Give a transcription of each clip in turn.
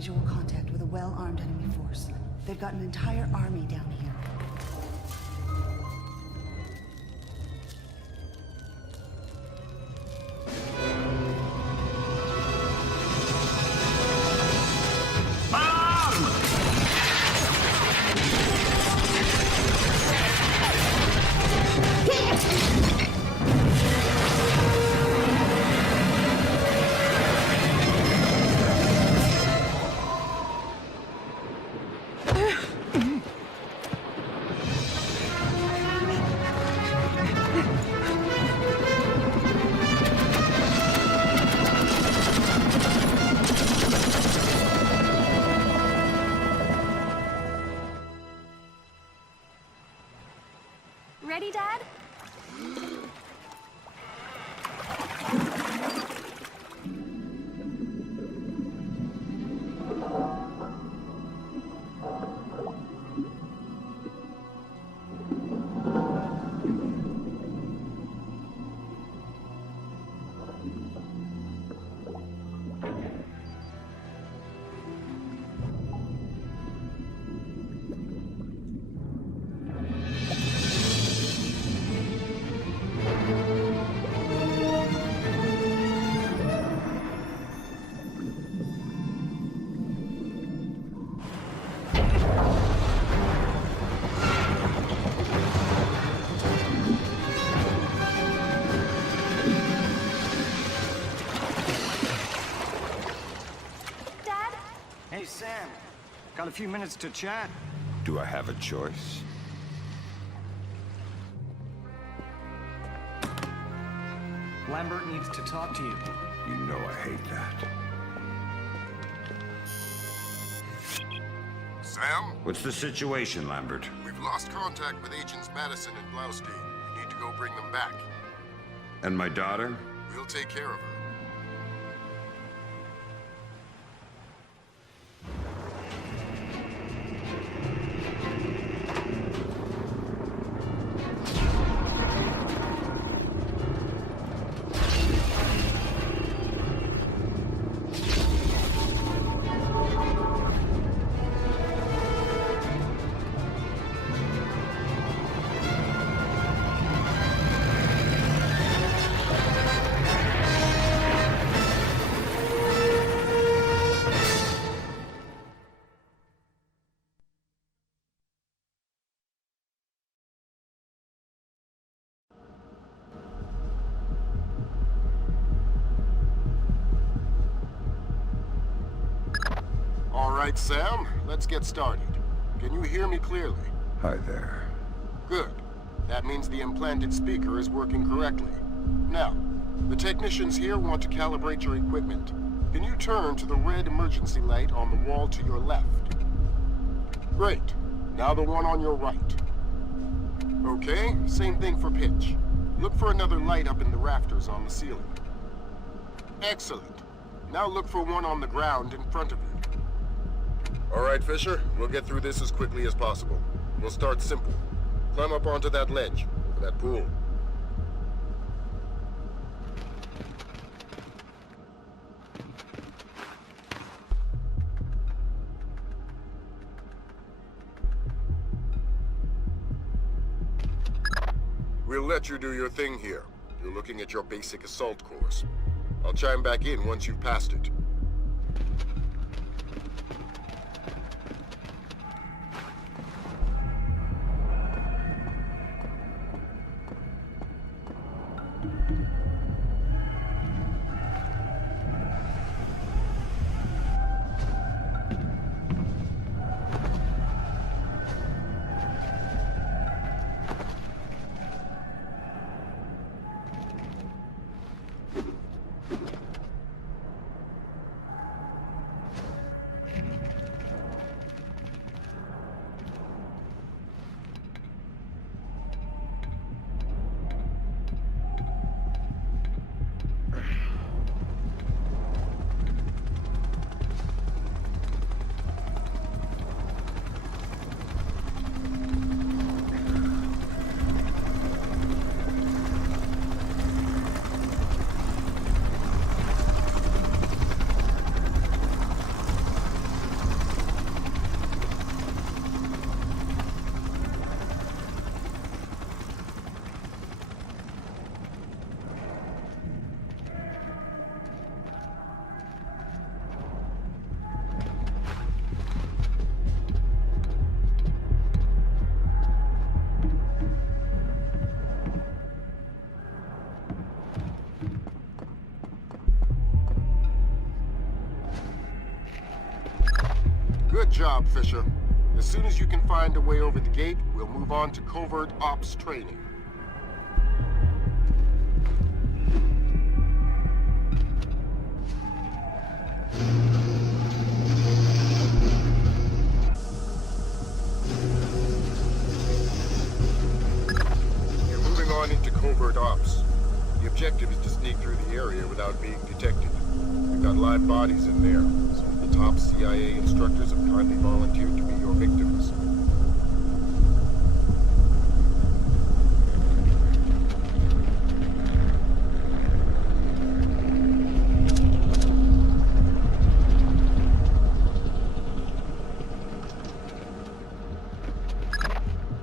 visual contact with a well-armed enemy force. They've got an entire army down here. Ready, Dad? Hey, Sam. Got a few minutes to chat? Do I have a choice? Lambert needs to talk to you. You know I hate that. Sam? What's the situation, Lambert? We've lost contact with Agents Madison and Blaustein. We need to go bring them back. And my daughter? We'll take care of her. All right, Sam, let's get started. Can you hear me clearly? Hi there. Good. That means the implanted speaker is working correctly. Now, the technicians here want to calibrate your equipment. Can you turn to the red emergency light on the wall to your left? Great. Now the one on your right. Okay, same thing for pitch. Look for another light up in the rafters on the ceiling. Excellent. Now look for one on the ground in front of you. All right, Fisher, we'll get through this as quickly as possible. We'll start simple. Climb up onto that ledge, over that pool. We'll let you do your thing here. You're looking at your basic assault course. I'll chime back in once you've passed it. job, Fisher. As soon as you can find a way over the gate, we'll move on to covert ops training. You're moving on into covert ops. The objective is to sneak through the area without being detected. We've got live bodies in there. Some of the top CIA instructors have kindly volunteered to be your victims.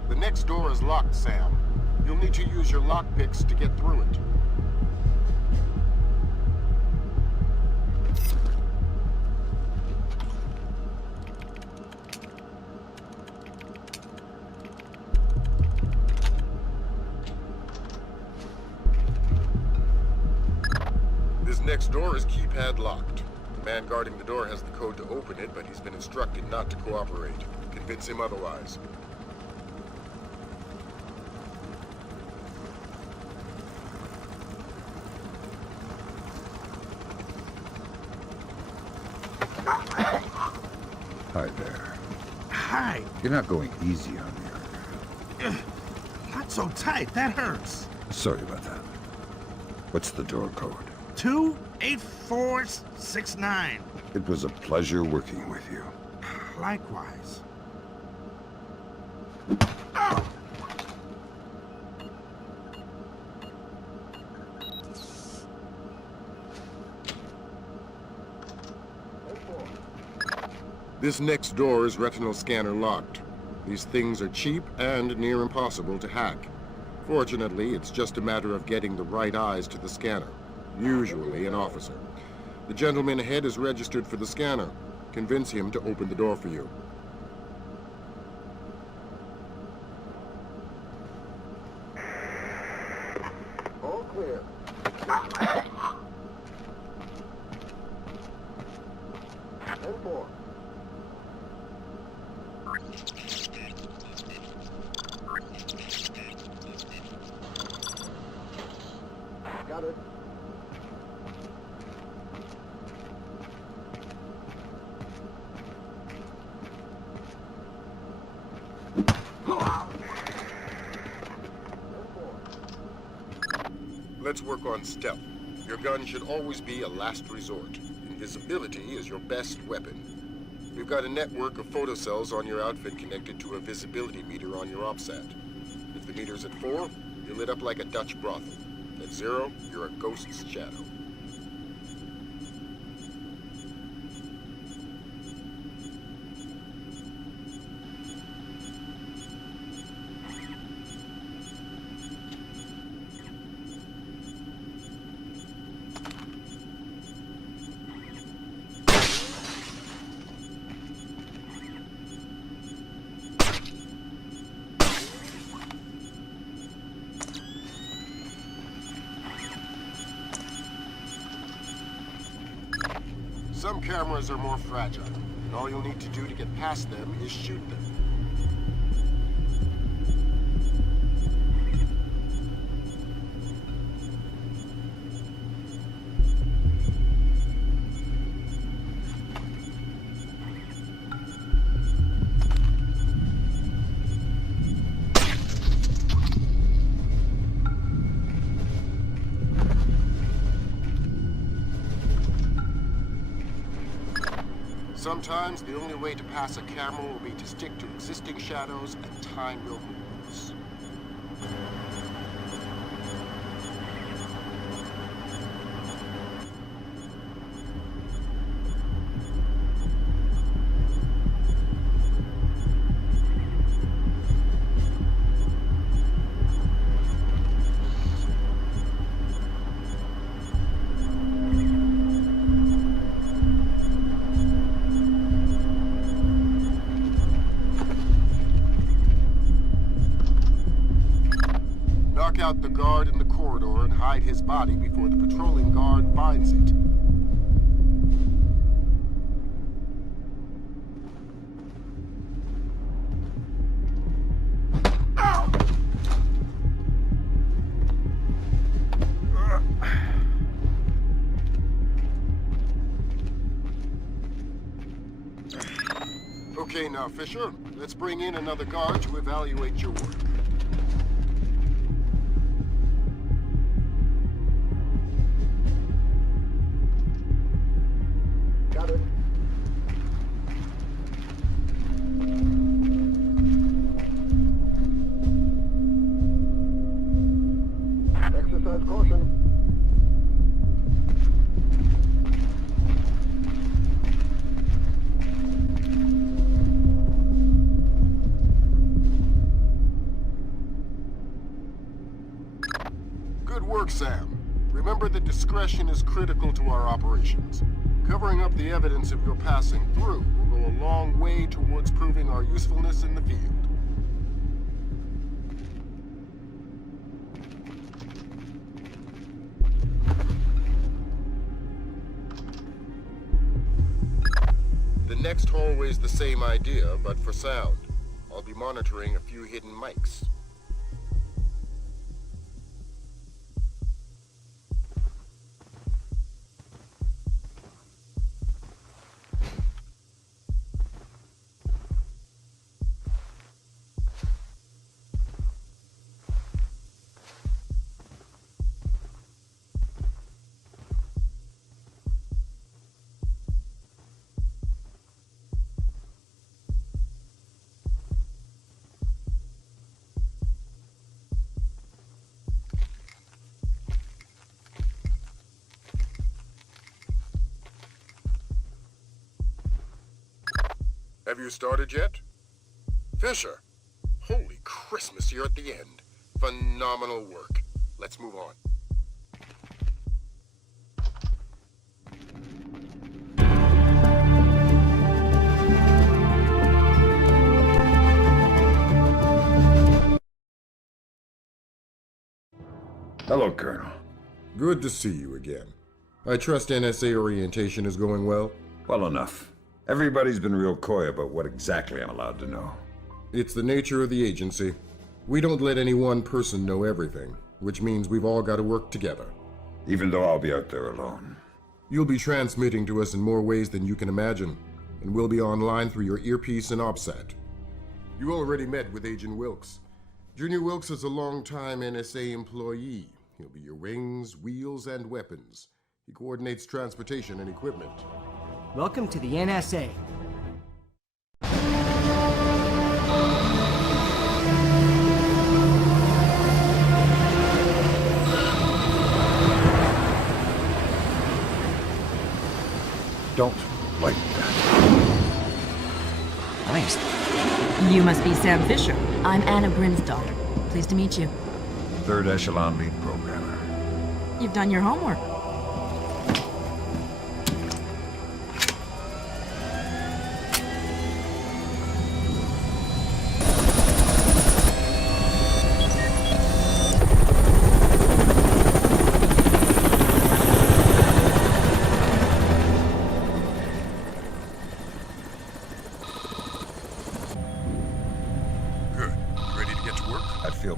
The next door is locked, Sam. You'll need to use your lockpicks to get through it. This next door is keypad locked. The man guarding the door has the code to open it, but he's been instructed not to cooperate. Convince him otherwise. Hi there. Hi. You're not going easy on me. Not so tight. That hurts. Sorry about that. What's the door code? 28469. It was a pleasure working with you. Likewise. This next door is retinal scanner locked. These things are cheap and near impossible to hack. Fortunately, it's just a matter of getting the right eyes to the scanner, usually an officer. The gentleman ahead is registered for the scanner. Convince him to open the door for you. All clear. 10-4. Got it. Let's work on stealth. Your gun should always be a last resort. Invisibility is your best weapon. We've got a network of photocells on your outfit connected to a visibility meter on your OPSAT. If the meter's at 4, you're lit up like a Dutch brothel. At 0, you're a ghost's shadow. Some cameras are more fragile, and all you'll need to do to get past them is shoot them. Sometimes the only way to pass a camera will be to stick to existing shadows and time your moves. Knock out the guard in the corridor and hide his body before the patrolling guard finds it. Now, Fisher, let's bring in another guard to evaluate your work. Got it. Exercise caution. Good work, Sam. Remember that discretion is critical to our operations. Covering up the evidence of your passing through will go a long way towards proving our usefulness in the field. The next hallway's the same idea, but for sound. I'll be monitoring a few hidden mics. Have you started yet? Fisher! Holy Christmas, you're at the end. Phenomenal work. Let's move on. Hello, Colonel. Good to see you again. I trust NSA orientation is going well? Well enough. Everybody's been real coy about what exactly I'm allowed to know. It's the nature of the agency. We don't let any one person know everything, which means we've all got to work together. Even though I'll be out there alone. You'll be transmitting to us in more ways than you can imagine, and we'll be online through your earpiece and OPSAT. You already met with Agent Wilkes. Junior Wilkes is a long-time NSA employee. He'll be your wings, wheels, and weapons. He coordinates transportation and equipment. Welcome to the NSA. Don't like that. Nice. You must be Sam Fisher. I'm Anna Bryn's daughter. Pleased to meet you. Third Echelon lead programmer. You've done your homework.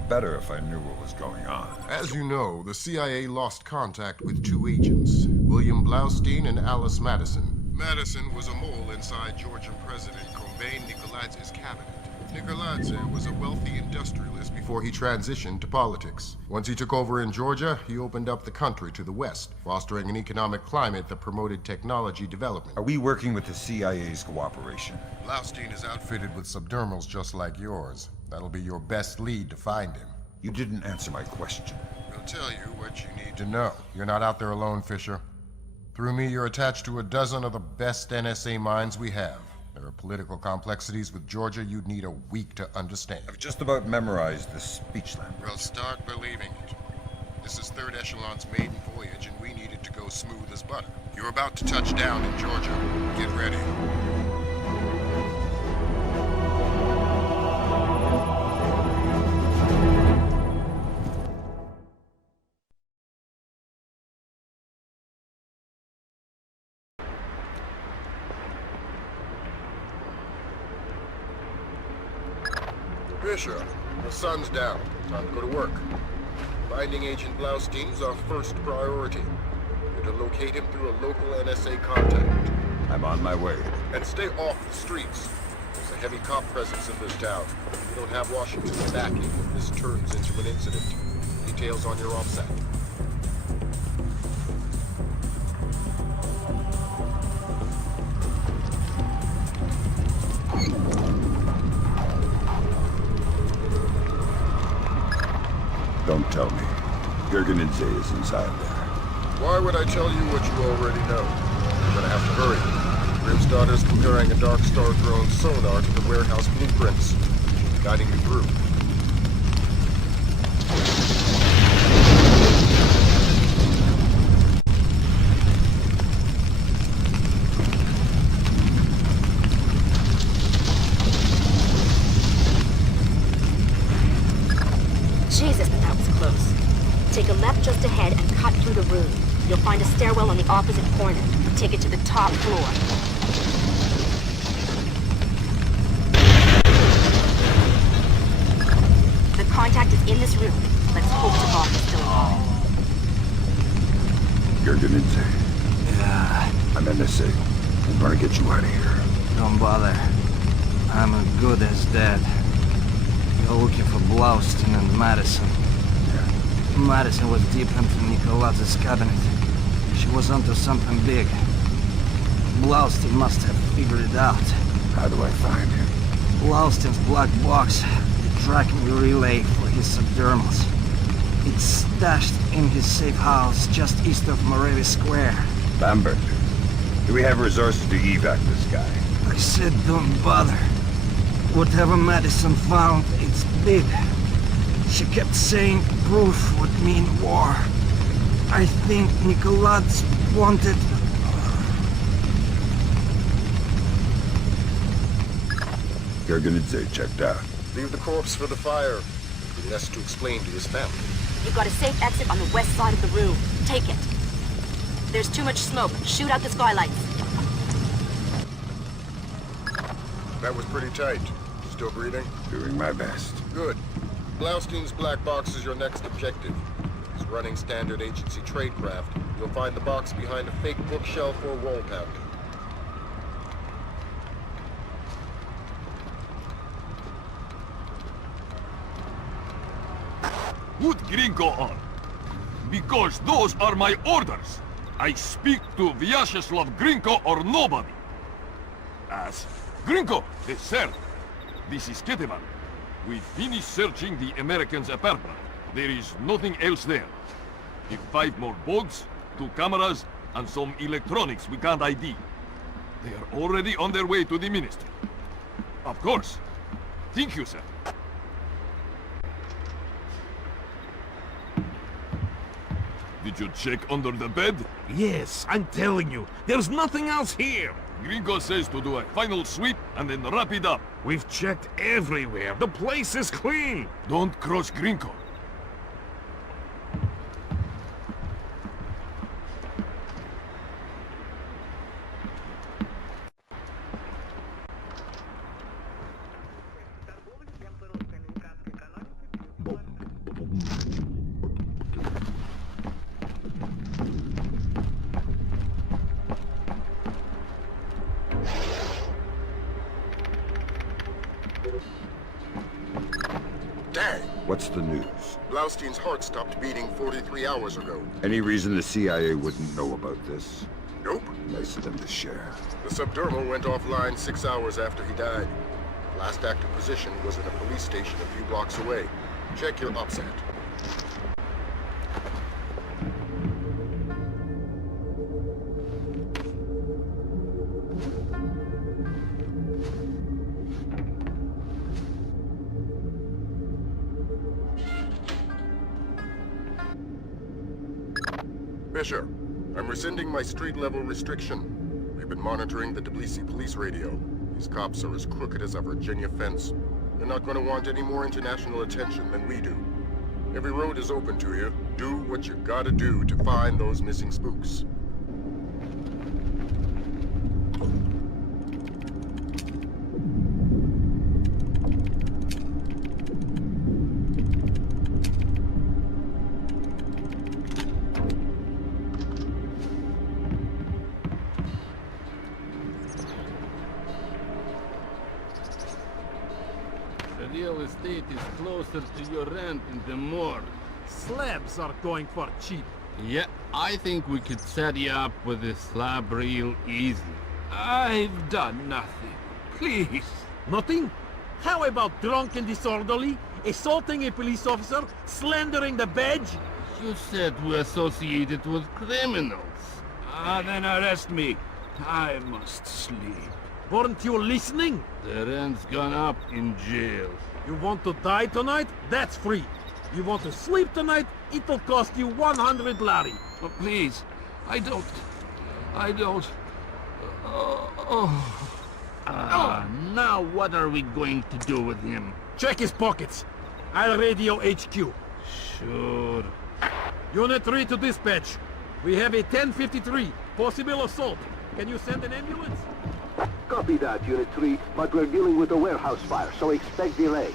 Better if I knew what was going on. As you know, the CIA lost contact with two agents, William Blaustein and Alice Madison. Madison was a mole inside Georgian President Kombane Nikoladze's cabinet. Nikoladze was a wealthy industrialist before he transitioned to politics. Once he took over in Georgia, he opened up the country to the West, fostering an economic climate that promoted technology development. Are we working with the CIA's cooperation? Blaustein is outfitted with subdermals just like yours. That'll be your best lead to find him. You didn't answer my question. We'll tell you what you need to know. You're not out there alone, Fisher. Through me, you're attached to a dozen of the best NSA minds we have. There are political complexities with Georgia you'd need a week to understand. I've just about memorized the speech language. Well, start believing it. This is Third Echelon's maiden voyage, and we need it to go smooth as butter. You're about to touch down in Georgia. Get ready. Fisher, the sun's down. Time to go to work. Finding Agent Blaustein's our first priority. You're to locate him through a local NSA contact. I'm on my way. And stay off the streets. There's a heavy cop presence in this town. We don't have Washington's backing if this turns into an incident. Details on your offset. Don't tell me. Gerganidze is inside there. Why would I tell you what you already know? You're gonna have to hurry. Grim's daughter's comparing a Dark Star drone sonar to the warehouse blueprints. She's guiding you through. Jesus, but that was close. Take a left just ahead and cut through the room. You'll find a stairwell on the opposite corner. Take it to the top floor. The contact is in this room. Let's hope the boss is still alive. Gerganidze. Yeah, I'm NSA. I'm gonna get you out of here. don't bother. I'm as good as dead. You're looking for Blaustein and Madison. Madison was deep into Nicolaz's cabinet. She was onto something big. Blaustein must have figured it out. How do I find him? Blaustein's black box, the tracking relay for his subdermals. It's stashed in his safe house just east of Moravi Square. Lambert, do we have resources to evac this guy? I said don't bother. Whatever Madison found, it's big. She kept saying proof would mean war. I think Nicolaz wanted... Gerganidze checked out. Leave the corpse for the fire. It'll be less to explain to his family. You've got a safe exit on the west side of the room. Take it. There's too much smoke. Shoot out the skylights. That was pretty tight. Still breathing? Doing my best. Good. Blaustein's black box is your next objective. He's running standard agency tradecraft. You'll find the box behind a fake bookshelf or wall panel. Put Gringo on. Because those are my orders. I speak to Vyacheslav Gringo or nobody. As Gringo, yes, sir. This is Ketevan. We finished searching the Americans' apartment. There is nothing else there. If 5 more boats, 2 cameras, and some electronics we can't ID. They are already on their way to the ministry. Of course. Thank you, sir. Did you check under the bed? Yes, I'm telling you, there's nothing else here. Gringo says to do a final sweep and then wrap it up. We've checked everywhere. The place is clean. Don't cross Gringo. Dang! What's the news? Blaustein's heart stopped beating 43 hours ago. Any reason the CIA wouldn't know about this? Nope. Nice of them to share. The subdermal went offline 6 hours after he died. Last active position was in a police station a few blocks away. Check your OPSAT. Fisher, I'm rescinding my street-level restriction. We've been monitoring the Tbilisi police radio. These cops are as crooked as a Virginia fence. They're not going to want any more international attention than we do. Every road is open to you. Do what you gotta do to find those missing spooks. closer to your rent in the morgue. Slabs are going for cheap. Yeah, I think we could set you up with a slab real easy. I've done nothing. Please. Nothing? How about drunk and disorderly, assaulting a police officer, slandering the badge? You said we associated with criminals. Then arrest me. I must sleep. Weren't you listening? The rent's gone up in jail. You want to die tonight? That's free. You want to sleep tonight? It'll cost you 100 lari. Oh, please, I don't. Now what are we going to do with him? Check his pockets. I'll radio HQ. Sure. Unit 3 to dispatch. We have a 1053, possible assault. Can you send an ambulance? Copy that, Unit 3, but we're dealing with a warehouse fire, so expect delay.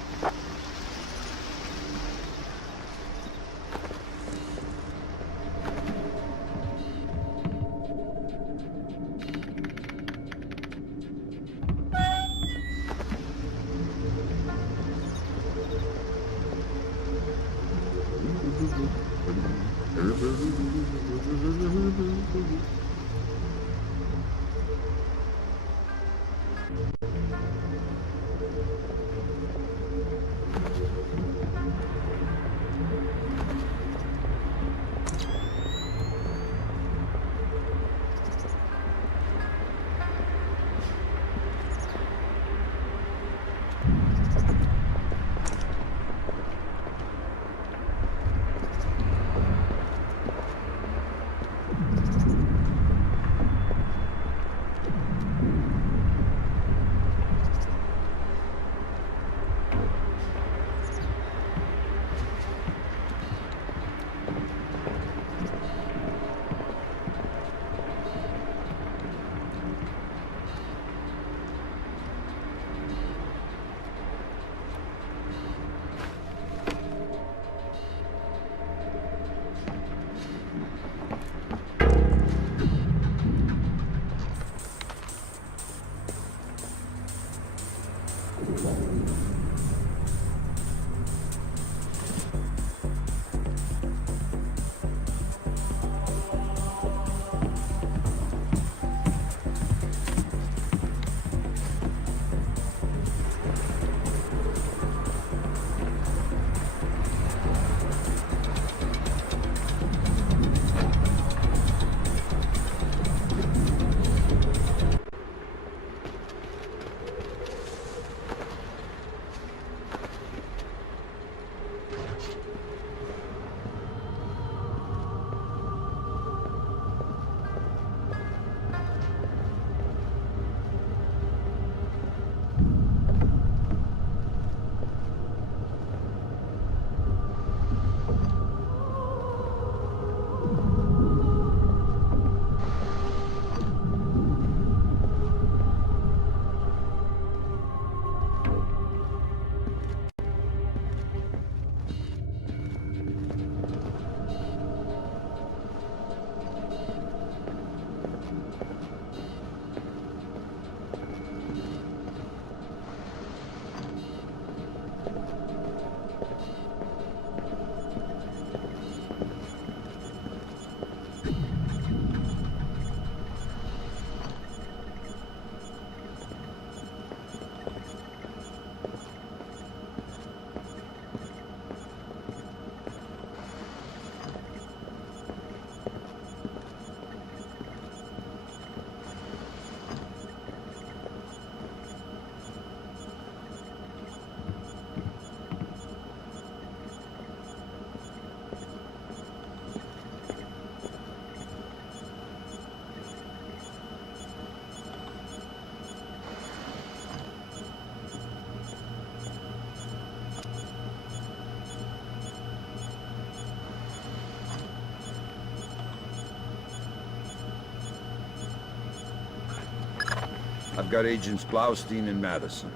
I've got Agents Blaustein and Madison.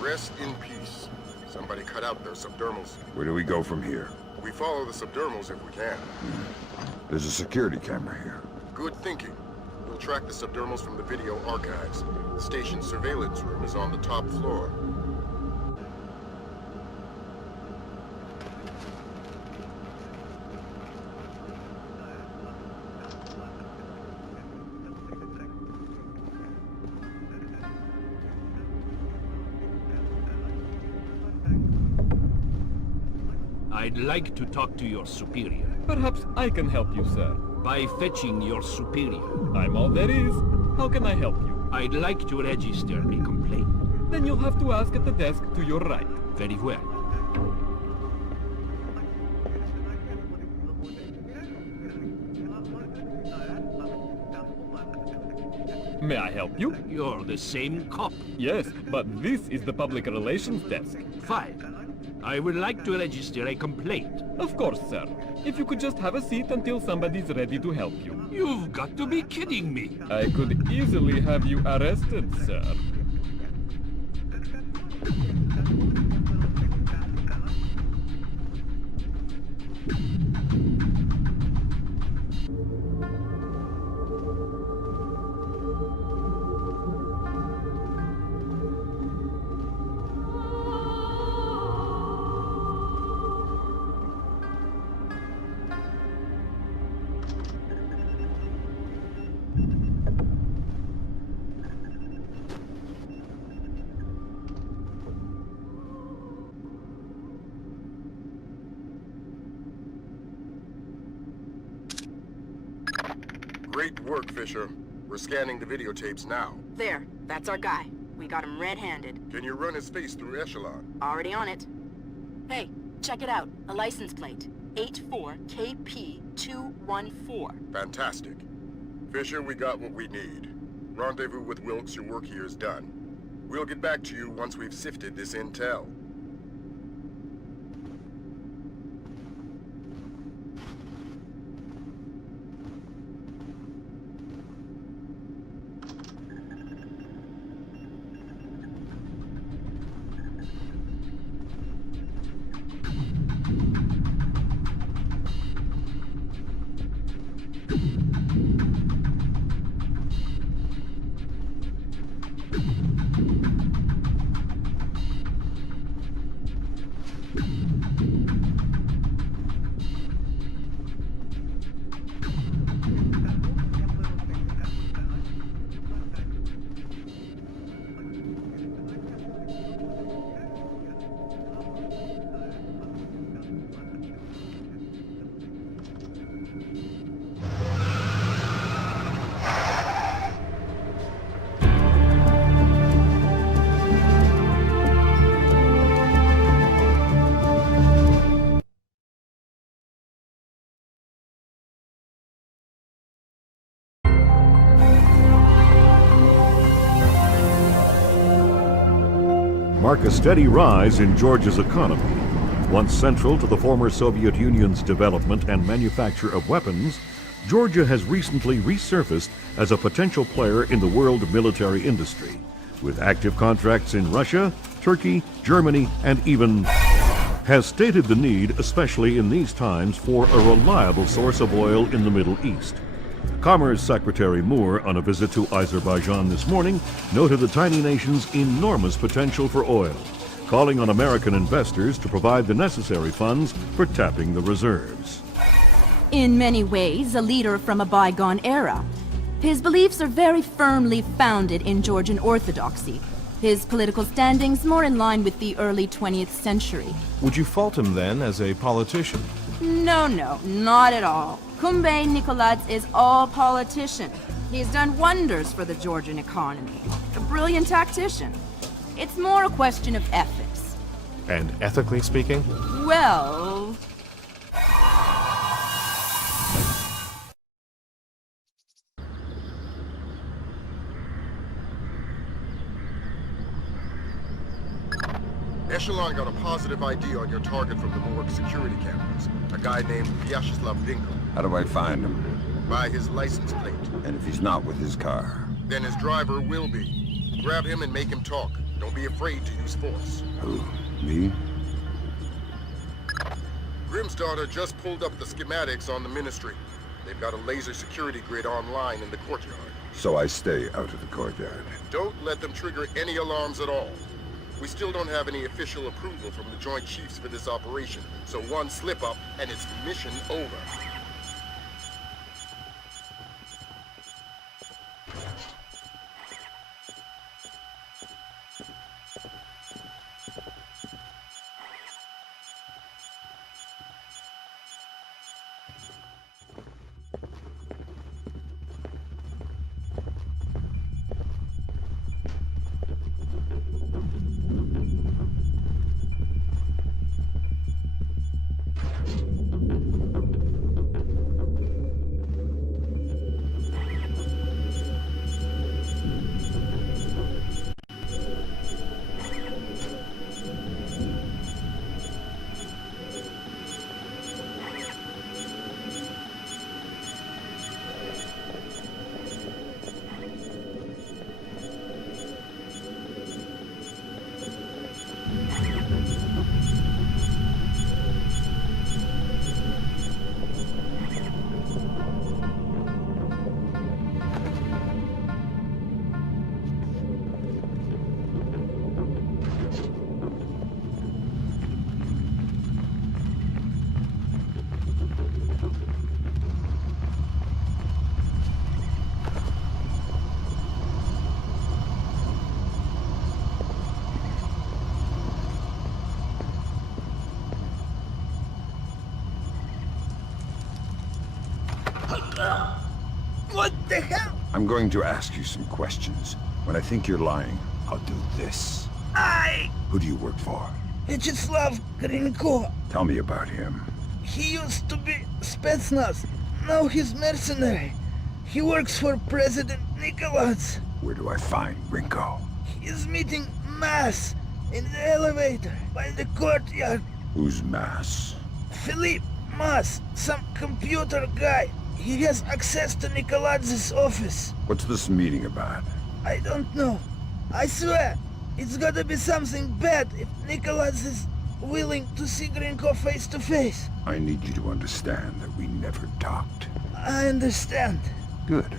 Rest in peace. Somebody cut out their subdermals. Where do we go from here? We follow the subdermals if we can. There's a security camera here. Good thinking. We'll track the subdermals from the video archives. The station's surveillance room is on the top floor. I'd like to talk to your superior. Perhaps I can help you, sir. By fetching your superior. I'm all there is. How can I help you? I'd like to register a complaint. Then you'll have to ask at the desk to your right. Very well. May I help you? You're the same cop. Yes, but this is the public relations desk. Fine. I would like to register a complaint. Of course, sir. If you could just have a seat until somebody's ready to help you. You've got to be kidding me. I could easily have you arrested, sir. Great work, Fisher. We're scanning the videotapes now. There, that's our guy. We got him red-handed. Can you run his face through Echelon? Already on it. Hey, check it out. A license plate. 84KP214. Fantastic. Fisher, we got what we need. Rendezvous with Wilkes, your work here is done. We'll get back to you once we've sifted this intel. Mark a steady rise in Georgia's economy. Once central to the former Soviet Union's development and manufacture of weapons, Georgia has recently resurfaced as a potential player in the world military industry, with active contracts in Russia, Turkey, Germany, and even has stated the need, especially in these times, for a reliable source of oil in the Middle East. Commerce Secretary Moore, on a visit to Azerbaijan this morning, noted the tiny nation's enormous potential for oil, calling on American investors to provide the necessary funds for tapping the reserves. In many ways, a leader from a bygone era. His beliefs are very firmly founded in Georgian orthodoxy. His political standings more in line with the early 20th century. Would you fault him then as a politician? No, not at all. Kumbay Nikolads is all politician. He's done wonders for the Georgian economy. A brilliant tactician. It's more a question of ethics. And ethically speaking? Well... Echelon got a positive ID on your target from the morgue security cameras. A guy named Vyacheslav Vinko. How do I find him? By his license plate. And if he's not with his car? Then his driver will be. Grab him and make him talk. Don't be afraid to use force. Who? Me? Grimm's daughter just pulled up the schematics on the Ministry. They've got a laser security grid online in the courtyard. So I stay out of the courtyard. Don't let them trigger any alarms at all. We still don't have any official approval from the Joint Chiefs for this operation, so one slip-up and it's mission over. What the hell? I'm going to ask you some questions. When I think you're lying, I'll do this. Who do you work for? Vyacheslav Grinko. Tell me about him. He used to be Spetsnaz. Now he's mercenary. He works for President Nikolaz. Where do I find Rinko? He's meeting Mass in the elevator by the courtyard. Who's Mass? Philippe Mass, some computer guy. He has access to Nikolaz's office. What's this meeting about? I don't know. I swear, it's gotta be something bad if Nikolaz is willing to see Grinko face to face. I need you to understand that we never talked. I understand. Good.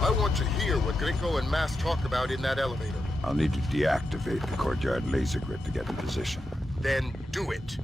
I want to hear what Grinko and Mass talk about in that elevator. I'll need to deactivate the courtyard laser grid to get in position. Then do it.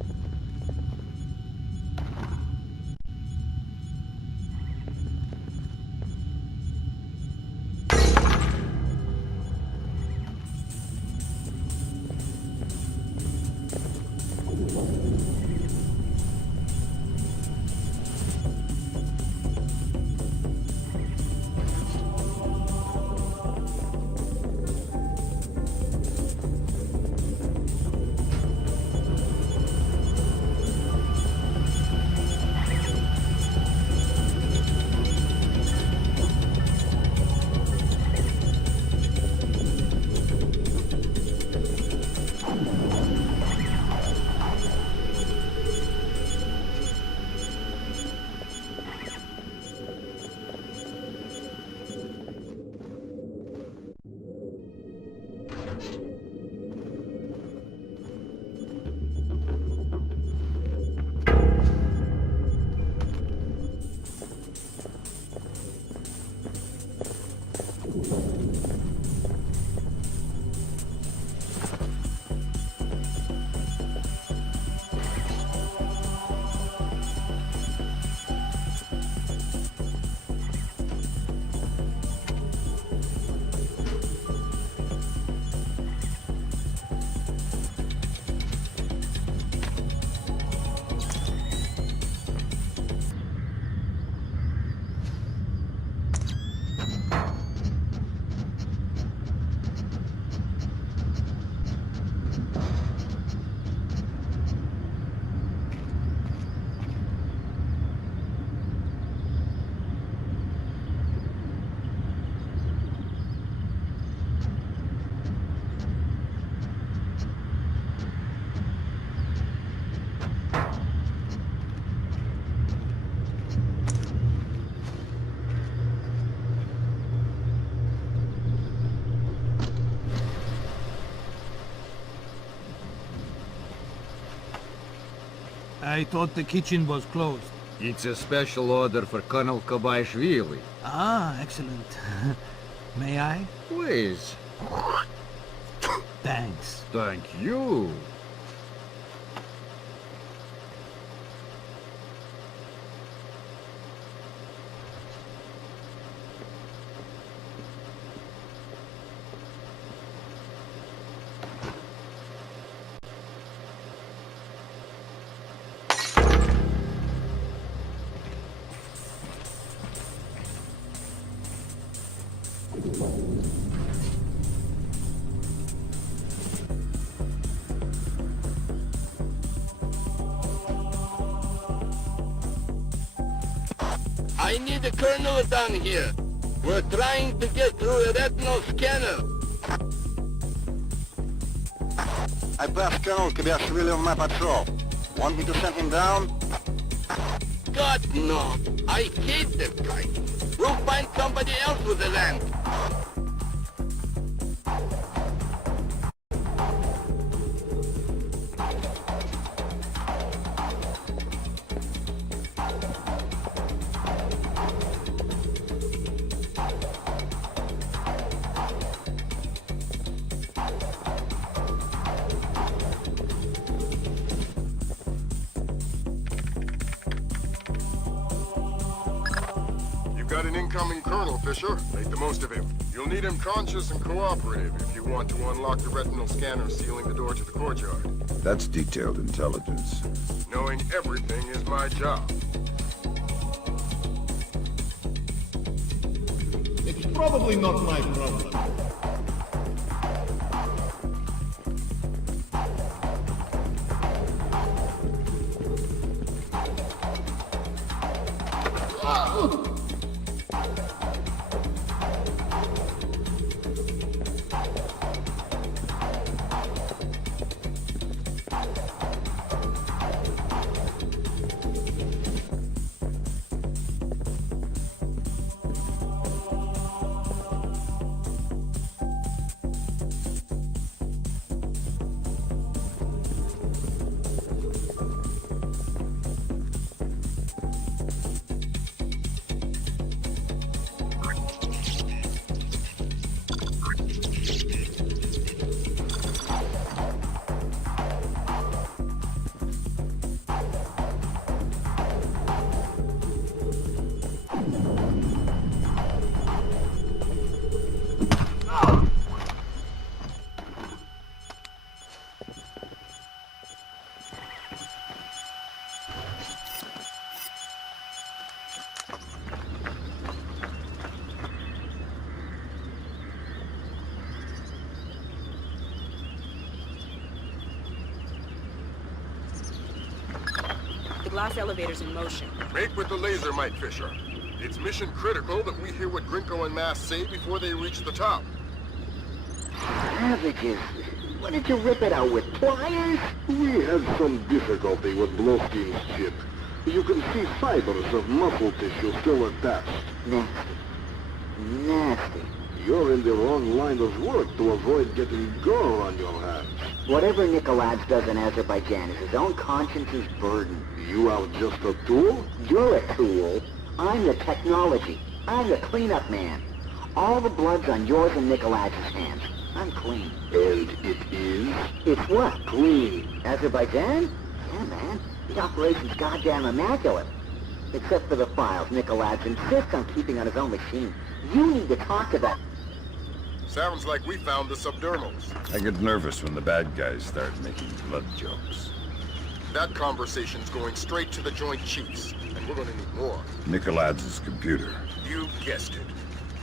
I thought the kitchen was closed. It's a special order for Colonel Kobaishvili. Ah, excellent. May I? Please. Thanks. Thank you. I need a colonel down here. We're trying to get through a retinal scanner. I passed Colonel Kobaishvili on my patrol. Want me to send him down? God, no. I hate that guy. We'll find somebody else with the land. Got an incoming Colonel, Fisher. Make the most of him. You'll need him conscious and cooperative if you want to unlock the retinal scanner sealing the door to the courtyard. That's detailed intelligence. Knowing everything is my job. It's probably not my problem. The glass elevator's in motion. Make with the laser, Mike Fisher. It's mission critical that we hear what Grinko and Mass say before they reach the top. Savages! What did you rip it out with, pliers? We had some difficulty with Blowski's chip. You can see fibers of muscle tissue still attached. Nasty. Nasty. You're in the wrong line of work to avoid getting gore on your hands. Whatever Nikolaj does in Azerbaijan is his own conscience's burden. You are just a tool? You're a tool. I'm the technology. I'm the cleanup man. All the blood's on yours and Nikolaj's hands. I'm clean. And it is? It's what? Clean. Azerbaijan? Yeah, man. The operation's goddamn immaculate. Except for the files Nikolaj insists on keeping on his own machine. You need to talk to that. Sounds like we found the subdermals. I get nervous when the bad guys start making blood jokes. That conversation's going straight to the Joint Chiefs, and we're gonna need more. Nikolaj's computer. You guessed it.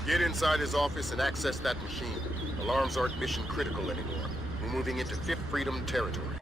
Get inside his office and access that machine. Alarms aren't mission critical anymore. We're moving into Fifth Freedom territory.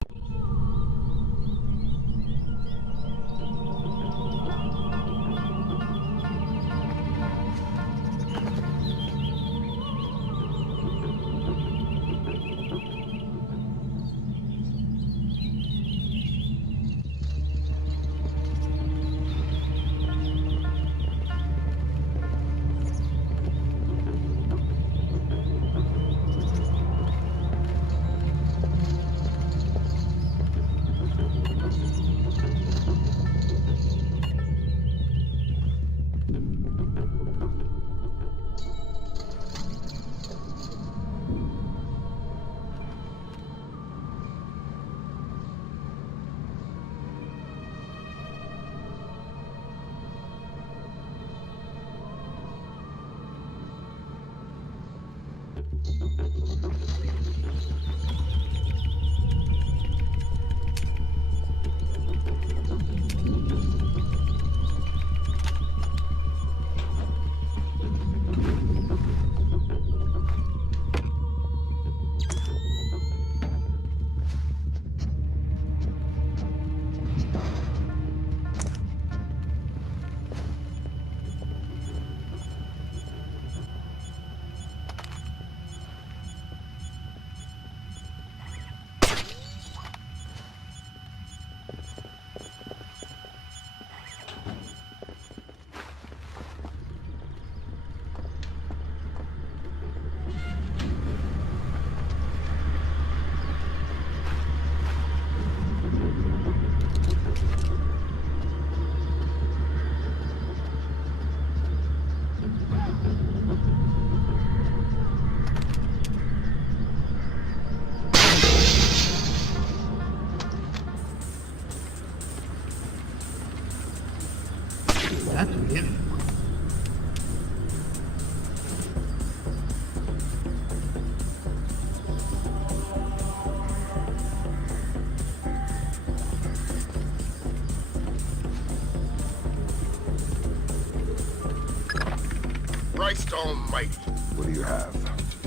Christ almighty. What do you have?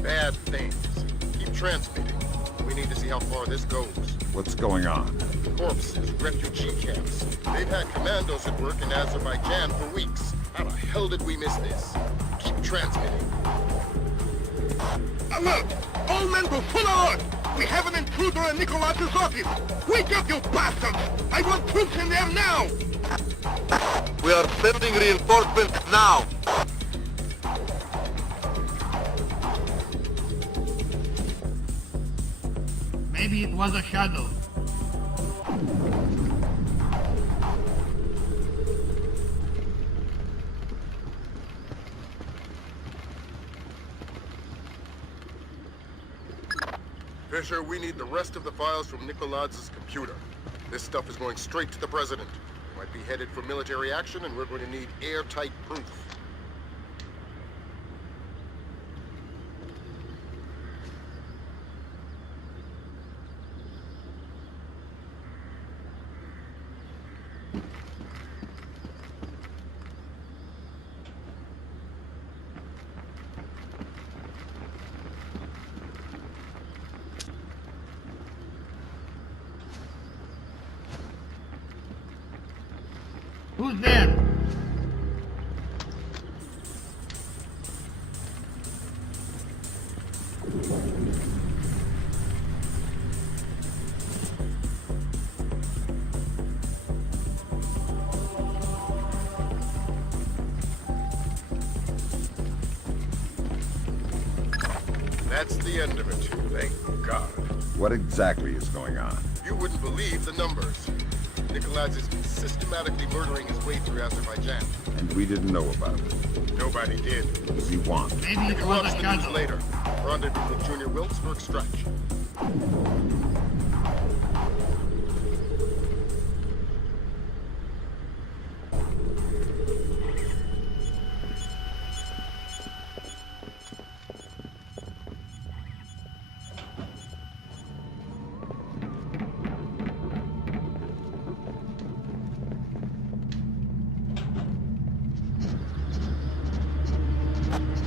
Bad things. Keep transmitting. We need to see how far this goes. What's going on? Corpses, refugee camps. They've had commandos at work in Azerbaijan for weeks. How the hell did we miss this? Keep transmitting. Alert! All men to full alert! We have an intruder in Nikolaz's office! Wake up, you bastards! I want troops in there now! We are sending reinforcements now. Maybe it was a shadow. Fisher, we need the rest of the files from Nikolaz's computer. This stuff is going straight to the president. Might be headed for military action, and we're going to need airtight proof. Who's there? That's the end of it. Thank God. What exactly is going on? You wouldn't believe the numbers. Nikolaz is systematically murdering his way through Azerbaijan. And we didn't know about it. Nobody did. What does he want? Maybe it was a shadow. Later. Rendezvous with Junior Wilkes for extraction.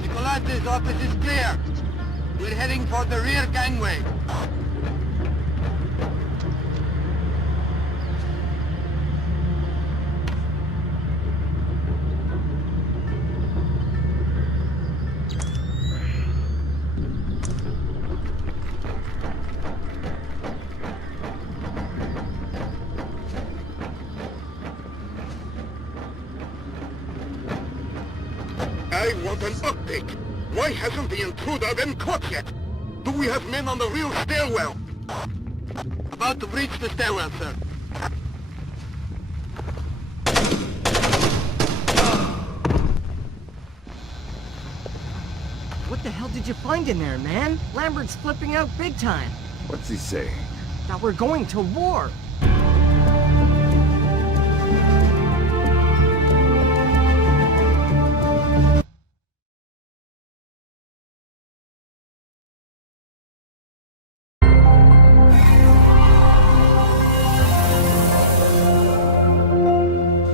Nikolaz's office is clear. We're heading for the rear gangway. I want an update. Why hasn't the intruder been caught yet? Do we have men on the real stairwell? About to breach the stairwell, sir. What the hell did you find in there, man? Lambert's flipping out big time. What's he saying? That we're going to war.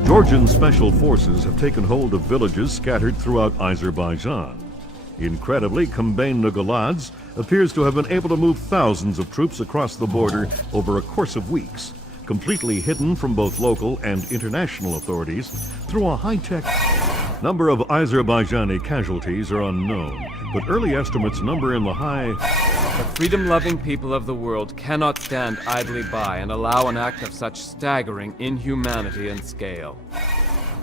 Georgian special forces have taken hold of villages scattered throughout Azerbaijan. Incredibly, Kombain Nikolaz appears to have been able to move thousands of troops across the border over a course of weeks, completely hidden from both local and international authorities through a high-tech. Number of Azerbaijani casualties are unknown, but early estimates number in the high. The freedom-loving people of the world cannot stand idly by and allow an act of such staggering inhumanity and scale.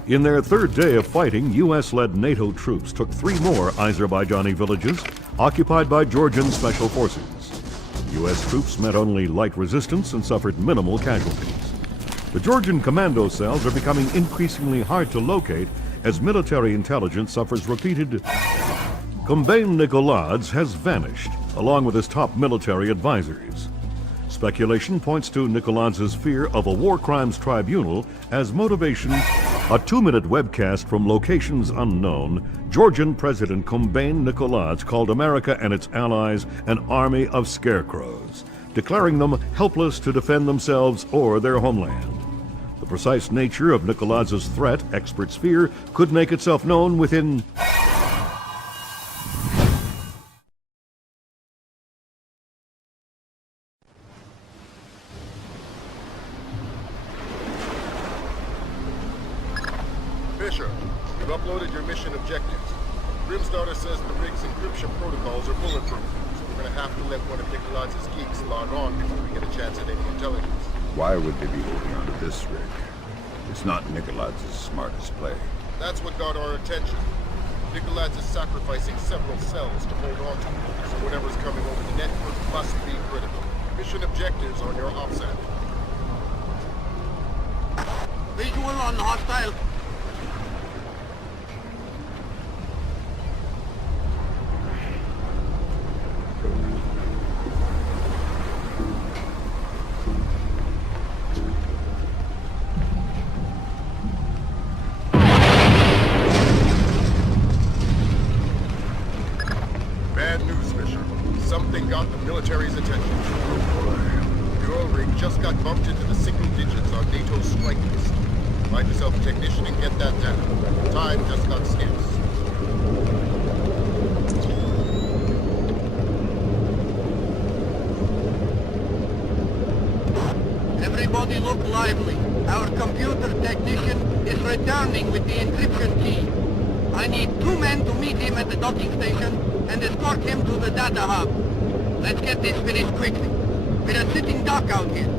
In their third day of fighting, U.S.-led NATO troops took 3 more Azerbaijani villages occupied by Georgian special forces. U.S. troops met only light resistance and suffered minimal casualties. The Georgian commando cells are becoming increasingly hard to locate as military intelligence suffers repeated. Kombain Nikolaz has vanished, along with his top military advisors. Speculation points to Nikolaz's fear of a war crimes tribunal as motivation. A 2-minute webcast from locations unknown, Georgian President Kombain Nikolaz called America and its allies an army of scarecrows, declaring them helpless to defend themselves or their homeland. The precise nature of Nikolaz's threat, experts fear, could make itself known within Fisher, you've uploaded your mission objectives. Grimstarter says the rig's encryption protocols are bulletproof, so we're gonna have to let one of Nikolai's geeks log on before we get a chance at any intelligence. Why would they be holding on to this rig? It's not Nikolai's smartest play. That's what got our attention. Nikolai's is sacrificing several cells to hold on to, so whatever's coming over the network must be critical. Mission objectives on your OPSAT. Visual on hostile. Bad news, Fisher. Something got the military's attention. Your rig just got bumped into the single digits on NATO's strike list. Find yourself a technician and get that down. Time just got scarce. Everybody look lively. Our computer technician is returning with the encryption key. I need 2 men to meet him at the docking station and escort him to the data hub. Let's get this finished quickly. We're a sitting duck out here.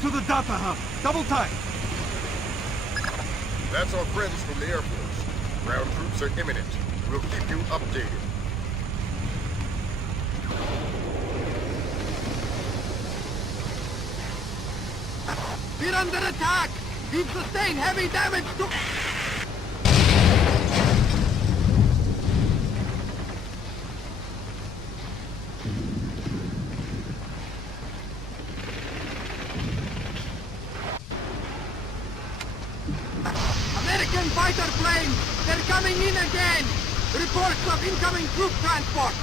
To the data hub. Double time. That's our friends from the Air Force. Ground troops are imminent. We'll keep you updated. We're under attack! We've sustained heavy damage to... American fighter planes! They're coming in again! Reports of incoming troop transport!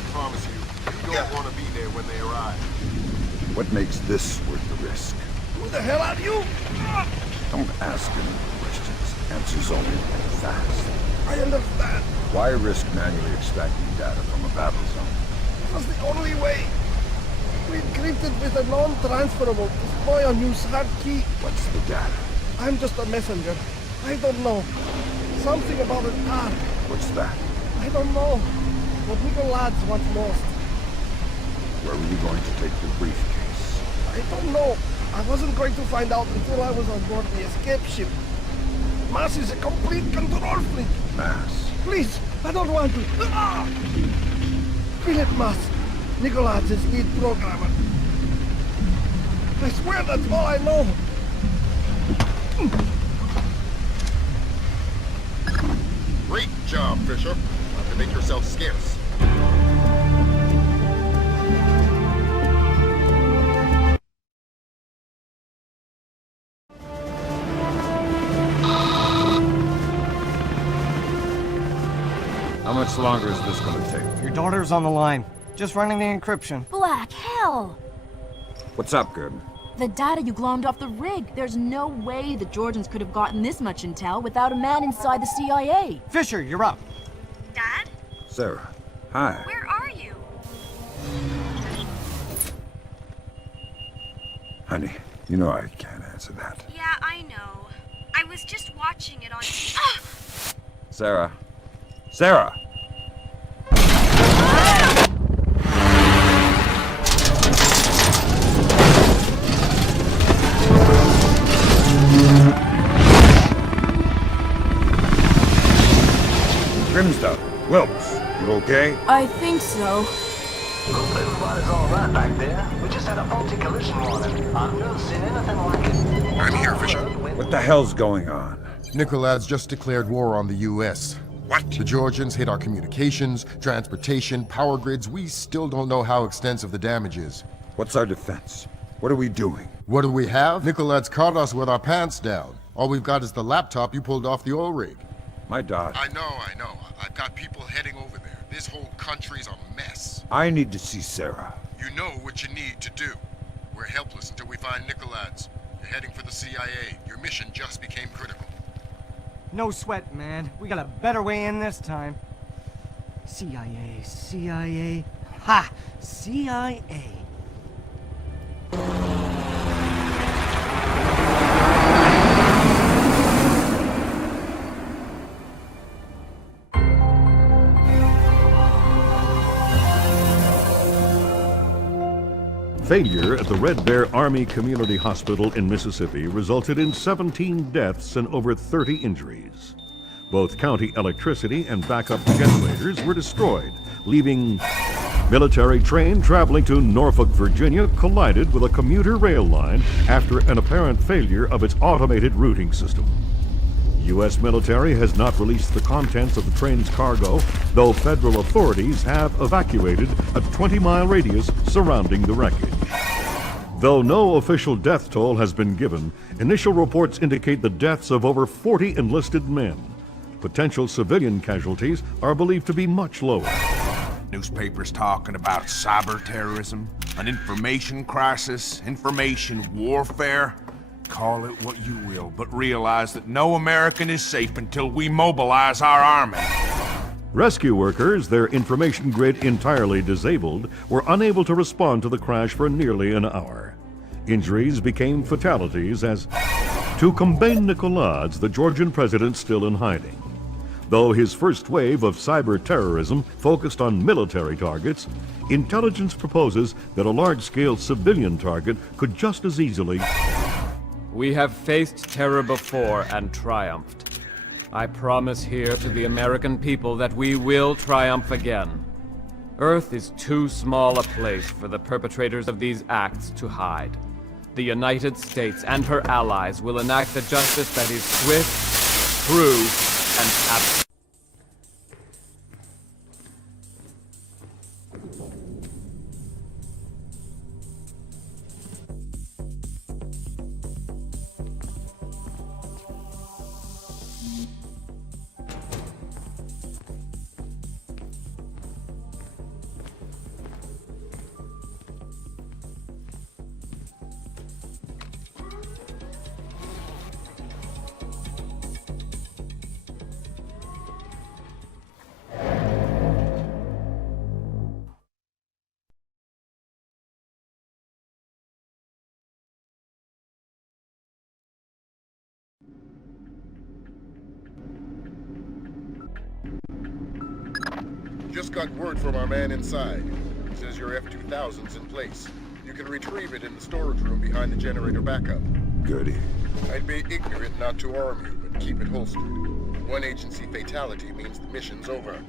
I promise you don't want to be there when they arrive. What makes this worth the risk? Who the hell are you? Don't ask any questions. Answers only fast. I understand. Why risk manually extracting data from a battle zone? It was the only way. We encrypted with a non-transferable destroy or use hard key. What's the data? I'm just a messenger. I don't know. Something about an ark. What's that? I don't know. What Nico lads once lost. Where were you going to take the briefcase? I don't know. I wasn't going to find out until I was on board the escape ship. Mass is a complete control freak. Mass? Please, I don't want to. Ah! Philip Mass, Nicolas' lead programmer. I swear that's all I know. Great job, Fisher. Not to make yourself scarce. How much longer is this going to take? Your daughter's on the line. Just running the encryption. Black hell! What's up, Gordon? The data you glommed off the rig. There's no way the Georgians could have gotten this much intel without a man inside the CIA. Fisher, you're up. Dad? Sarah. Hi. Where are you? Honey, you know I can't answer that. Yeah, I know. I was just watching it on Ah! Sarah. Sarah! Grimstone, Wilkes, you okay? I think so. Hope everybody's alright back there. We just had a faulty collision warning. I've never seen anything like it. I'm here, Fisher. What the hell's going on? Nicolad's just declared war on the U.S. What? The Georgians hit our communications, transportation, power grids. We still don't know how extensive the damage is. What's our defense? What are we doing? What do we have? Nicolad's caught us with our pants down. All we've got is the laptop you pulled off the oil rig. My daughter. I know. I've got people heading over there. This whole country's a mess. I need to see Sarah. You know what you need to do. We're helpless until we find Nicolad's. You're heading for the CIA. Your mission just became critical. No sweat, man. We got a better way in this time. CIA. Ha! CIA. Failure at the Red Bear Army Community Hospital in Mississippi resulted in 17 deaths and over 30 injuries. Both county electricity and backup generators were destroyed, leaving military train traveling to Norfolk, Virginia collided with a commuter rail line after an apparent failure of its automated routing system. U.S. military has not released the contents of the train's cargo, though federal authorities have evacuated a 20-mile radius surrounding the wreckage. Though no official death toll has been given, initial reports indicate the deaths of over 40 enlisted men. Potential civilian casualties are believed to be much lower. Newspapers talking about cyber terrorism, an information crisis, information warfare. Call it what you will, but realize that no American is safe until we mobilize our army. Rescue workers, their information grid entirely disabled, were unable to respond to the crash for nearly an hour. Injuries became fatalities as, to Kombain Nicoladze, the Georgian president still in hiding. Though his first wave of cyber terrorism focused on military targets, intelligence proposes that a large-scale civilian target could just as easily... We have faced terror before and triumphed. I promise here to the American people that we will triumph again. Earth is too small a place for the perpetrators of these acts to hide. The United States and her allies will enact a justice that is swift, true, and absolute. Just got word from our man inside. Says your F-2000's in place. You can retrieve it in the storage room behind the generator backup. Goody. I'd be ignorant not to arm you, but keep it holstered. One agency fatality means the mission's over.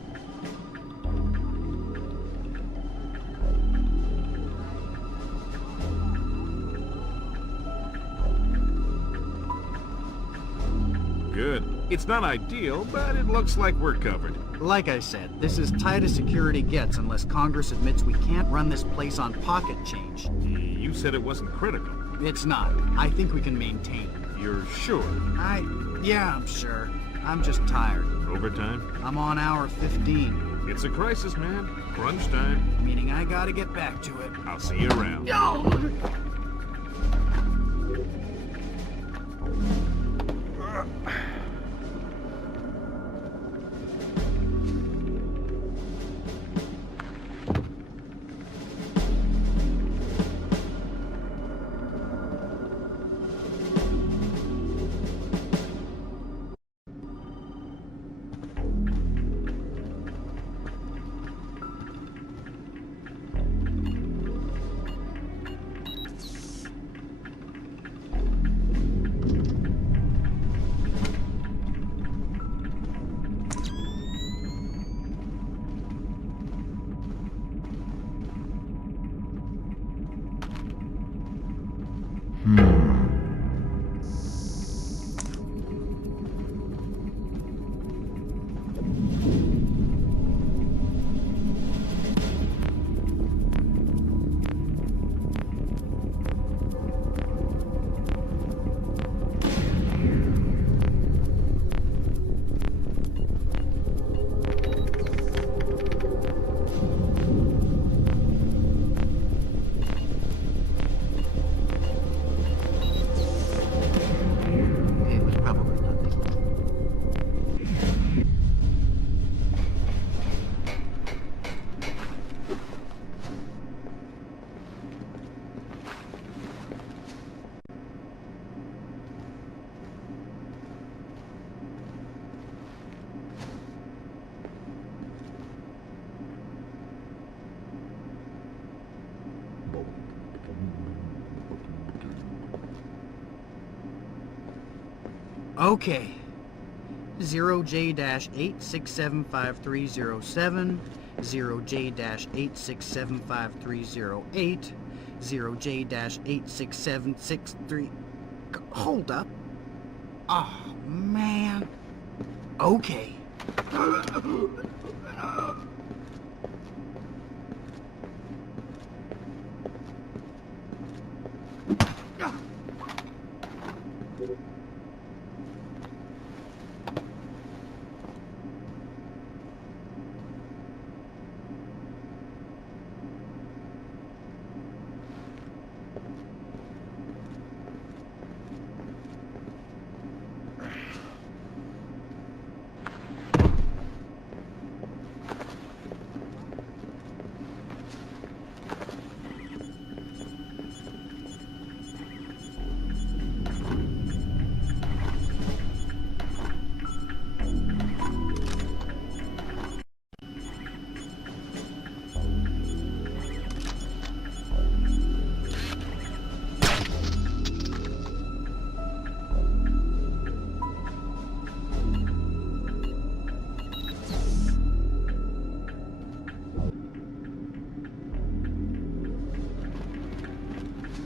Good. It's not ideal, but it looks like we're covered. Like I said, this is tight as security gets unless Congress admits we can't run this place on pocket change. You said it wasn't critical. It's not. I think we can maintain it. You're sure? Yeah, I'm sure. I'm just tired. Overtime? I'm on hour 15. It's a crisis, man. Crunch time. Meaning I gotta get back to it. I'll see you around. No! Okay. 0J-8675307, 0J-8675308, 0J-86763... Hold up. Oh, man. Okay.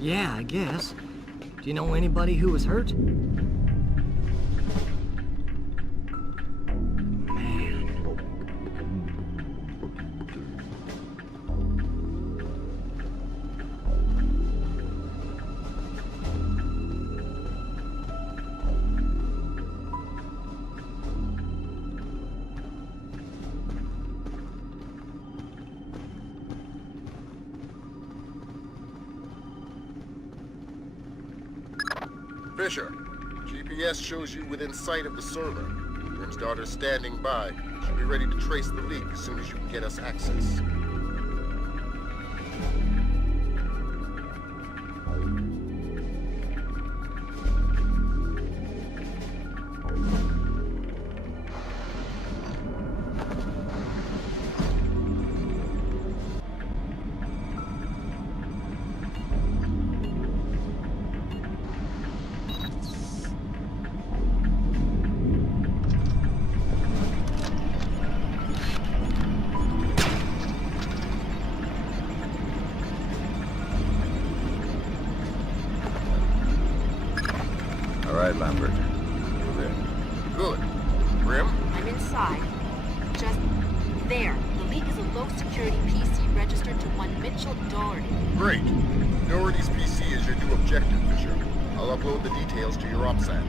Yeah, I guess. Do you know anybody who was hurt? Fisher, GPS shows you within sight of the server. Grim's daughter's standing by. She'll be ready to trace the leak as soon as you can get us access. right, Lambert. You're in. Good. Grim? I'm inside. Just there. The leak is a low-security PC registered to one Mitchell Doherty. Great. Doherty's PC is your new objective, Fisher. I'll upload the details to your OPSAT.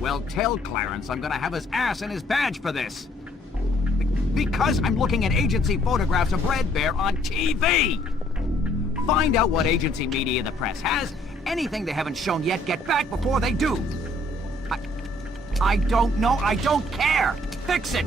Well, tell Clarence I'm gonna have his ass and his badge for this. Because I'm looking at agency photographs of Red Bear on TV! Find out what agency media the press has. Anything they haven't shown yet, get back before they do. I don't know. I don't care. Fix it!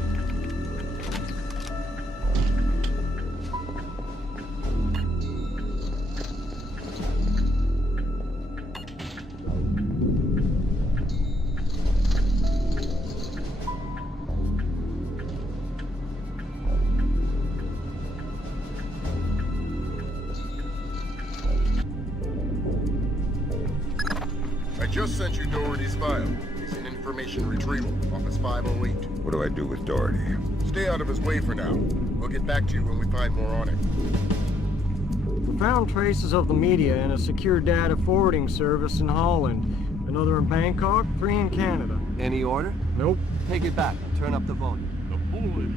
I just sent you Doherty's file. He's in information retrieval, Office 508. What do I do with Doherty? Stay out of his way for now. We'll get back to you when we find more on him. We found traces of the media in a secure data forwarding service in Holland. Another in Bangkok, 3 in Canada. Any order? Nope. Take it back. Turn up the volume. The bullet.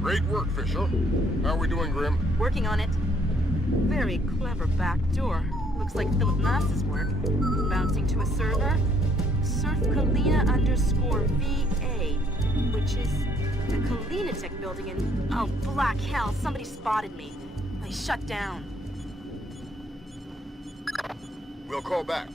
Great work, Fisher. How are we doing, Grim? Working on it. Very clever back door. Looks like Philip Nass's work. Bouncing to a server. Surf Kalina _VA, which is the Kalinatek building in... Oh, black hell, somebody spotted me. I shut down. We'll call back.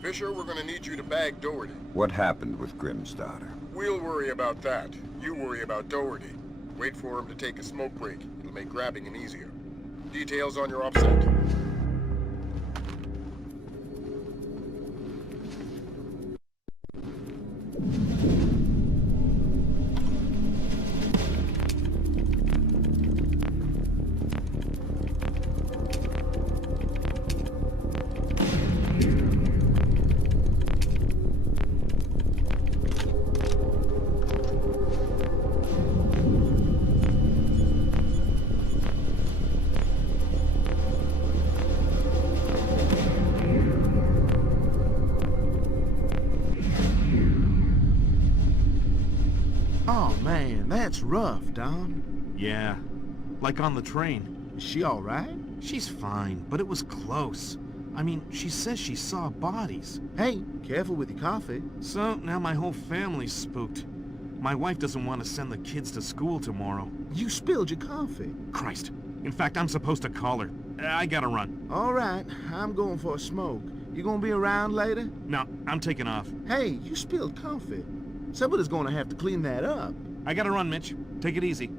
Fisher, we're gonna need you to bag Doherty. What happened with Grimm's daughter? We'll worry about that. You worry about Doherty. Wait for him to take a smoke break. It'll make grabbing him easier. Details on your OPSAT. That's rough, Don. Yeah. Like on the train. Is she all right? She's fine, but it was close. I mean, she says she saw bodies. Hey, careful with your coffee. So, now my whole family's spooked. My wife doesn't want to send the kids to school tomorrow. You spilled your coffee. Christ. In fact, I'm supposed to call her. I gotta run. All right, I'm going for a smoke. You gonna be around later? No, I'm taking off. Hey, you spilled coffee. Somebody's gonna have to clean that up. I gotta run, Mitch. Take it easy.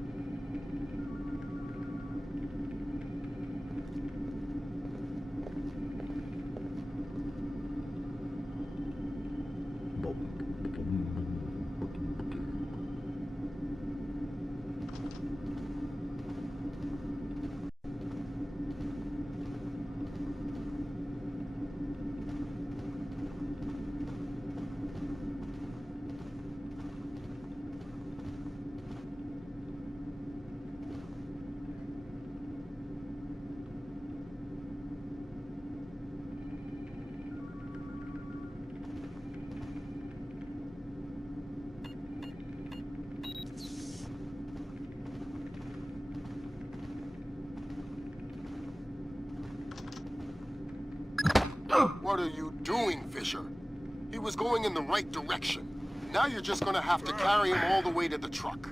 What are you doing, Fisher? He was going in the right direction. Now you're just gonna have to carry him all the way to the truck.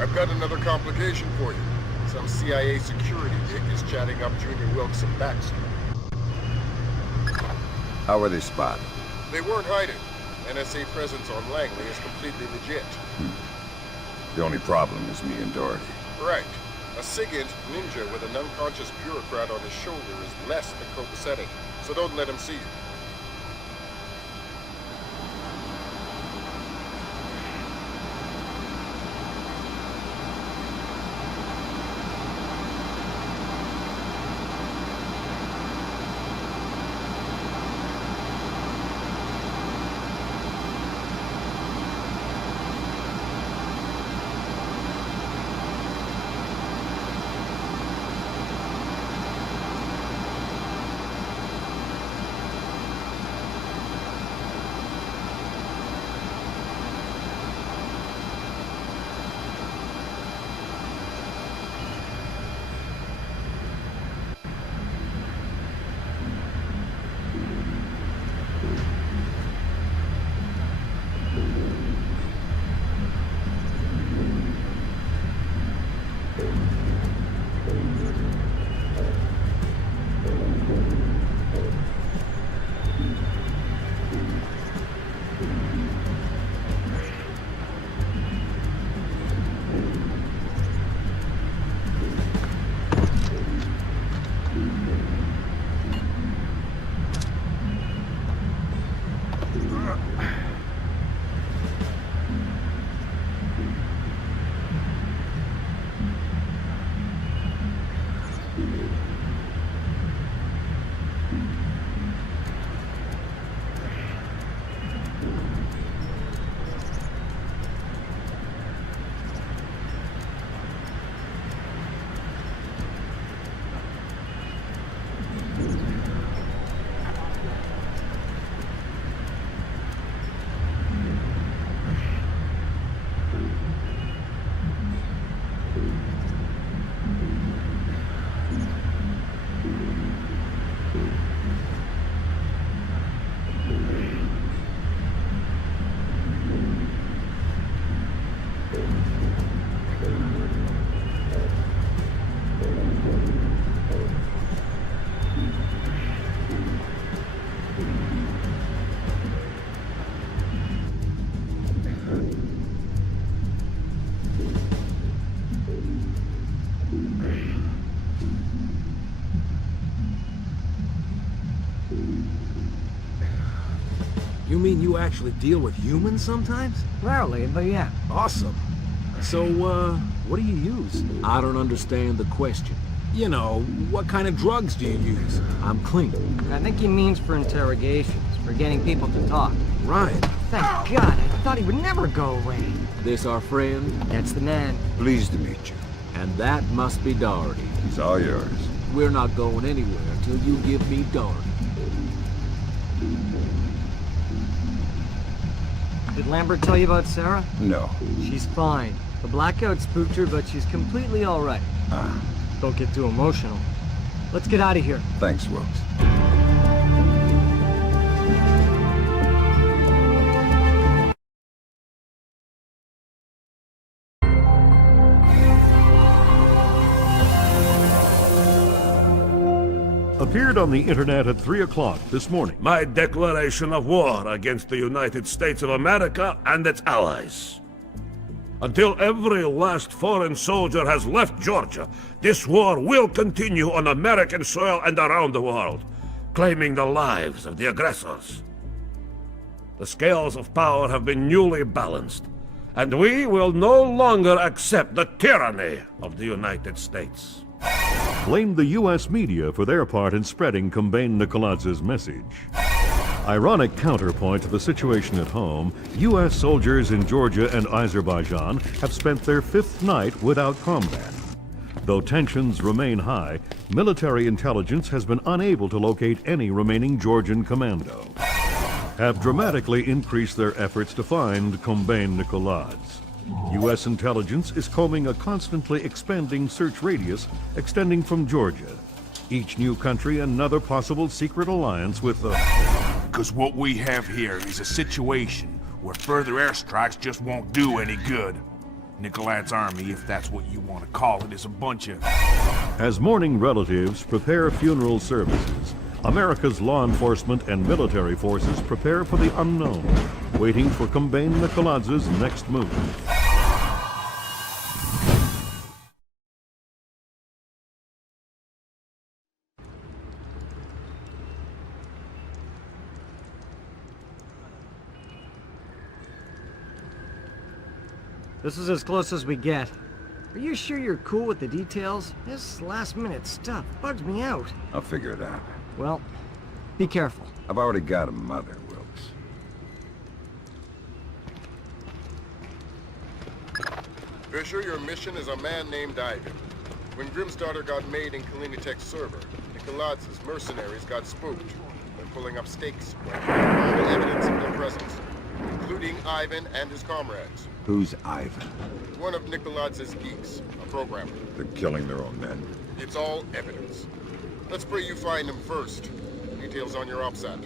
I've got another complication for you. Some CIA security dick is chatting up Junior Wilkes and Baxter. How were they spotted? They weren't hiding. NSA presence on Langley is completely legit. The only problem is me and Doherty. Right. A SIGINT ninja with an unconscious bureaucrat on his shoulder is less than copacetic, so don't let him see you. You mean you actually deal with humans sometimes? Rarely, but yeah. Awesome. So, what do you use? I don't understand the question. You know, what kind of drugs do you use? I'm clean. I think he means for interrogations, for getting people to talk. Right. Thank God, I thought he would never go away. This our friend? That's the man. Pleased to meet you. And that must be Doherty. He's all yours. We're not going anywhere until you give me Doherty. Did Lambert tell you about Sarah? No. She's fine. The blackout spooked her, but she's completely all right. Don't get too emotional. Let's get out of here. Thanks, Wilkes. Appeared on the internet at 3 o'clock this morning. My declaration of war against the United States of America and its allies. Until every last foreign soldier has left Georgia, this war will continue on American soil and around the world, claiming the lives of the aggressors. The scales of power have been newly balanced, and we will no longer accept the tyranny of the United States. Blamed the U.S. media for their part in spreading Kombain Nikoladz's message. Ironic counterpoint to the situation at home, U.S. soldiers in Georgia and Azerbaijan have spent their 5th night without combat. Though tensions remain high, military intelligence has been unable to locate any remaining Georgian commando. Have dramatically increased their efforts to find Kombain Nikoladze. U.S. intelligence is combing a constantly expanding search radius extending from Georgia. Each new country another possible secret alliance with the... Because what we have here is a situation where further airstrikes just won't do any good. Nikoladze's army, if that's what you want to call it, is a bunch of... As mourning relatives prepare funeral services, America's law enforcement and military forces prepare for the unknown, waiting for Kombain Nikoladze's next move. This is as close as we get. Are you sure you're cool with the details? This last-minute stuff bugs me out. I'll figure it out. Well, be careful. I've already got a mother, Wilkes. Fisher, your mission is a man named Ivan. When Grimm's daughter got made in Kalinatek's server, Nikoladze's mercenaries got spooked. They're pulling up stakes, all evidence of their presence, including Ivan and his comrades. Who's Ivan? One of Nikoladze's geeks, a programmer. They're killing their own men. It's all evidence. Let's pray you find him first. Details on your OPSAT.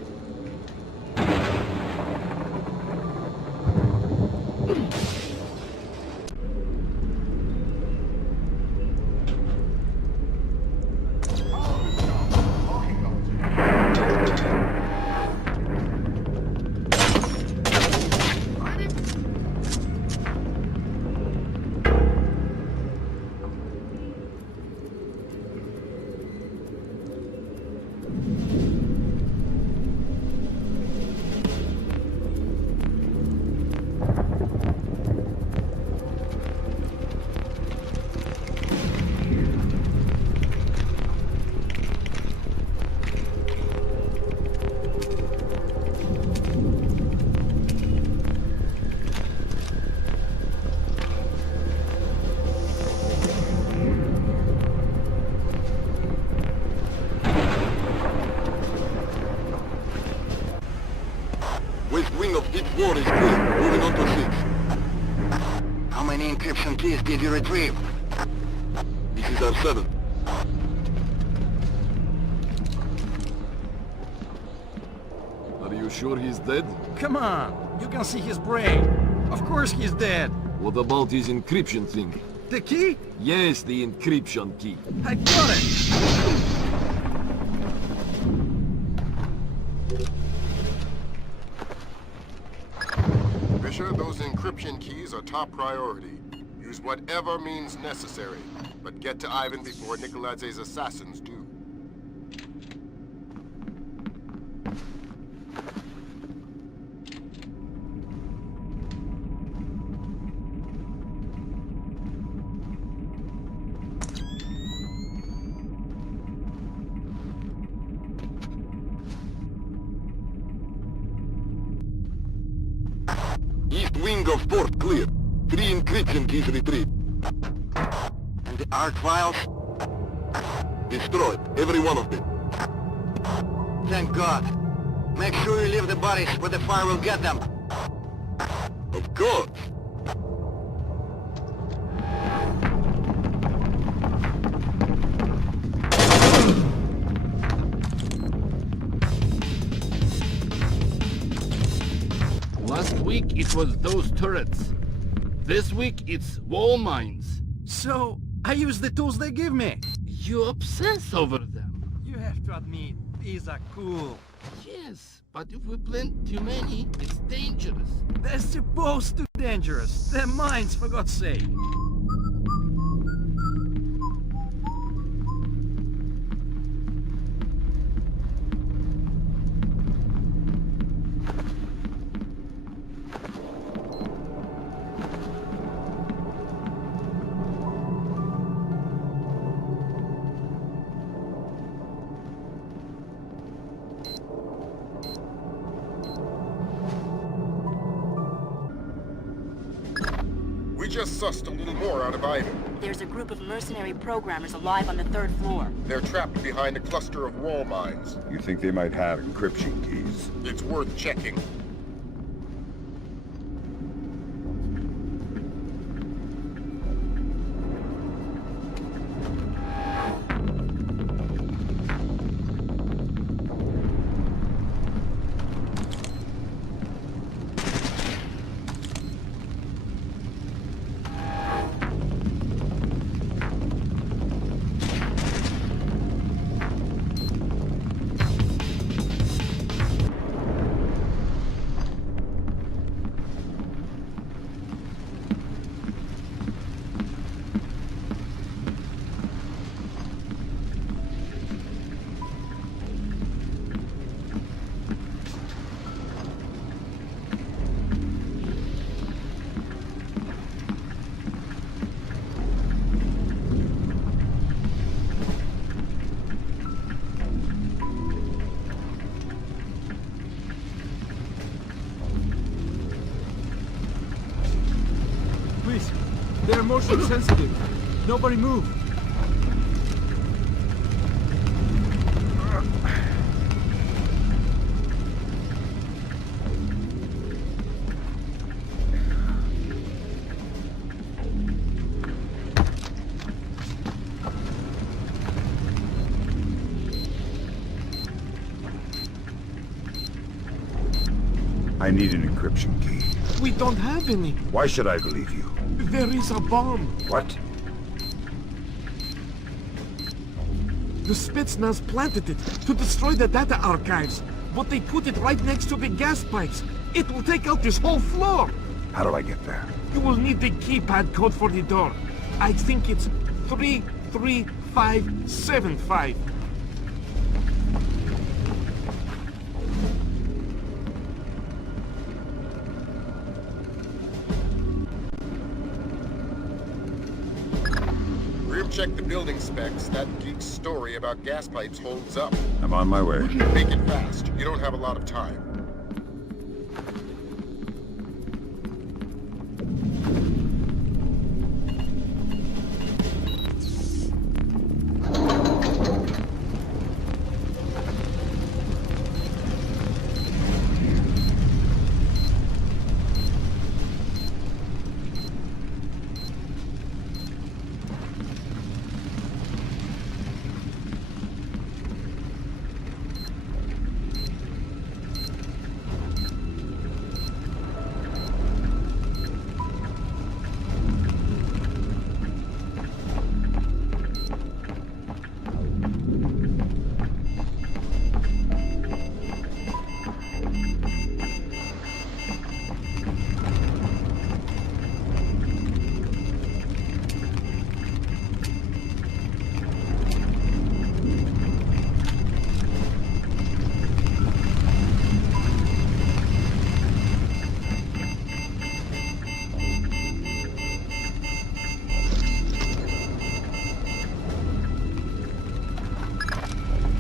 West wing of deep war is clear. Moving on to 6. How many encryption keys did you retrieve? This is our 7. Are you sure he's dead? Come on, you can see his brain. Of course he's dead. What about his encryption thing? The key? Yes, the encryption key. I got it! Fisher, those encryption keys are top priority. Use whatever means necessary, but get to Ivan before Nikoladze's assassins do. East wing of port clear. 3 encryption keys retrieved. And the ARC files? Destroyed. Every one of them. Thank God. Make sure you leave the bodies where the fire will get them. Of course. Last week it was those turrets. This week it's wall mines. So, I use the tools they give me. You obsess over them. You have to admit, these are cool. Yes, but if we plant too many, it's dangerous. They're supposed to be dangerous. They're mines, for God's sake. We just sussed a little more out of Ivan. There's a group of mercenary programmers alive on the 3rd floor. They're trapped behind a cluster of wall mines. You think they might have encryption keys? It's worth checking. They're motion sensitive. Nobody move. I need an encryption key. We don't have any. Why should I believe you? There is a bomb. What? The Spetsnaz planted it to destroy the data archives, but they put it right next to the gas pipes. It will take out this whole floor. How do I get there? You will need the keypad code for the door. I think it's 33575. Check the building specs. That geek's story about gas pipes holds up. I'm on my way. Make it fast. You don't have a lot of time.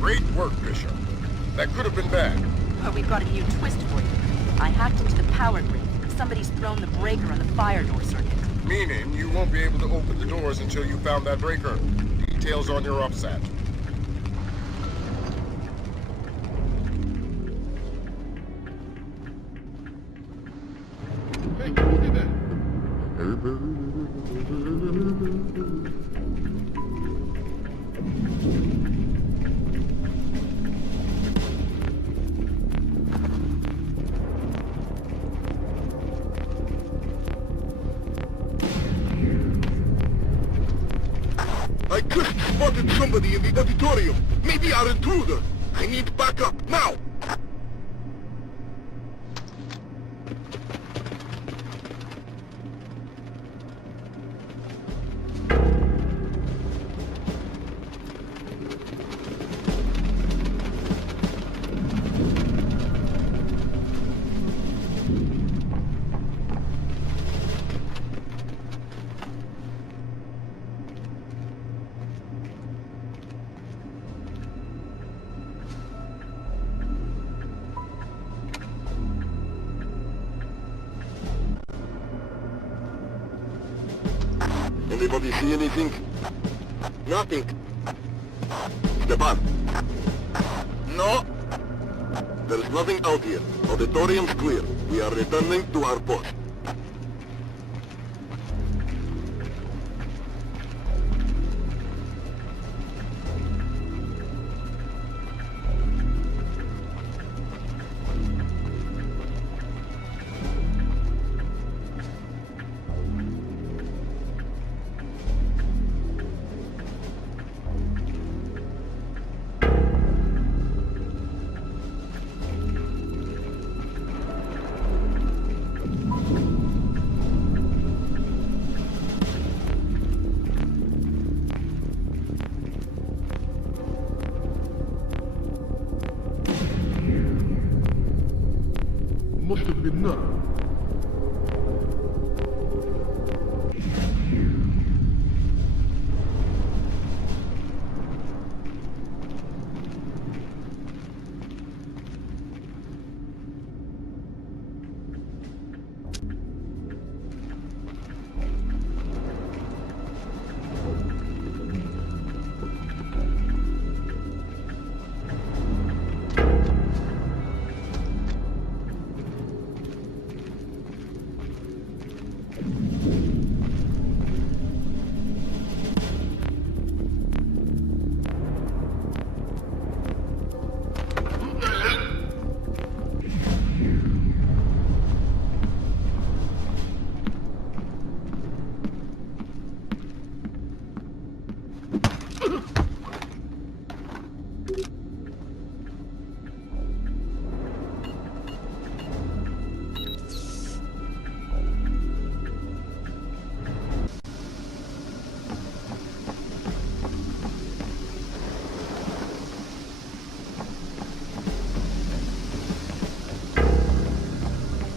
Great work, Bishop. That could have been bad. But we've got a new twist for you. I hacked into the power grid, somebody's thrown the breaker on the fire door circuit. Meaning you won't be able to open the doors until you found that breaker. Details on your upset. Hey, who did that? I just spotted somebody in the auditorium. Maybe our intruder. I need backup now. Anybody see anything? Nothing. Stepan. No. There's nothing out here. Auditorium's clear. We are returning to our post. Must have been nothing.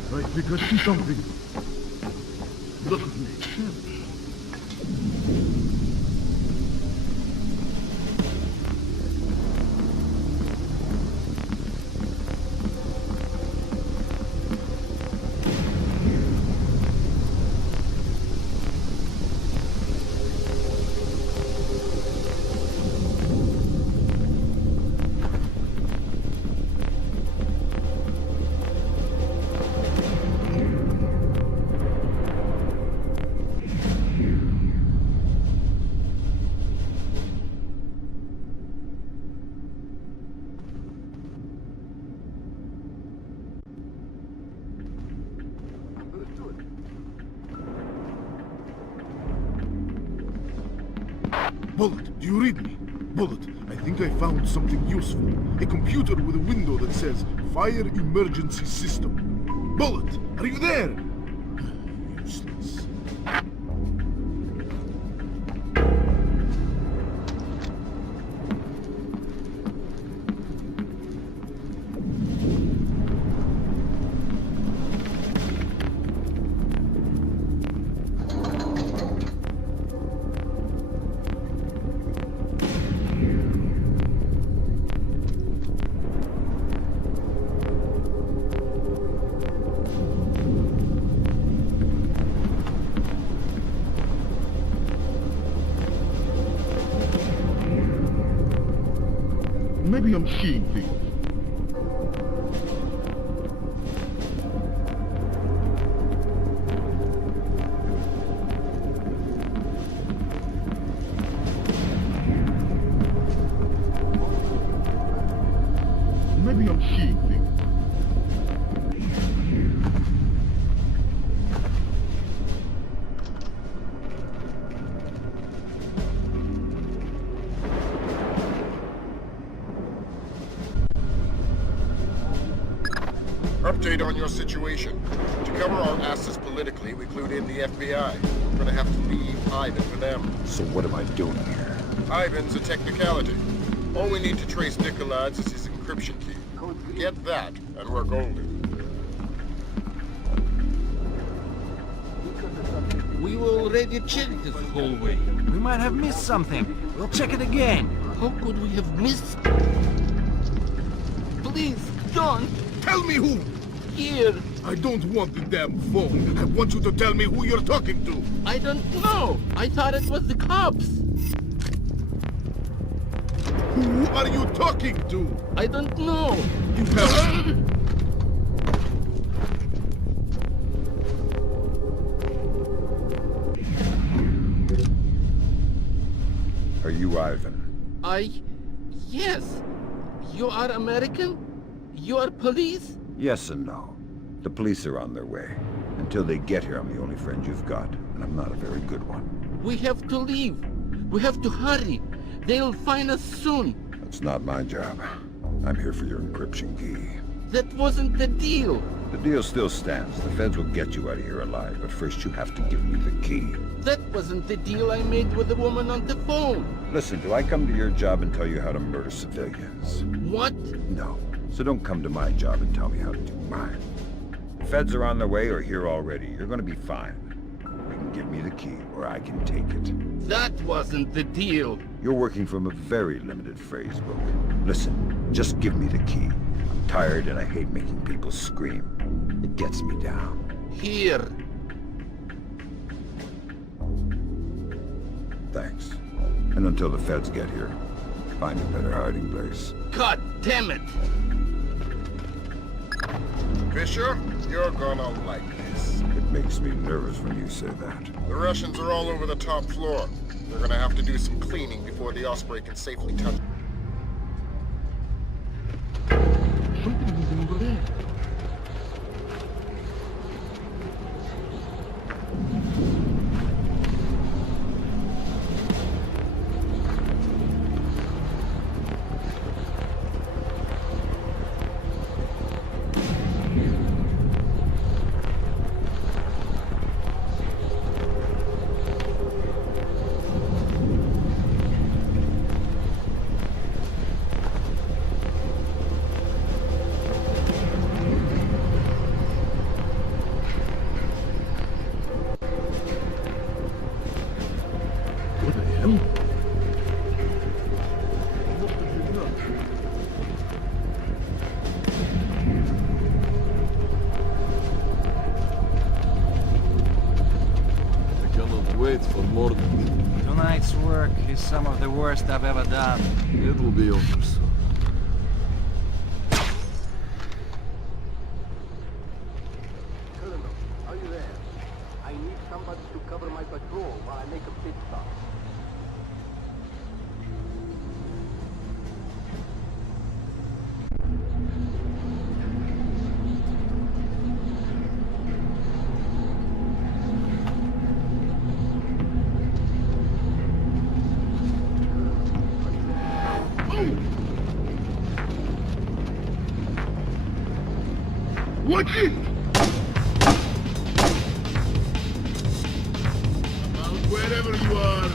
I think I see something. Doesn't make sense. Bullet, do you read me? Bullet, I think I found something useful. A computer with a window that says Fire Emergency System. Bullet, are you there? Useless. Maybe I'm seeing things. Maybe I'm seeing things. Update on your situation. To cover our asses politically, we clued in the FBI. We're gonna have to leave Ivan for them. So what am I doing here? Ivan's a technicality. All we need to trace Nicolad's is his encryption key. Get that, and we're golden. We already checked this hallway. We might have missed something. We'll check it again. How could we have missed? Please, don't! Tell me who! Here! I don't want the damn phone. I want you to tell me who you're talking to. I don't know! I thought it was the cops! Who are you talking to? I don't know! You have... Are you Ivan? Yes! You are American? You are police? Yes and no. The police are on their way. Until they get here, I'm the only friend you've got, and I'm not a very good one. We have to leave. We have to hurry. They'll find us soon. That's not my job. I'm here for your encryption key. That wasn't the deal. The deal still stands. The feds will get you out of here alive, but first you have to give me the key. That wasn't the deal I made with the woman on the phone. Listen, do I come to your job and tell you how to murder civilians? What? No. So don't come to my job and tell me how to do mine. The feds are on their way or here already. You're gonna be fine. You can give me the key, or I can take it. That wasn't the deal. You're working from a very limited phrase book. Listen, just give me the key. I'm tired and I hate making people scream. It gets me down. Here. Thanks. And until the feds get here, find a better hiding place. God damn it! Fisher, you're gonna like this. It makes me nervous when you say that. The Russians are all over the top floor. They're gonna have to do some cleaning before the Osprey can safely touch. Something over there. Wait for morning. Tonight's work is some of the worst I've ever done. It will be over soon. Colonel, are you there? I need somebody to cover my patrol while I make a pit stop. Watch it! About wherever you are.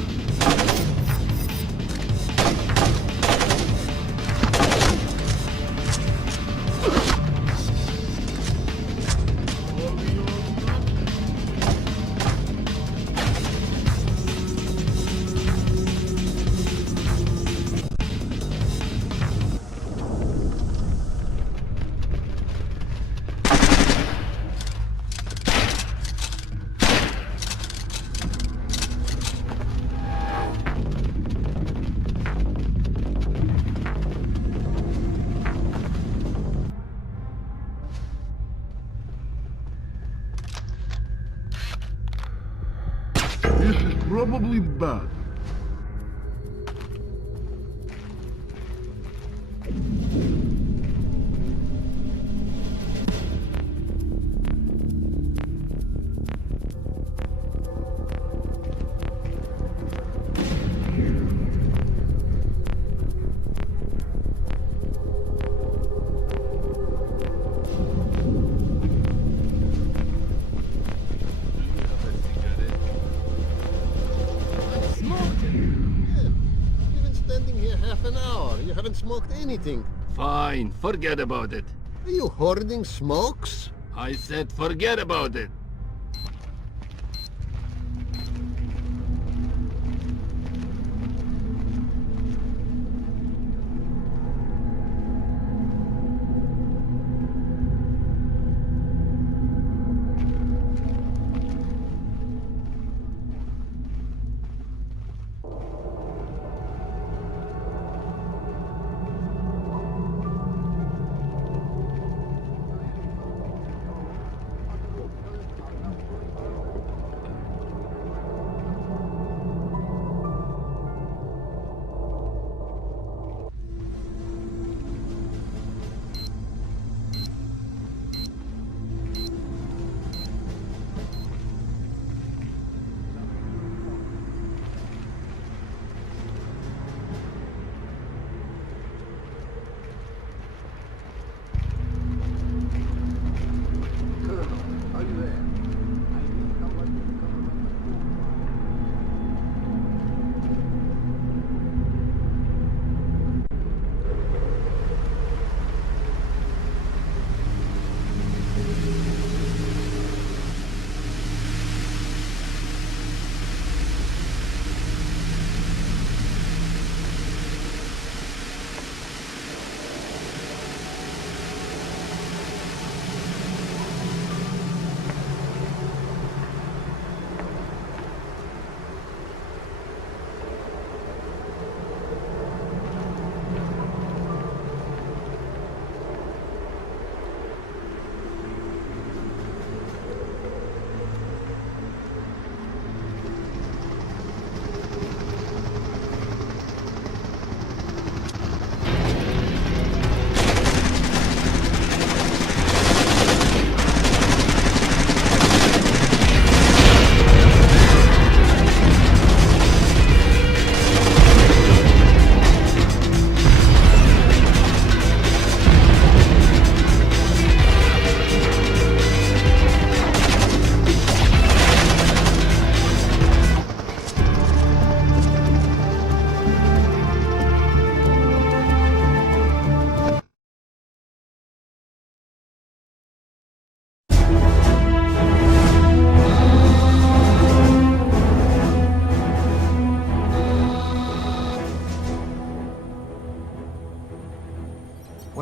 probably bad. You haven't smoked anything. Fine, forget about it. Are you hoarding smokes? I said forget about it.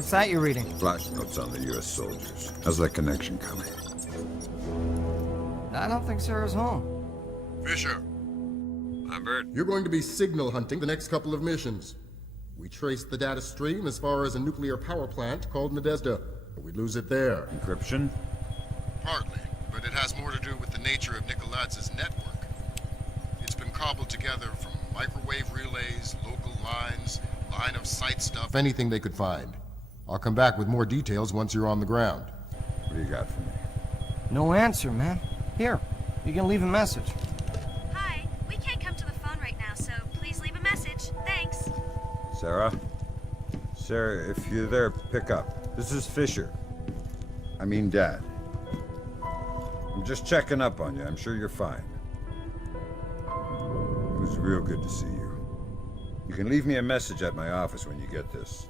What's that you're reading? Flash notes on the U.S. soldiers. How's that connection coming? I don't think Sarah's home. Fisher, Lambert? you're going to be signal hunting the next couple of missions. We traced the data stream as far as a nuclear power plant called Nadezhda, but we lose it there. Encryption? Partly, but it has more to do with the nature of Nikoladz's network. It's been cobbled together from microwave relays, local lines, line of sight stuff, anything they could find. I'll come back with more details once you're on the ground. What do you got for me? No answer, man. Here, you can leave a message. Hi, we can't come to the phone right now, so please leave a message. Thanks. Sarah? Sarah, if you're there, pick up. This is Fisher. I mean, Dad. I'm just checking up on you. I'm sure you're fine. It was real good to see you. You can leave me a message at my office when you get this.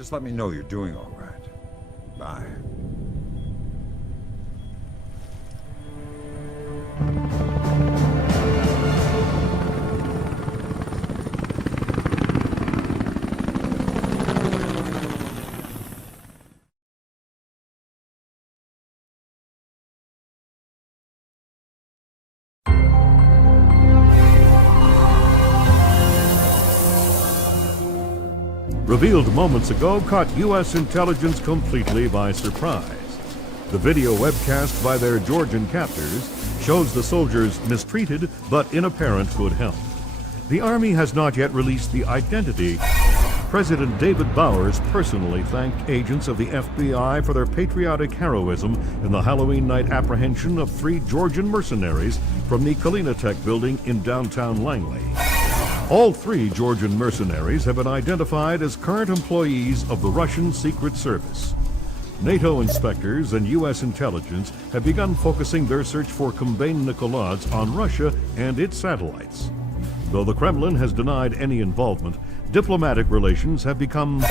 Just let me know you're doing all right. Bye. Revealed moments ago caught U.S. intelligence completely by surprise. The video webcast by their Georgian captors shows the soldiers mistreated but in apparent good health. The Army has not yet released the identity. President David Bowers personally thanked agents of the FBI for their patriotic heroism in the Halloween night apprehension of 3 Georgian mercenaries from the Kalinatek building in downtown Langley. All 3 Georgian mercenaries have been identified as current employees of the Russian Secret Service. NATO inspectors and U.S. intelligence have begun focusing their search for Kombain Nikolads on Russia and its satellites. Though the Kremlin has denied any involvement, diplomatic relations have become...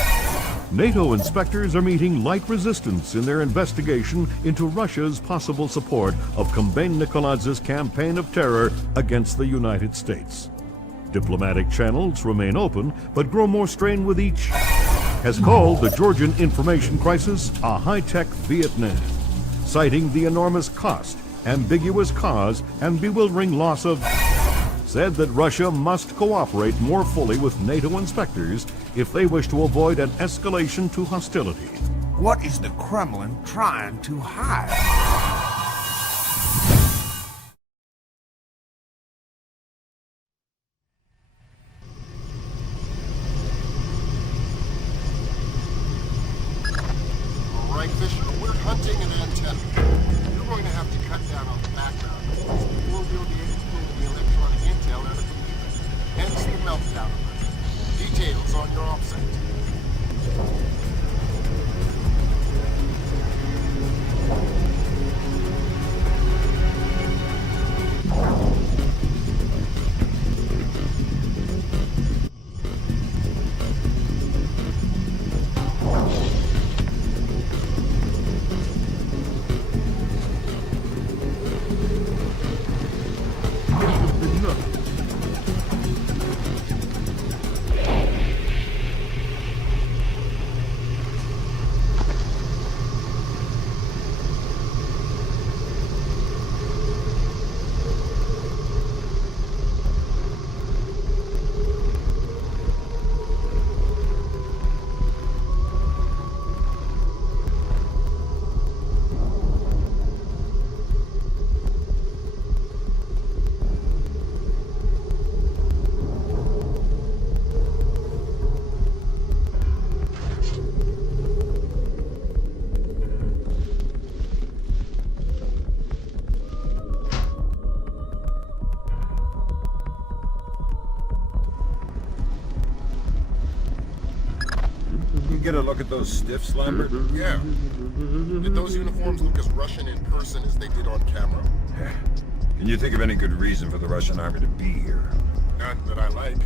NATO inspectors are meeting light resistance in their investigation into Russia's possible support of Kombain Nikolads' campaign of terror against the United States. Diplomatic channels remain open, but grow more strained with each... has called the Georgian information crisis a high-tech Vietnam, citing the enormous cost, ambiguous cause, and bewildering loss of... said that Russia must cooperate more fully with NATO inspectors if they wish to avoid an escalation to hostility. What is the Kremlin trying to hide? All right, Fisher, we're hunting an antenna. You're going to have to cut down on the background noise before we'll be able to pull the electronic intel out of the ether. Hence the meltdown alert. Details on your offset. Get a look at those stiffs, Lambert? Yeah. Did those uniforms look as Russian in person as they did on camera? Can you think of any good reason for the Russian army to be here? None that I like.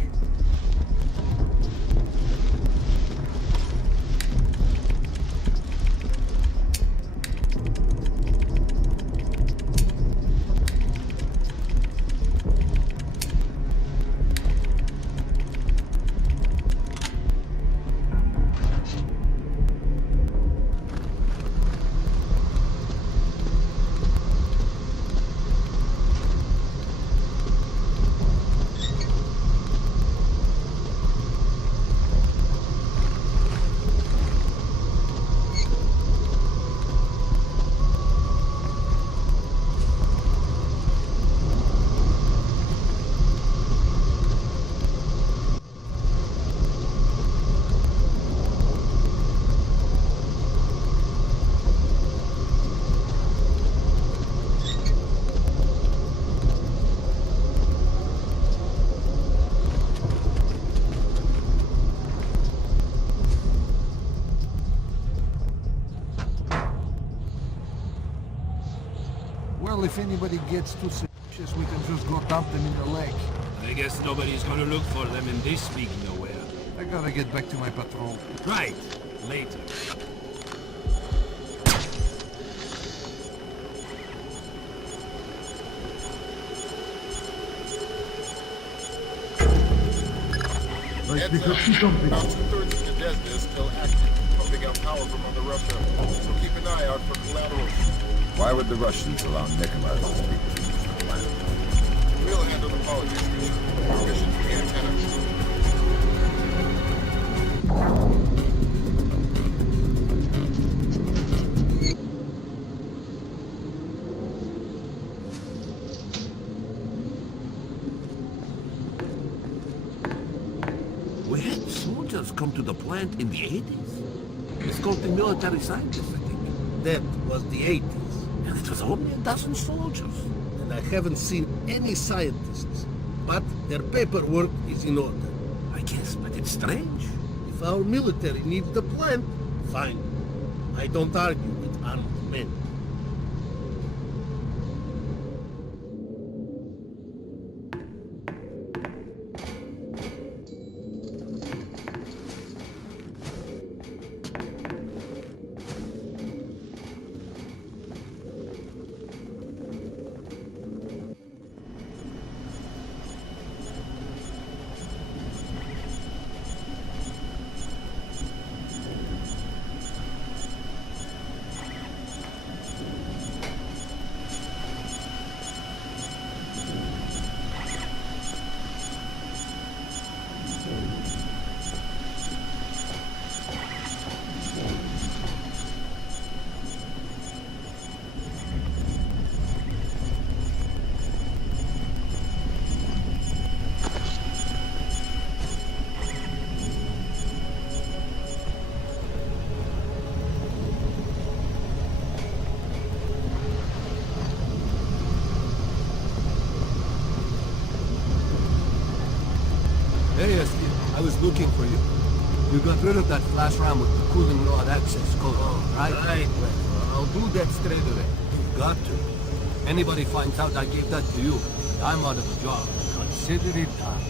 Well, if anybody gets too suspicious, we can just go dump them in the lake. I guess nobody's gonna look for them in this big nowhere. I gotta get back to my patrol. Right. Later. Heads up. About 2/3 of the desert is still active, pumping out power from under Russia. So keep an eye out for collateral. Why would the Russians allow Nikolai to speak to use the planet? We'll handle the politics, permission for the antenna. the plant in the 80s? Escorting military scientists, I think. That was the 80s. And it was only a dozen soldiers. And I haven't seen any scientists. But their paperwork is in order. I guess, but it's strange. If our military needs the plant, fine. I don't argue with armed men. Hey, Esty, I was looking for you. You got rid of that flash RAM with the cooling rod access code, right? Right, well, I'll do that straight away. You got to. Anybody finds out I gave that to you, I'm out of a job. Consider it done.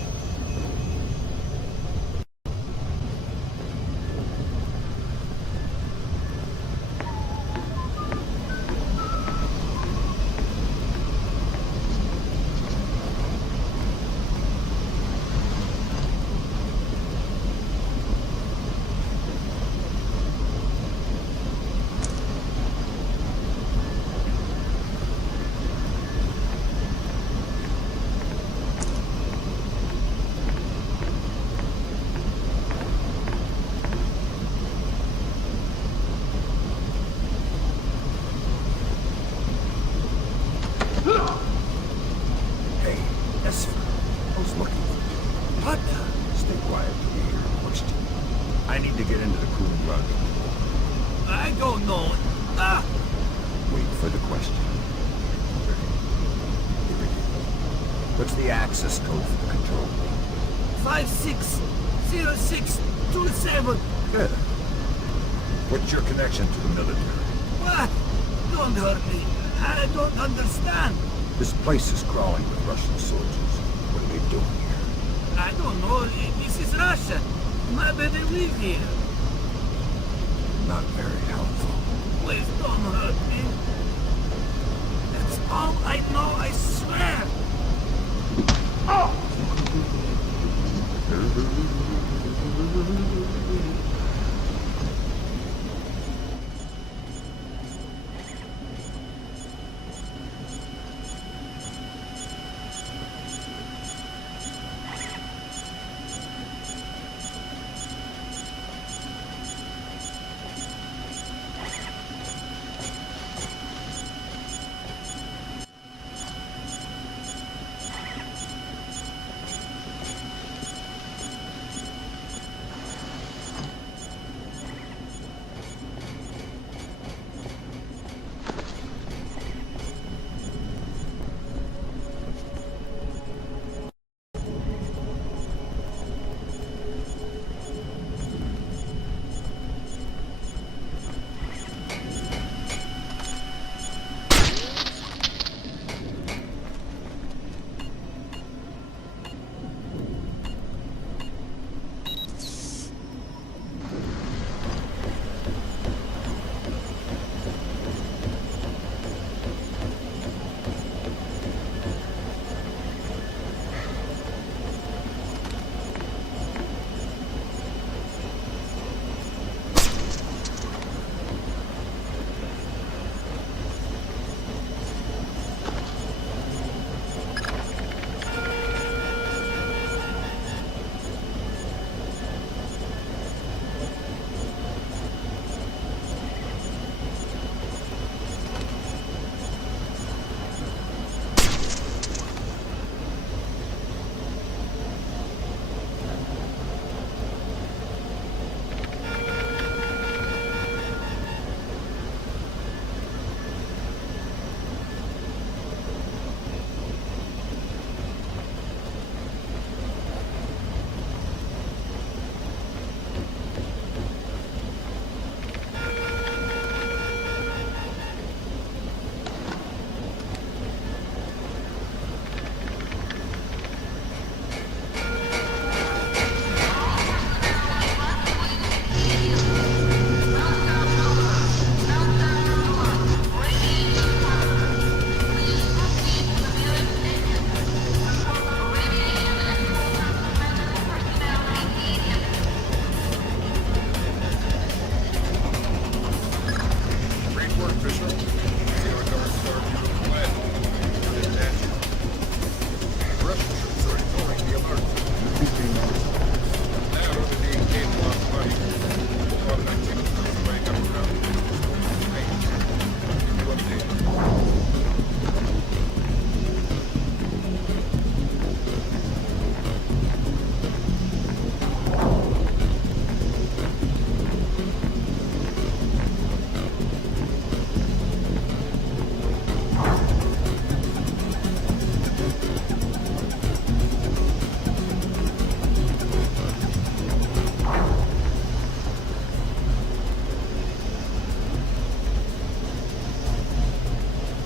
Hey, Esper, I was looking for you. What? Stay quiet till you hear a question. I need to get into the cooling rod. I don't know. Wait for the question. Here it is. What's the access code for the control room? 560627. Good. What's your connection to the military? What? Don't hurt me. I don't understand. This place is crawling with Russian soldiers. What are they doing here? I don't know. This is Russia. Maybe they live here. Not very helpful. Please don't hurt me. That's all I know, I swear. Oh!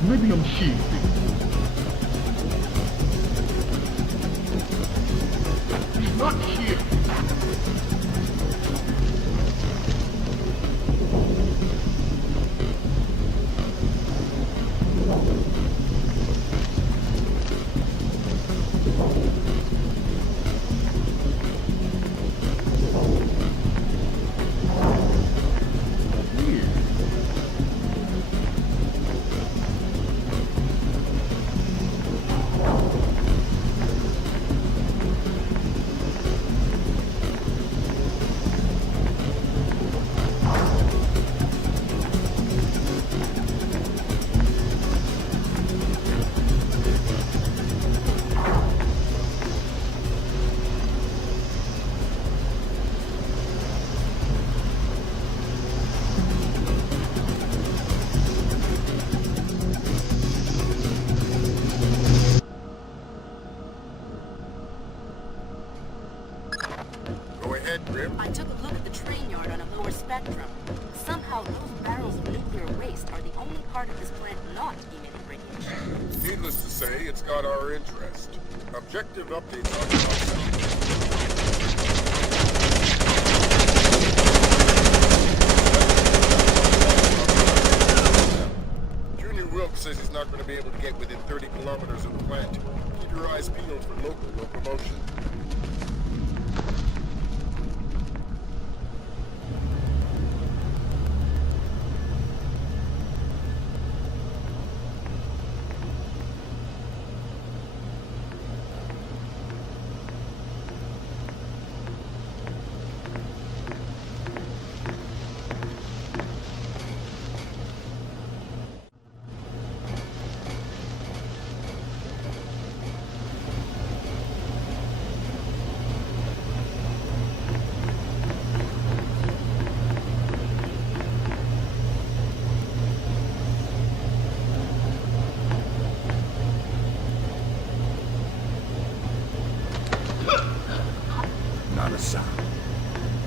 Maybe I'm cheating. He's not here. I took a look at the train yard on a lower spectrum. Somehow those barrels of nuclear waste are the only part of this plant not emitting radiation. Needless to say, it's got our interest. Objective updates on the Junior Wilkes says he's not going to be able to get within 30 kilometers of the plant. Keep your eyes peeled for local locomotion. Not a sound.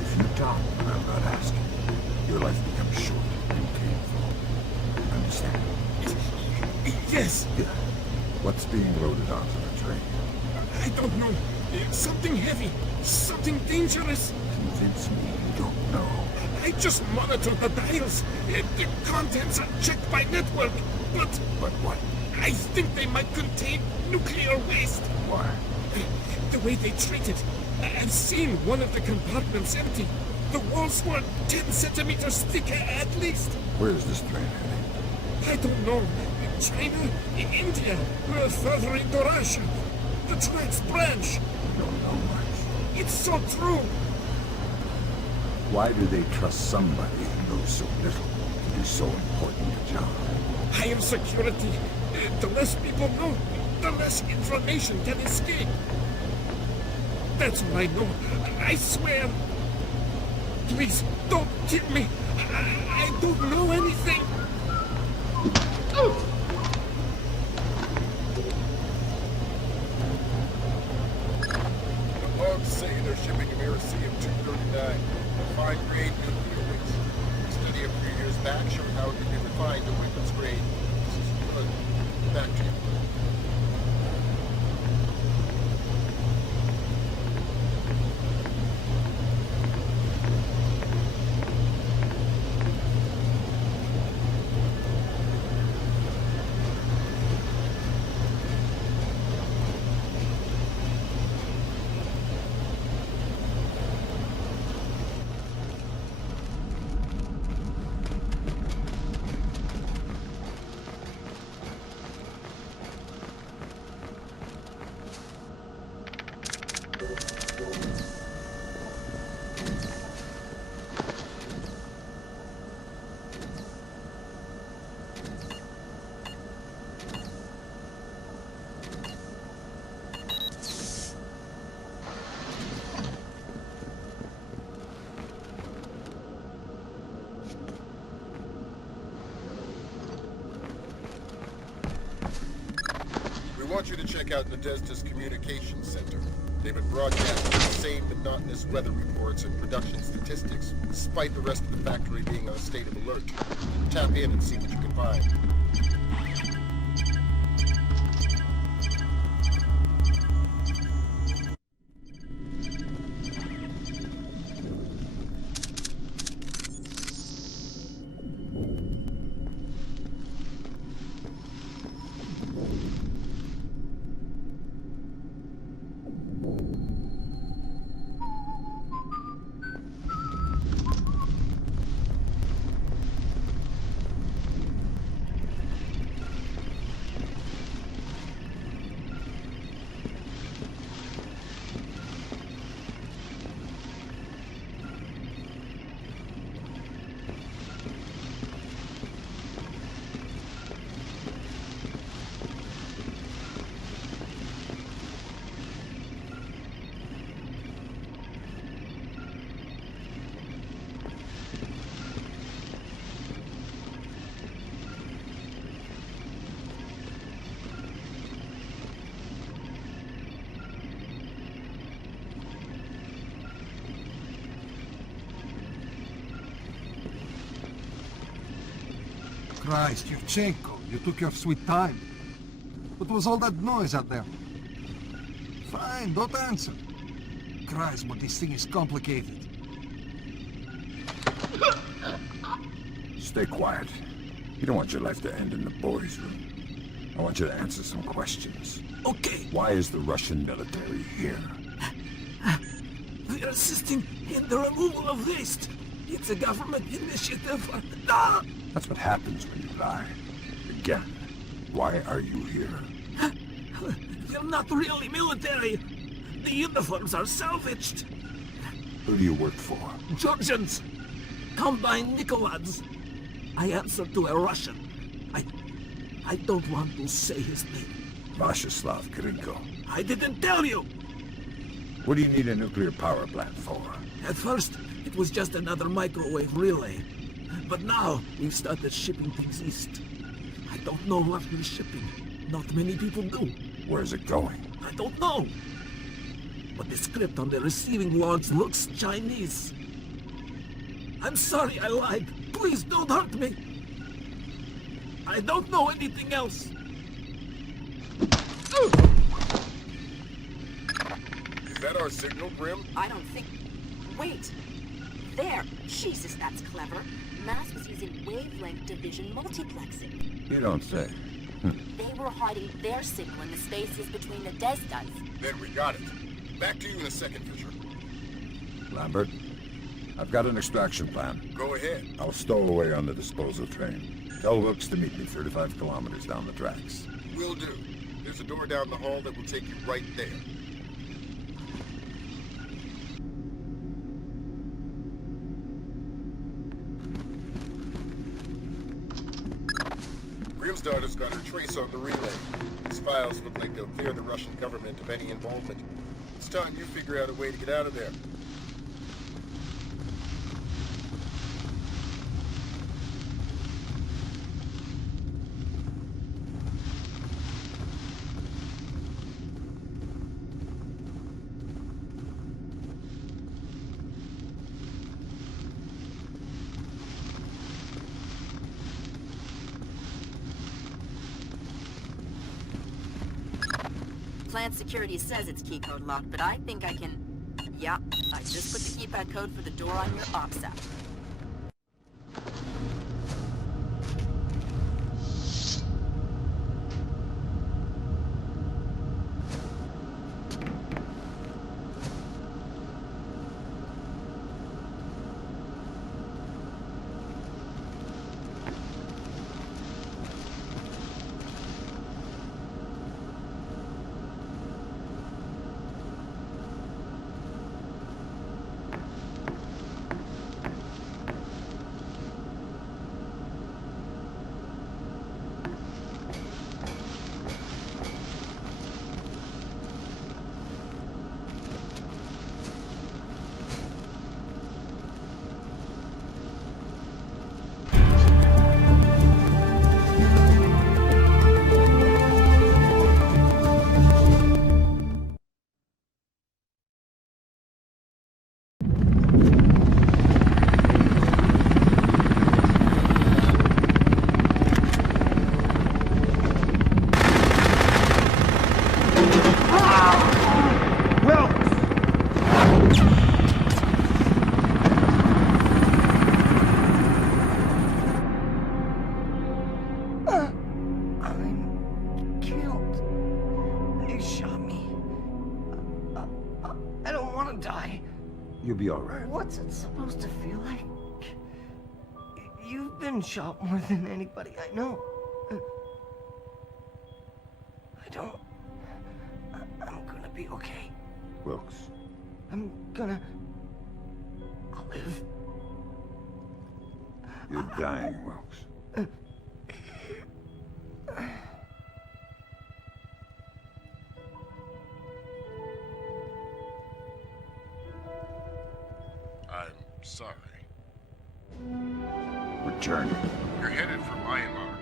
If you talk when I'm not asking, your life becomes short and painful. Understand? Yes. Yeah. What's being loaded onto the train? I don't know. Something heavy. Something dangerous. Convince me you don't know. I just monitored the dials. The contents are checked by network, but... But what? I think they might contain nuclear waste. Why? The way they treat it. I've seen one of the compartments empty. The walls were 10 centimeters thick at least. Where's this train heading? I don't know. China, India, further into Russia. The tracks branch. You don't know much. It's so true. Why do they trust somebody who knows so little to do so important a job? Higher security. The less people know, the less information can escape. That's all I know. I swear. Please, don't kill me. I don't know anything. The logs say they're shipping Americium-239, a fine-grade nuclear waste. A study a few years back showed how it could be refined to weapons grade. This is good. Back to you. I want you to check out Nadezhda's communications center. They've been broadcasting the same monotonous weather reports and production statistics, despite the rest of the factory being on a state of alert. Tap in and see what you can find. Christ, Yurchenko, you took your sweet time. What was all that noise out there? Fine, don't answer. Christ, but this thing is complicated. Stay quiet. You don't want your life to end in the boys' room. I want you to answer some questions. Okay. Why is the Russian military here? They're assisting in the removal of waste. It's a government initiative. That's what happens when you lie. Again, why are you here? They're not really military. The uniforms are salvaged. Who do you work for? Georgians. Combined Nikolads. I answer to a Russian. I don't want to say his name. Vashislav Grinko. I didn't tell you! What do you need a nuclear power plant for? At first, it was just another microwave relay. But now, we've started shipping things east. I don't know what we're shipping. Not many people do. Where's it going? I don't know. But the script on the receiving logs looks Chinese. I'm sorry I lied. Please don't hurt me. I don't know anything else. Is that our signal, Grim? I don't think... Wait. There. Jesus, that's clever. MAS was using wavelength division multiplexing. You don't say. They were hiding their signal in the spaces between the Destas. Then we got it. Back to you in a second, Fisher. Lambert, I've got an extraction plan. Go ahead. I'll stow away on the disposal train. Tell Wilkes to meet me 35 kilometers down the tracks. Will do. There's a door down the hall that will take you right there. Grim's daughter's got her trace on the relay. These files look like they'll clear the Russian government of any involvement. It's time you figure out a way to get out of there. Plant security says it's keycode locked, but I think I can... Yeah, I just put the keypad code for the door on your ops app. You'll be all right. What's it supposed to feel like? You've been shot more than anybody I know. I don't... I'm gonna be okay. Wilkes. I'm gonna... I'll live. You're dying, Wilkes. I'm sorry. Returning. You're headed for Myanmar.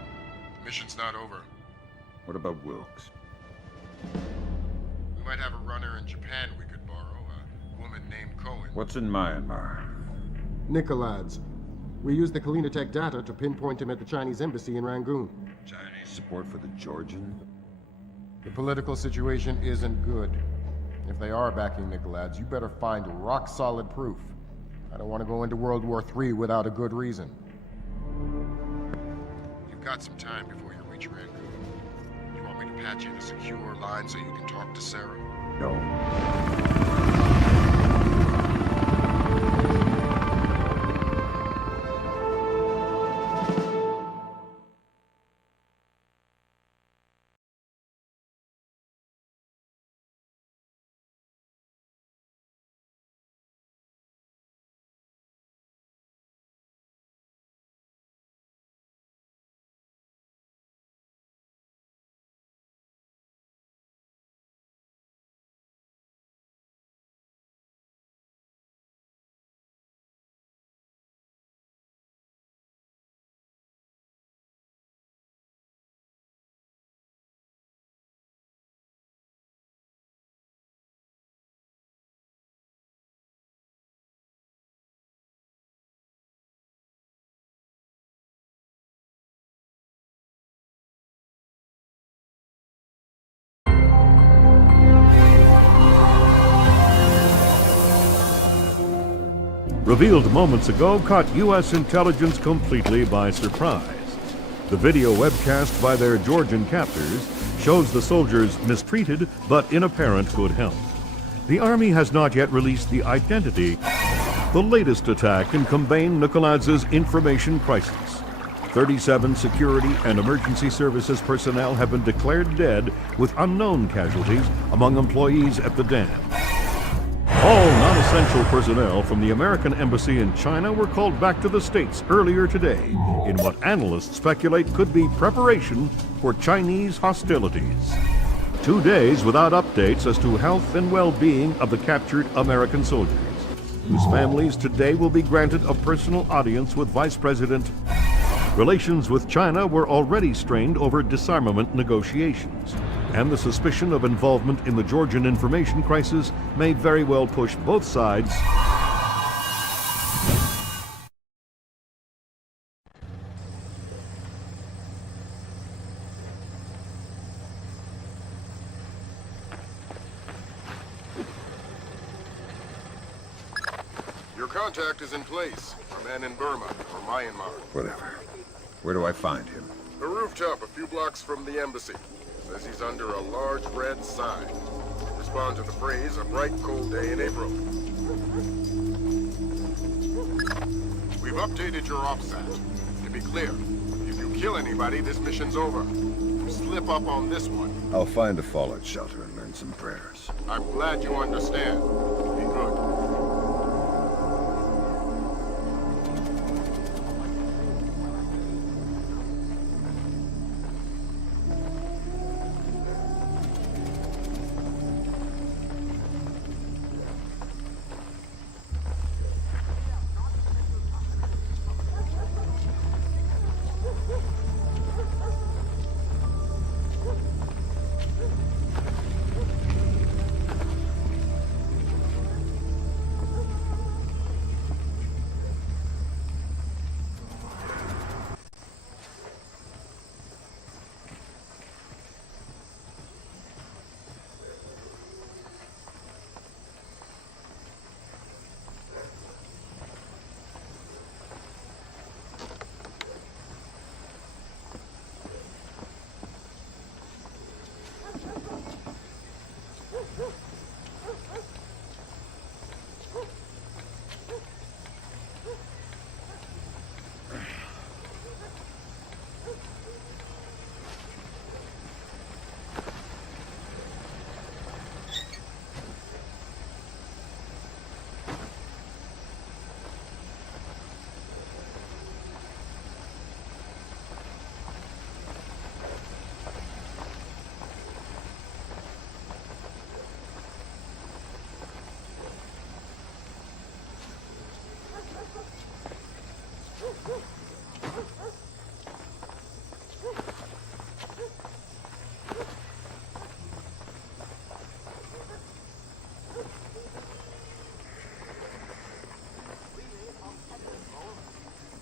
Mission's not over. What about Wilkes? We might have a runner in Japan we could borrow, a woman named Cohen. What's in Myanmar? Nikolads. We used the Kalinatek data to pinpoint him at the Chinese embassy in Rangoon. Chinese support for the Georgian? The political situation isn't good. If they are backing Nikolads, you better find rock-solid proof. I don't want to go into World War III without a good reason. You've got some time before you reach Rangoon. You want me to patch in a secure line so you can talk to Sarah? No. Revealed moments ago caught U.S. intelligence completely by surprise. The video webcast by their Georgian captors shows the soldiers mistreated but in apparent good health. The Army has not yet released the identity. The latest attack in Kombain Nikolads' information crisis. 37 security and emergency services personnel have been declared dead with unknown casualties among employees at the dam. All non-essential personnel from the American embassy in China were called back to the States earlier today in what analysts speculate could be preparation for Chinese hostilities. 2 days without updates as to health and well-being of the captured American soldiers, whose families today will be granted a personal audience with Vice President. Relations with China were already strained over disarmament negotiations, and the suspicion of involvement in the Georgian information crisis may very well push both sides Your contact is in place. A man in Burma, or Myanmar. Whatever. Where do I find him? A rooftop a few blocks from the embassy. Says he's under a large red sign. Respond to the phrase, a bright cold day in April. We've updated your OPSAT. To be clear, if you kill anybody, this mission's over. You slip up on this one. I'll find a fallout shelter and learn some prayers. I'm glad you understand. Be good.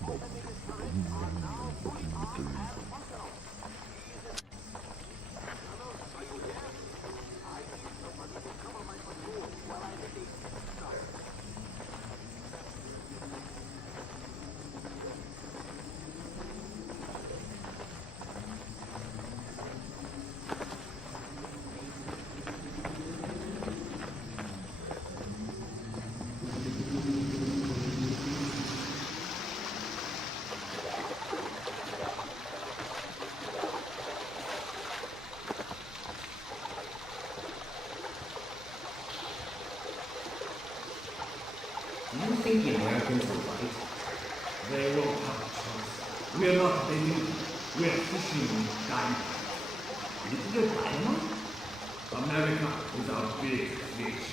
Do you think the Americans are right? They won't have a choice. We're not begging. We're fishing in dynamite. Little dynamite? America is our big fish.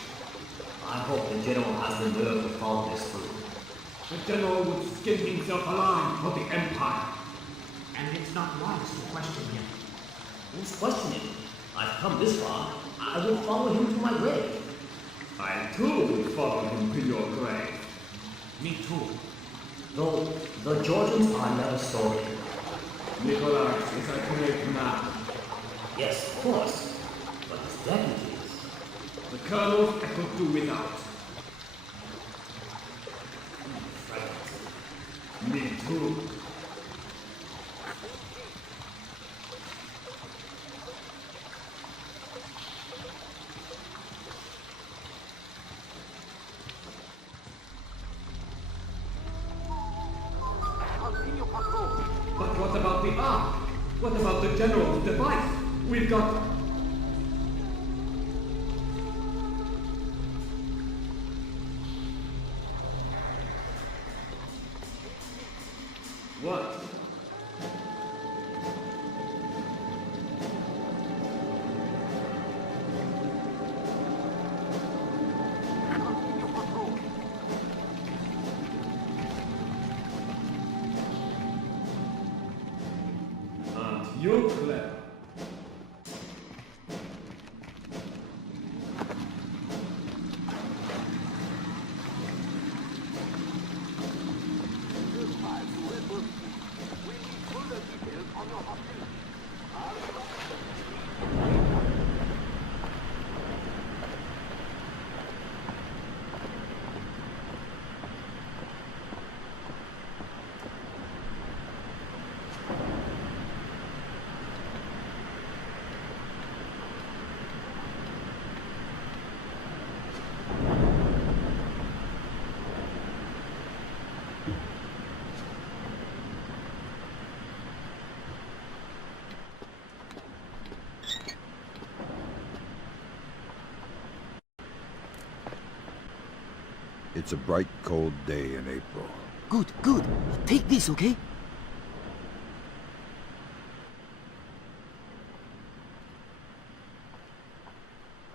I hope the General has the nerve to follow this through. The General would skin himself alive for the Empire. And it's not wise to question him. Who's questioning? I've come this far. I will follow him to my grave. I too will follow him to your grave. Me too. Though the Georgians are never story. Nikolai is a great man. Yes, of course. But his deputies. The colonels I could do without. Me too. But what about the ark? What about the General's device? We've got... What? You're clever. It's a bright, cold day in April. Good, good. Take this, okay?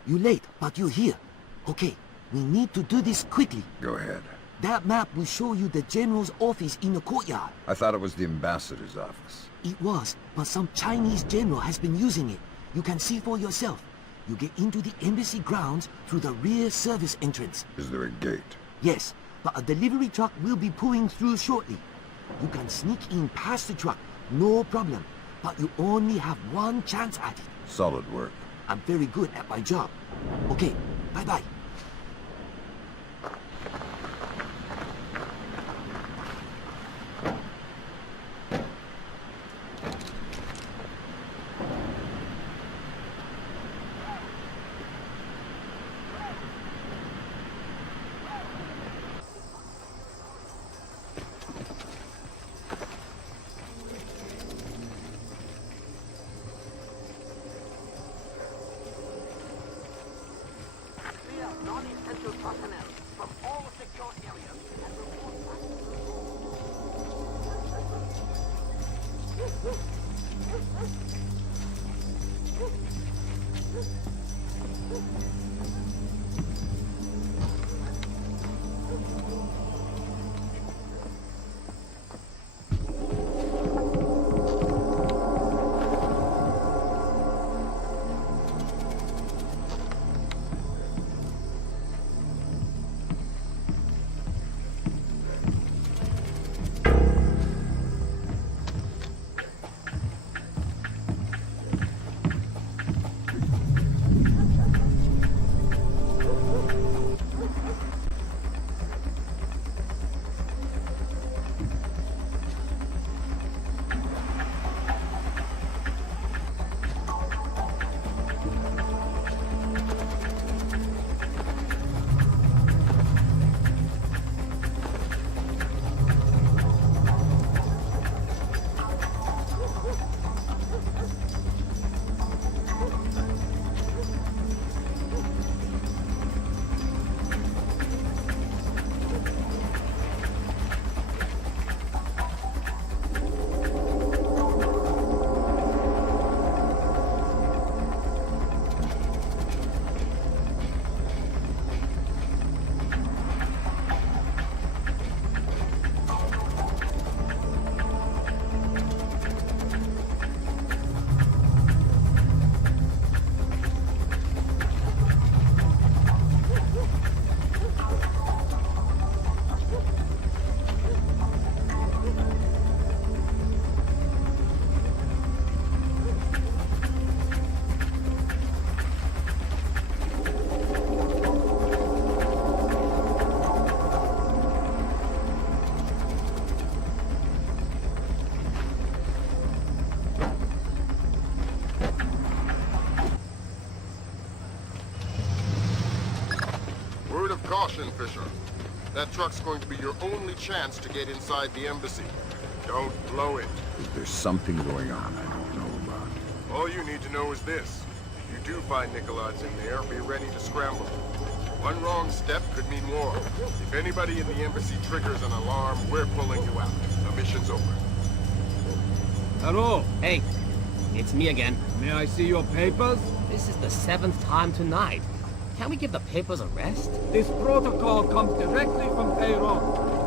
You're late, but you're here. Okay, we need to do this quickly. Go ahead. That map will show you the General's office in the courtyard. I thought it was the ambassador's office. It was, but some Chinese general has been using it. You can see for yourself. You get into the embassy grounds through the rear service entrance. Is there a gate? Yes, but a delivery truck will be pulling through shortly. You can sneak in past the truck, no problem. But you only have one chance at it. Solid work. I'm very good at my job. Okay, bye-bye. Non-essential personnel from all secure areas and report Listen, Fisher. That truck's going to be your only chance to get inside the embassy. Don't blow it. There's something going on I don't know about. All you need to know is this. If you do find Nicolad's in there, be ready to scramble. One wrong step could mean war. If anybody in the embassy triggers an alarm, we're pulling you out. The mission's over. Hello. Hey, it's me again. May I see your papers? This is the 7th time tonight. Can't we give the papers a rest? This protocol comes directly from payroll.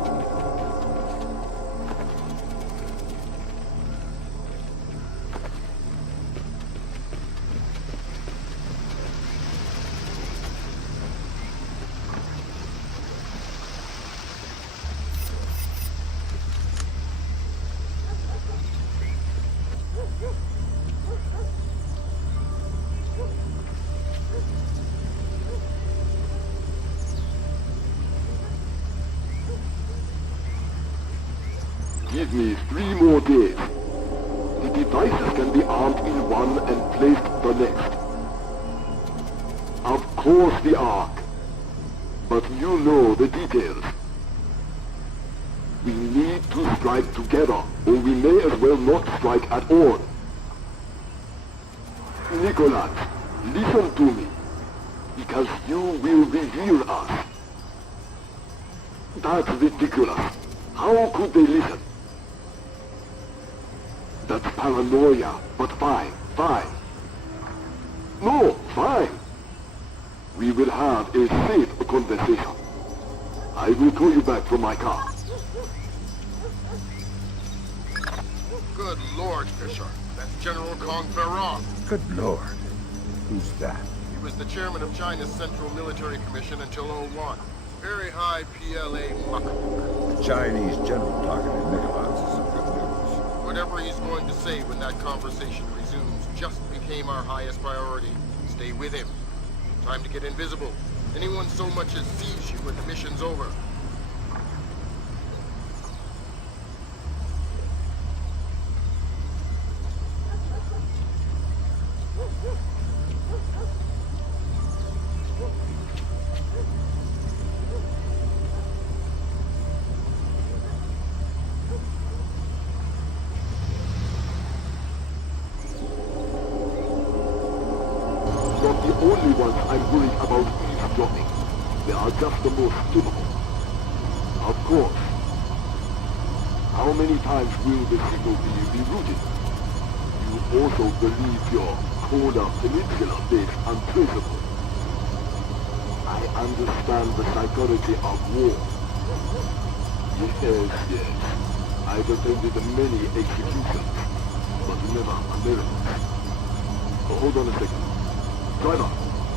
Give me 3 more days. The devices can be armed in one and placed the next. Of course the Ark. But you know the details. We need to strike together, or we may as well not strike at all. Nicholas, listen to me. Because you will reveal us. That's ridiculous. How could they listen? That's paranoia, but fine. No, fine. We will have a safe conversation. I will call you back from my car. Good Lord, Fisher. That's General Covert. Good Lord. Who's that? He was the chairman of China's Central Military Commission until '01. Very high PLA mucker. The Chinese general talking to Nicholas is some good news. Whatever he's going to say when that conversation resumes just became our highest priority. Stay with him. Time to get invisible. Anyone so much as sees you and the mission's over. Not the only ones I'm worried about eavesdropping. They are just the most typical. Of course. How many times will the signal be rerouted? You also believe your Polar Peninsula base untraceable. I understand the psychology of war. Yes. I've attended many executions, but never Americans. Hold on a second. Driver,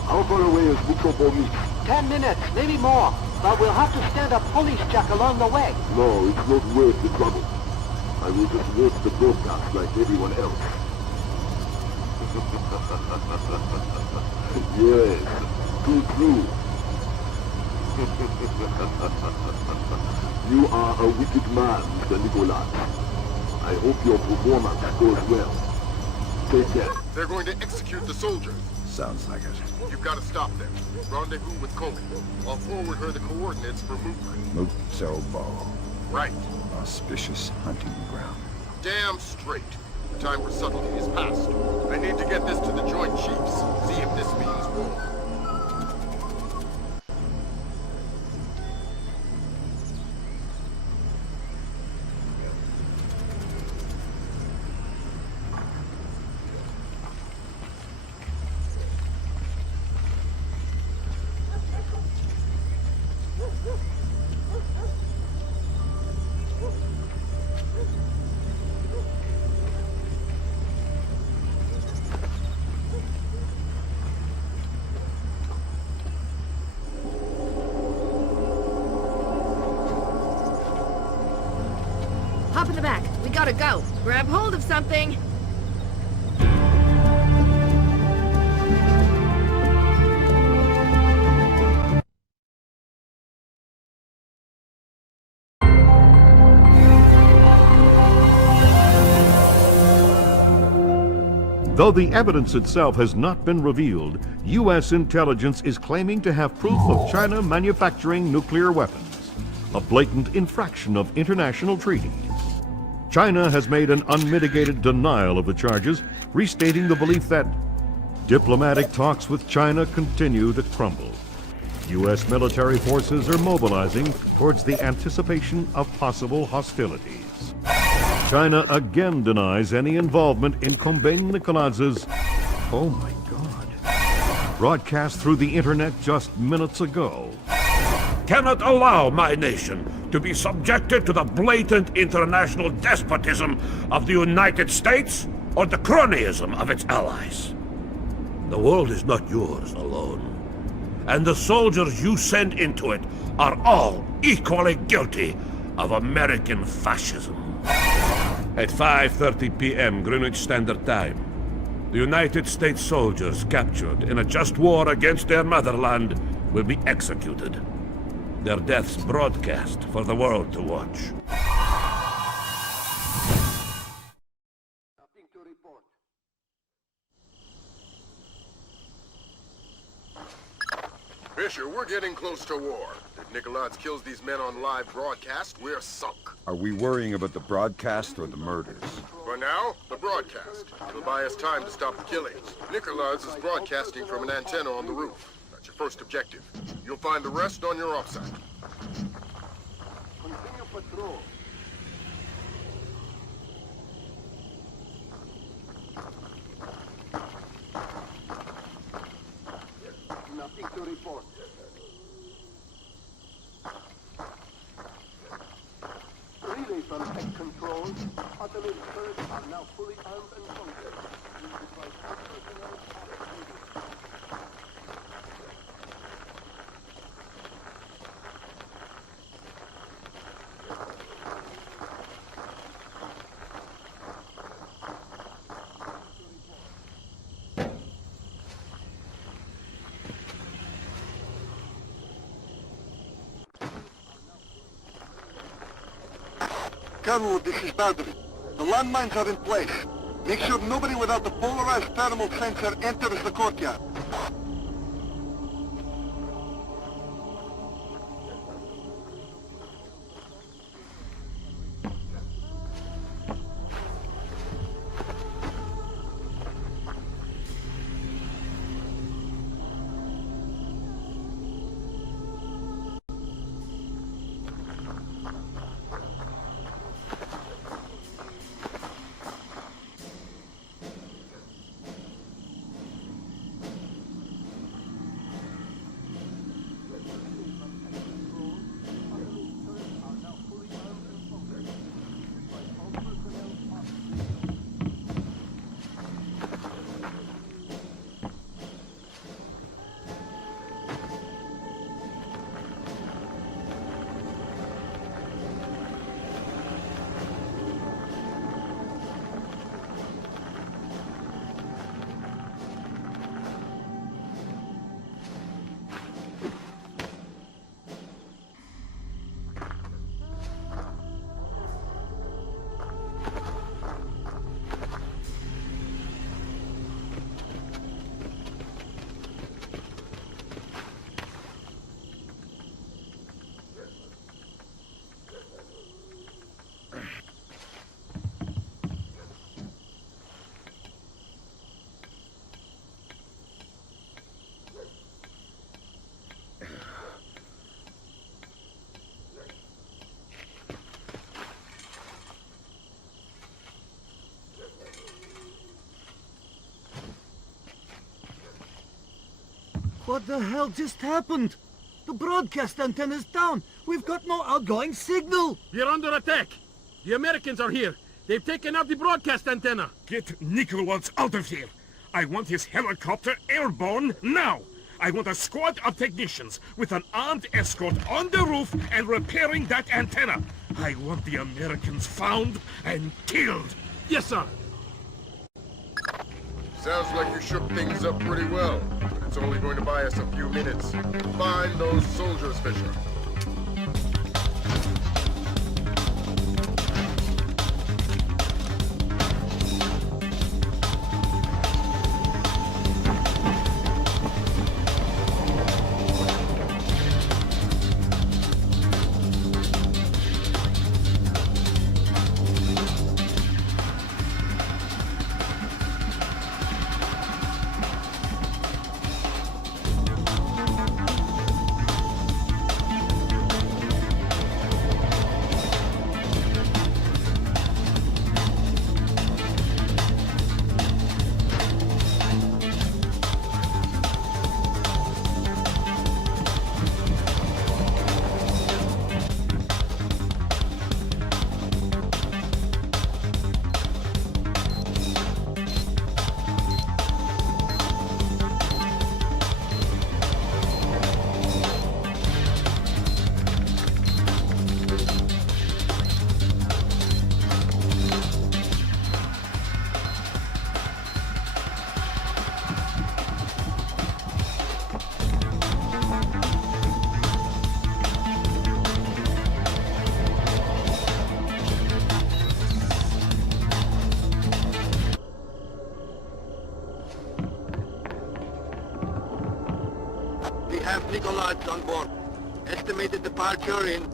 how far away is Metropole Meet? 10 minutes, maybe more. But we'll have to stand a police check along the way. No, it's not worth the trouble. I will just watch the broadcast like everyone else. Yes, too true. You are a wicked man, Mr. Nicolas. I hope your performance goes well. Take care. They're going to execute the soldiers. Sounds like it. You've got to stop them. Rendezvous with Coleman. I'll forward her the coordinates for movement. Mutsobo. Right. Auspicious hunting ground. Damn straight. The time for subtlety is past. I need to get this to the Joint Chiefs. See if this means war. Hop in the back. We gotta go. Grab hold of something. Though the evidence itself has not been revealed, U.S. intelligence is claiming to have proof of China manufacturing nuclear weapons, a blatant infraction of international treaties. China has made an unmitigated denial of the charges, restating the belief that diplomatic talks with China continue to crumble. U.S. military forces are mobilizing towards the anticipation of possible hostilities. China again denies any involvement in Kombain Nikoladze's, oh my God, broadcast through the internet just minutes ago. Cannot allow my nation to be subjected to the blatant international despotism of the United States or the cronyism of its allies. The world is not yours alone, and the soldiers you send into it are all equally guilty of American fascism. At 5:30 p.m. Greenwich Standard Time, the United States soldiers captured in a just war against their motherland will be executed. Their deaths broadcast for the world to watch. Fisher, we're getting close to war. If Nikoladze kills these men on live broadcast, we're sunk. Are we worrying about the broadcast or the murders? For now, the broadcast. It'll buy us time to stop the killings. Nikoladze is broadcasting from an antenna on the roof. That's your first objective. You'll find the rest on your offsite. Continue patrol. Nothing to report. Relay from tech control. Automated turrets are now fully armed and functional. Colonel, this is Baldwin. The landmines are in place. Make sure nobody without the polarized thermal sensor enters the courtyard. What the hell just happened? The broadcast antenna's down. We've got no outgoing signal. We're under attack. The Americans are here. They've taken out the broadcast antenna. Get Nikoladze out of here. I want his helicopter airborne now. I want a squad of technicians with an armed escort on the roof and repairing that antenna. I want the Americans found and killed. Yes, sir. Sounds like you shook things up pretty well, but it's only going to buy us a few minutes. Find those soldiers, Fisher. Nicolai's on board. Estimated departure in...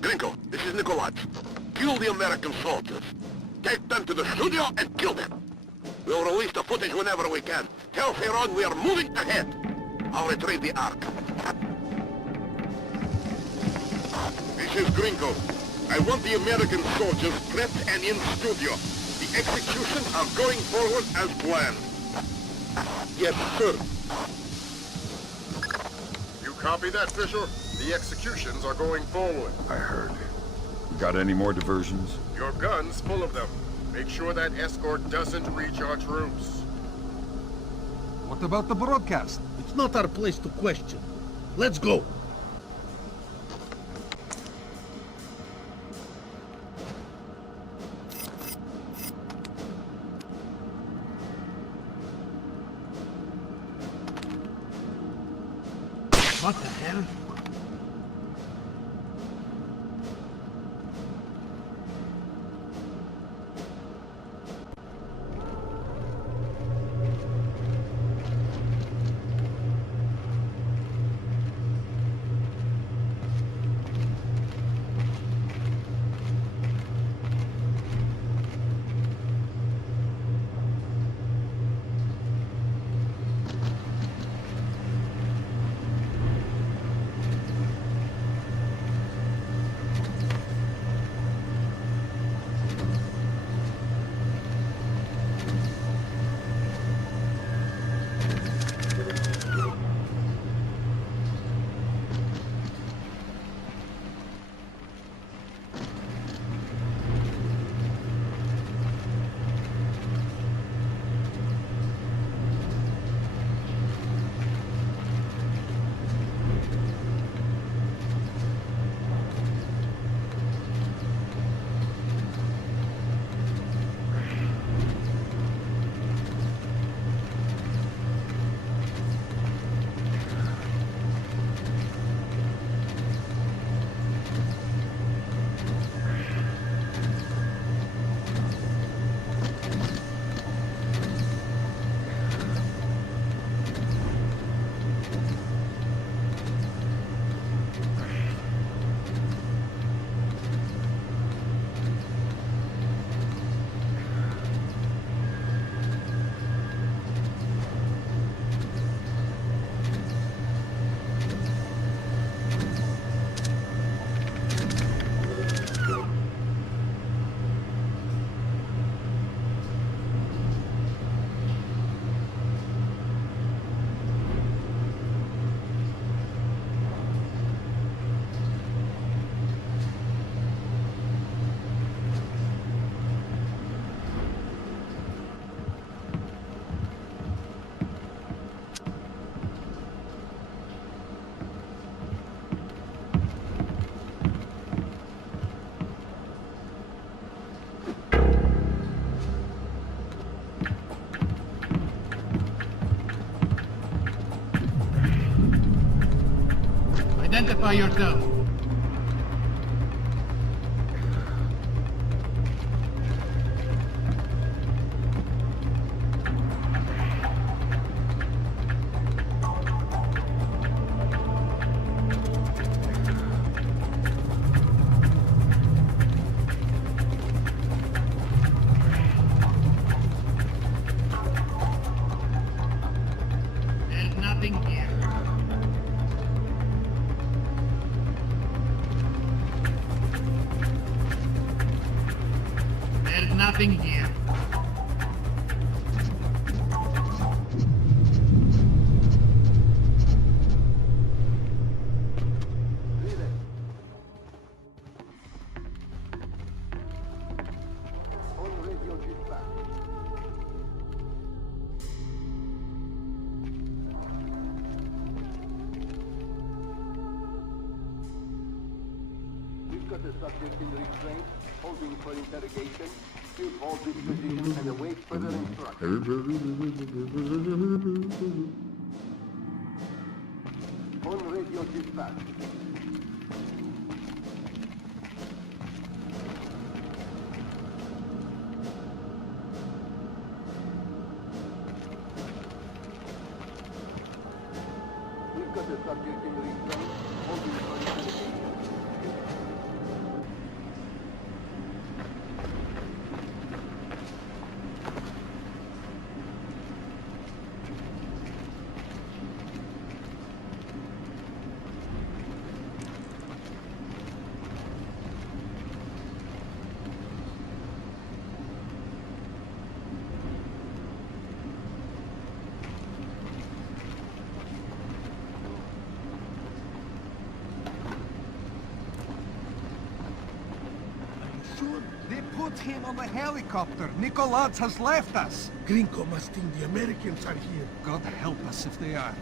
Gringo, this is Nicolai. Kill the American soldiers. Take them to the studio and kill them. We'll release the footage whenever we can. Tell Theron we are moving ahead. I'll retrieve the Ark. This is Gringo. I want the American soldiers prepped and in studio. The executions are going forward as planned. Yes, sir. You copy that, Fisher? The executions are going forward. I heard. Got any more diversions? Your gun's full of them. Make sure that escort doesn't reach our troops. What about the broadcast? It's not our place to question. Let's go. What the hell? Identify yourself. There's nothing here. There's nothing here. On radio dispatch. got the subject in restraint, holding for interrogation. Please hold this position and await further instructions. On radio dispatch. We've got the subject in restraint, holding for interrogation. They put him on the helicopter. Nicolaz has left us. Gringo must think the Americans are here. God help us if they are.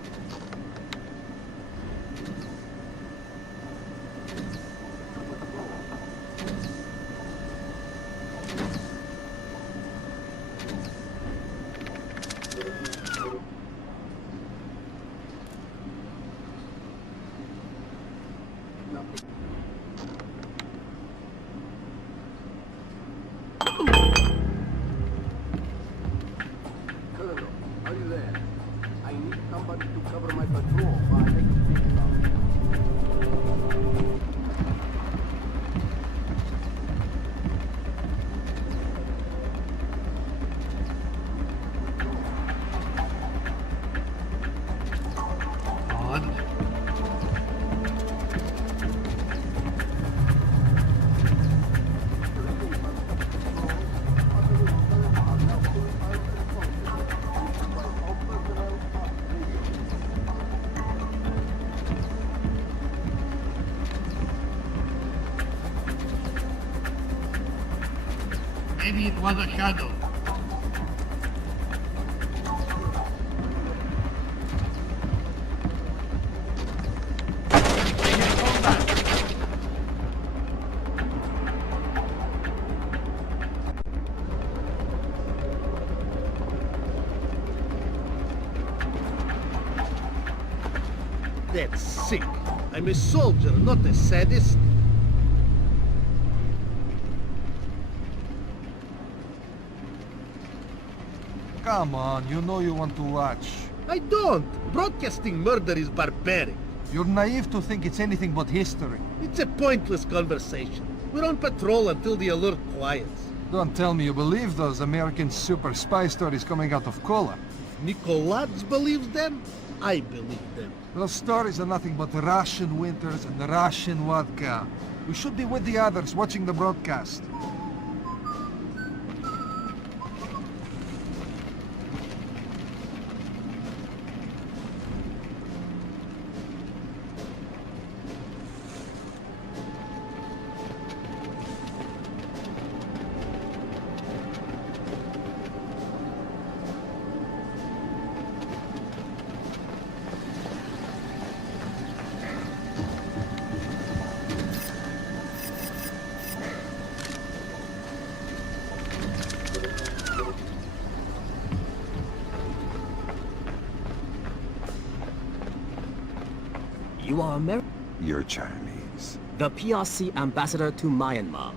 Colonel, are you there? I need somebody to cover my patrol while I make the stop. Maybe it was a shadow. That's sick. I'm a soldier, not a sadist. Come on, you know you want to watch. I don't. Broadcasting murder is barbaric. You're naive to think it's anything but history. It's a pointless conversation. We're on patrol until the alert quiets. Don't tell me you believe those American super spy stories coming out of Kola. Nicolaz believes them? I believe them. Those stories are nothing but Russian winters and Russian vodka. We should be with the others watching the broadcast. You are American? You're Chinese. The PRC ambassador to Myanmar.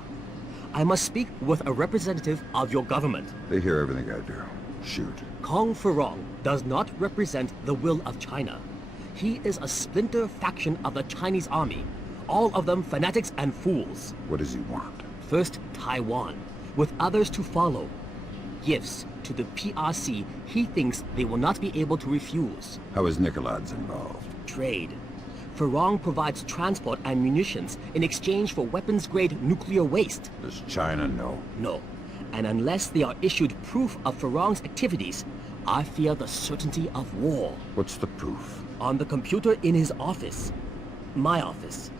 I must speak with a representative of your government. They hear everything I do. Shoot. Kong Furong does not represent the will of China. He is a splinter faction of the Chinese army. All of them fanatics and fools. What does he want? First, Taiwan, with others to follow. Gifts to the PRC he thinks they will not be able to refuse. How is Nicolaz involved? Trade. Furong provides transport and munitions in exchange for weapons-grade nuclear waste. Does China know? No. And unless they are issued proof of Furong's activities, I fear the certainty of war. What's the proof? On the computer in his office. My office.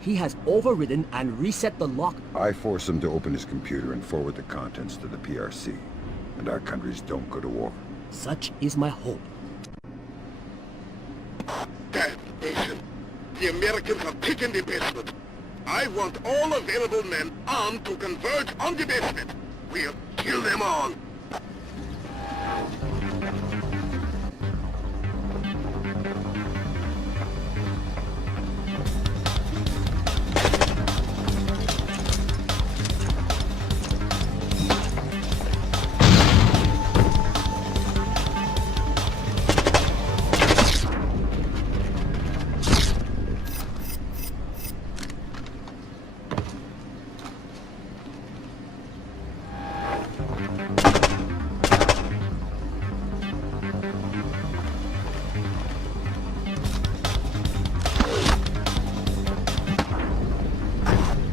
He has overridden and reset the lock. I force him to open his computer and forward the contents to the PRC. And our countries don't go to war. Such is my hope. Damn nation. The Americans have taken the basement. I want all available men armed to converge on the basement. We'll kill them all.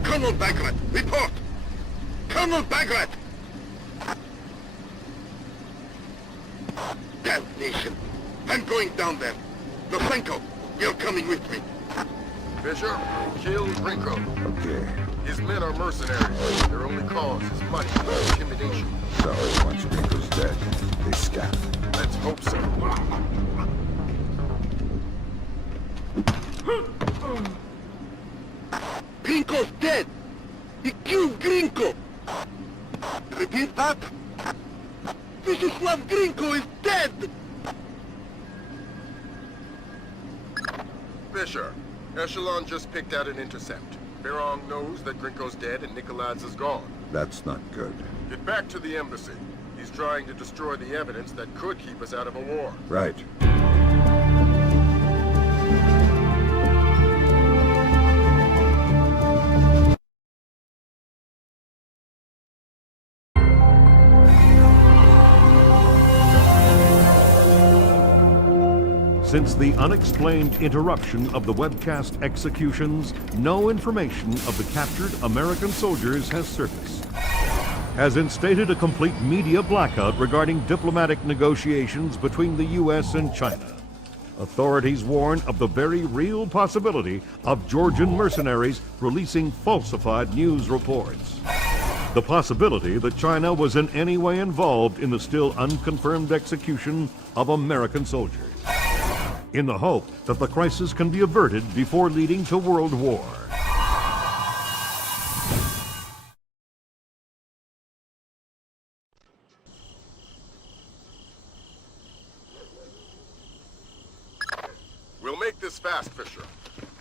Colonel Bagrat, report! Colonel Bagrat! Damnation! I'm going down there. Nosenko, you're coming with me. Fisher, kill Grinko. Okay. His men are mercenaries. Their only cause is money and intimidation. So, once Grinko's dead, they scatter. Let's hope so. Grinko's dead! He killed Grinko! Repeat that? Vyacheslav Grinko is dead! Fisher, Echelon just picked out an intercept. Berong knows that Grinko's dead and Nikolads is gone. That's not good. Get back to the embassy. He's trying to destroy the evidence that could keep us out of a war. Right. Since the unexplained interruption of the webcast executions, no information of the captured American soldiers has surfaced. Has instated a complete media blackout regarding diplomatic negotiations between the U.S. and China. Authorities warn of the very real possibility of Georgian mercenaries releasing falsified news reports. The possibility that China was in any way involved in the still unconfirmed execution of American soldiers, in the hope that the crisis can be averted before leading to World War. We'll make this fast, Fisher.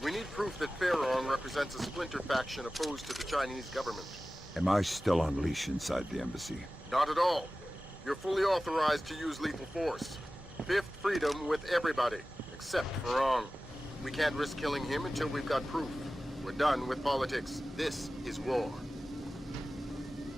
We need proof that Berong represents a splinter faction opposed to the Chinese government. Am I still on leash inside the embassy? Not at all. You're fully authorized to use lethal force. Fifth freedom with everybody, except Berong. We can't risk killing him until we've got proof. We're done with politics. This is war.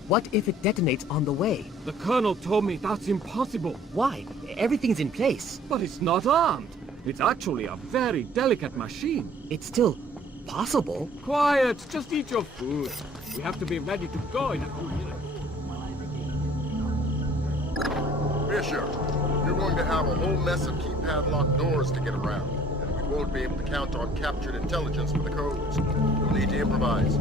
What if it detonates on the way? The Colonel told me that's impossible. Why? Everything's in place. But it's not armed. It's actually a very delicate machine. It's still possible. Quiet, just eat your food. We have to be ready to go in a few minutes. Fisher, you're going to have a whole mess of keypad locked doors to get around, and we won't be able to count on captured intelligence for the codes. We'll need to improvise.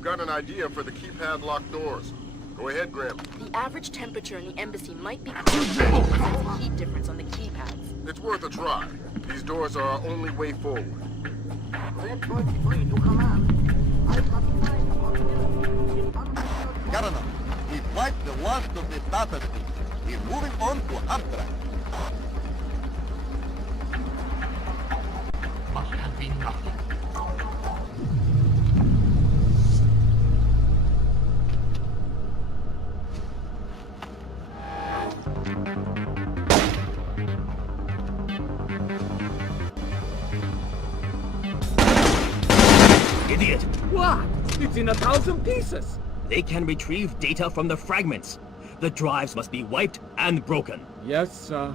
Got an idea for the keypad locked doors. Go ahead, Grim. The average temperature in the embassy might be the heat difference on the keypads. It's worth a try. These doors are our only way forward. Governor, we wiped the last of the data feed. We're moving on to Abdra. Must have been nothing. idiot! What? It's in 1,000 pieces! They can retrieve data from the fragments. The drives must be wiped and broken. Yes, sir.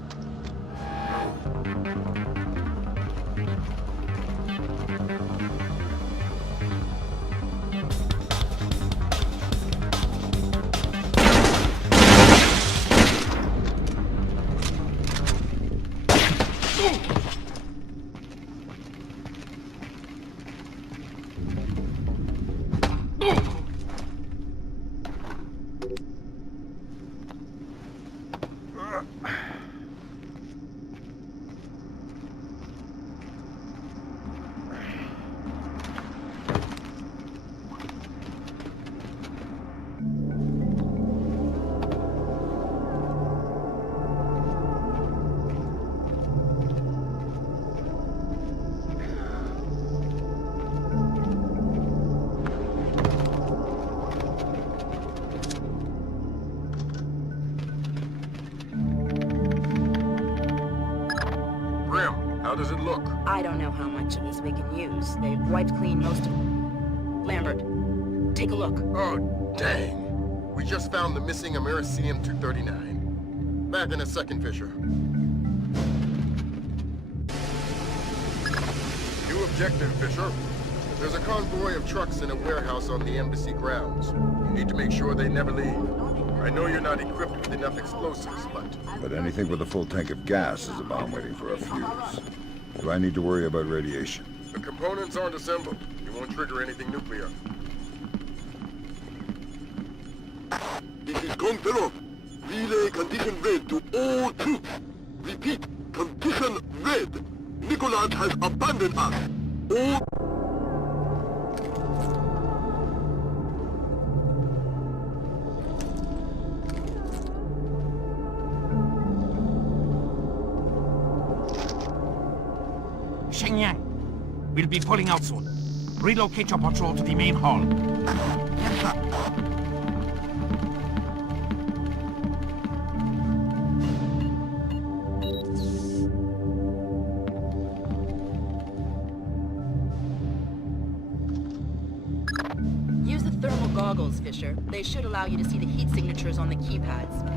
How does it look? I don't know how much of this we can use. They've wiped clean most of it. Lambert, take a look. Oh, dang. We just found the missing Americium-239. Back in a second, Fisher. New objective, Fisher. There's a convoy of trucks in a warehouse on the embassy grounds. You need to make sure they never leave. I know you're not equipped with enough explosives, but anything with a full tank of gas is a bomb waiting for a fuse. Do I need to worry about radiation? the components aren't assembled. You won't trigger anything nuclear. This is Conqueror. Relay condition red to all troops. Repeat, condition red. Nicholas has abandoned us. All... Shenyang, we'll be pulling out soon. Relocate your patrol to the main hall. Yes, sir. Use the thermal goggles, Fisher. They should allow you to see the heat signatures on the keypads.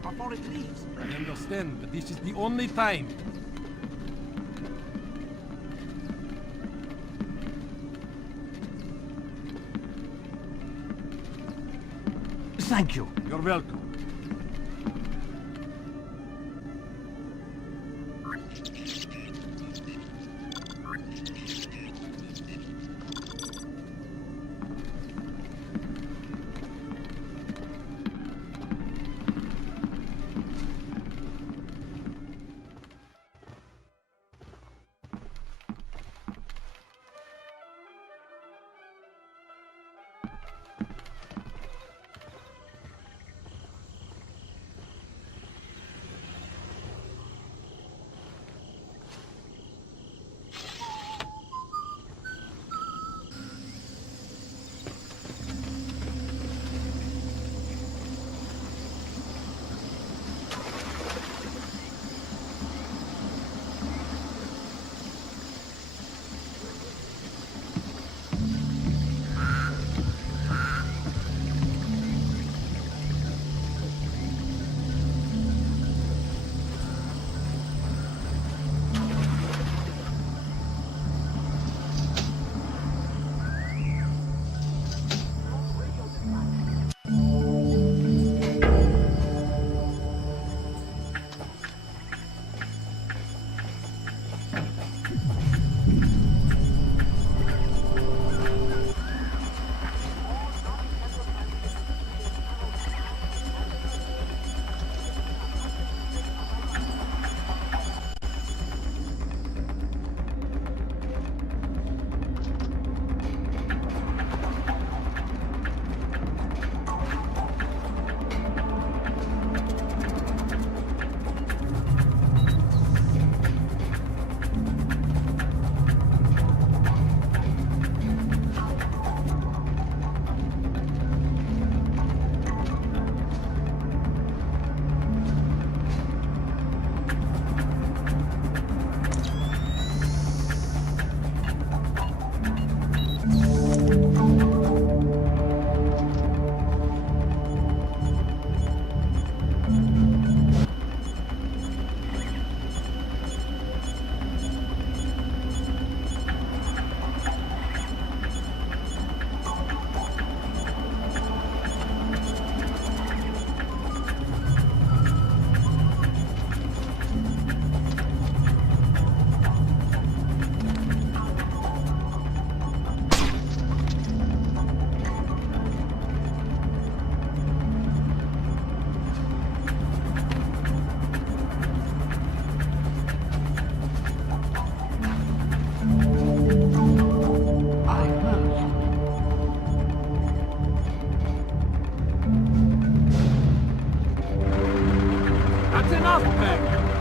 Before it leaves. I understand, but this is the only time. Thank you. You're welcome.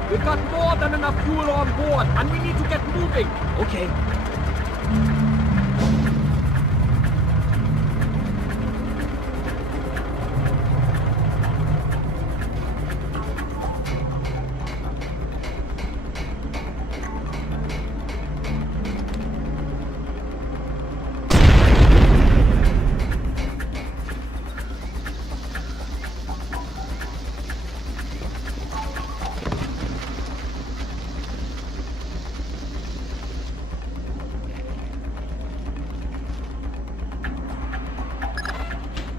We've got more than enough fuel on board, and we need to get moving. Okay.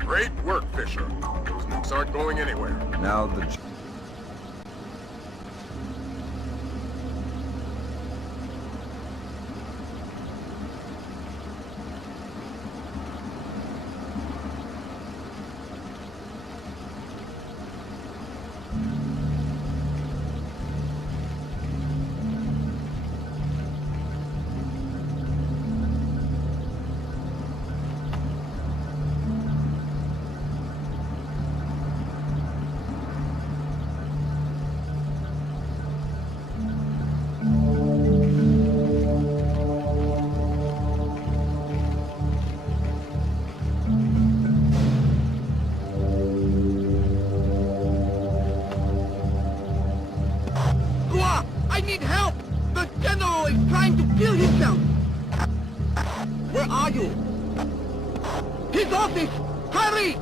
Great work, Fisher. Those nukes aren't going anywhere. Now the... I need help! The general is trying to kill himself! Where are you? His office! Hurry!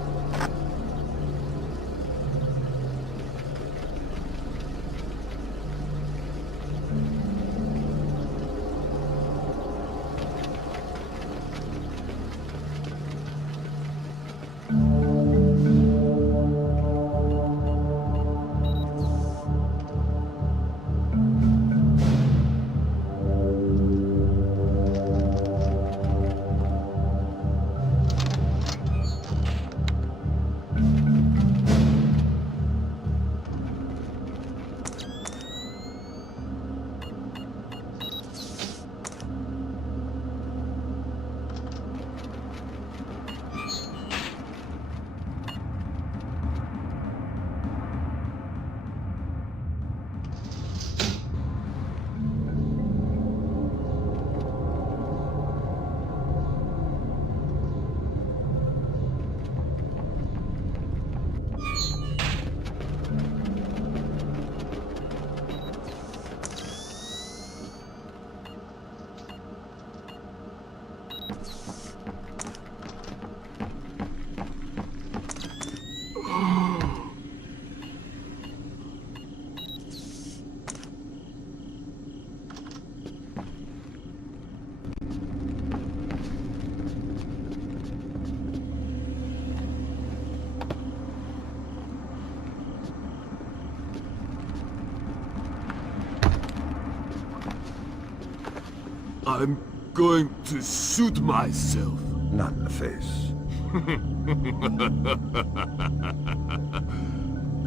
I'm going to shoot myself. Not in the face.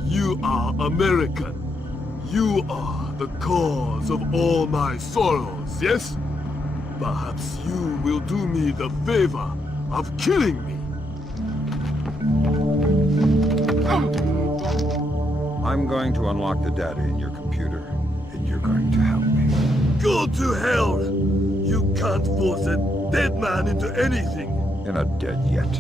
You are American. You are the cause of all my sorrows, yes? Perhaps you will do me the favor of killing me. I'm going to unlock the data in your computer, and you're going to help me. Go to hell! You can't force a dead man into anything. You're not dead yet.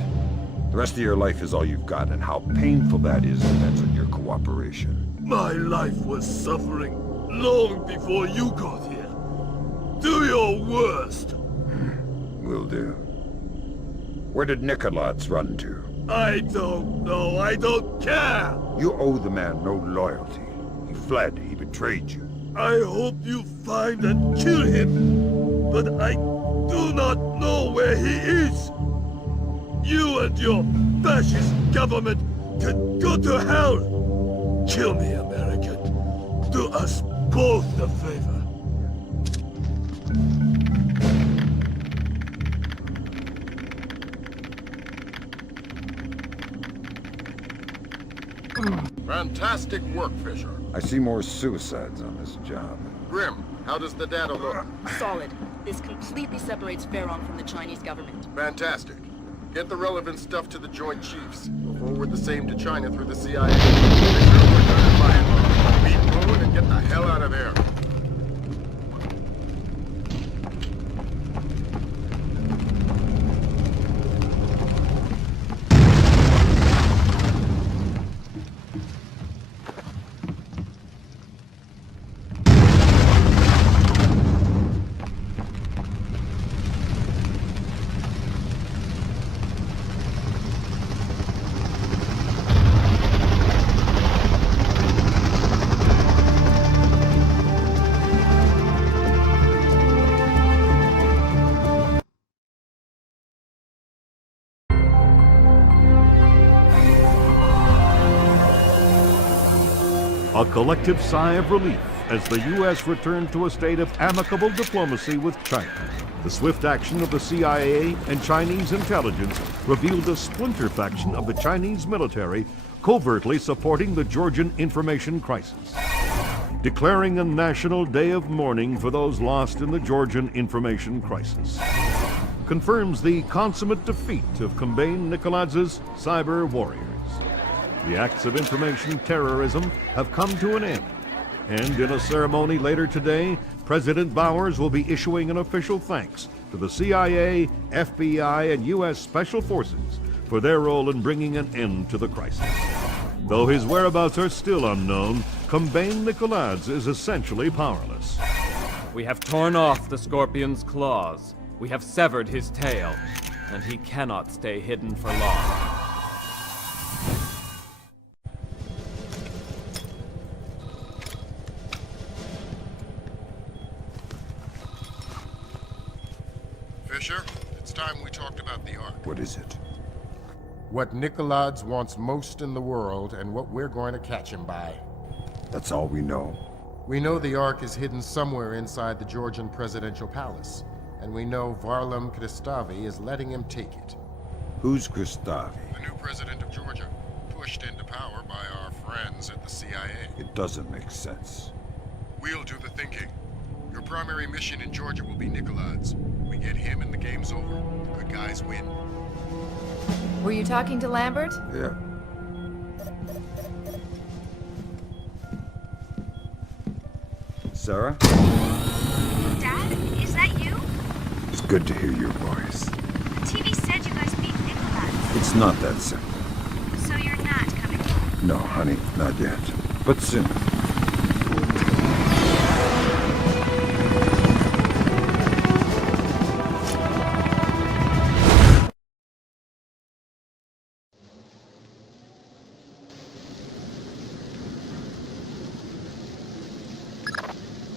The rest of your life is all you've got, and how painful that is depends on your cooperation. My life was suffering long before you got here. Do your worst. Will do. Where did Nikolads run to? I don't know. I don't care. You owe the man no loyalty. He fled. He betrayed you. I hope you find and kill him. But I do not know where he is. You and your fascist government can go to hell. Kill me, American. Do us both the favor. Fantastic work, Fisher. I see more suicides on this job. Grim, how does the data look? Solid. This completely separates Pharaon from the Chinese government. Fantastic. Get the relevant stuff to the Joint Chiefs. We'll forward the same to China through the CIA. Make sure we're done by it. Beat moving and get the hell out of there. A collective sigh of relief as the U.S. returned to a state of amicable diplomacy with China. The swift action of the CIA and Chinese intelligence revealed a splinter faction of the Chinese military covertly supporting the Georgian information crisis, declaring a national day of mourning for those lost in the Georgian information crisis. Confirms the consummate defeat of Kombain Nikolads' cyber warriors. The acts of information terrorism have come to an end, and in a ceremony later today, President Bowers will be issuing an official thanks to the CIA, FBI, and U.S. Special Forces for their role in bringing an end to the crisis. Though his whereabouts are still unknown, Kombain Nikolads is essentially powerless. We have torn off the Scorpion's claws. We have severed his tail, and he cannot stay hidden for long. Fisher, it's time we talked about the Ark. What is it? What Nikolads wants most in the world, and what we're going to catch him by. That's all we know. We know the Ark is hidden somewhere inside the Georgian presidential palace, and we know Varlam Kristavi is letting him take it. Who's Kristavi? The new president of Georgia, pushed into power by our friends at the CIA. It doesn't make sense. We'll do the thinking. Your primary mission in Georgia will be Nikolads. We get him and the game's over. The good guys win. Were you talking to Lambert? Yeah. Sarah? Dad, is that you? It's good to hear your voice. The TV said you guys beat Nikolads. It's not that simple. So you're not coming home? No, honey, not yet. But soon.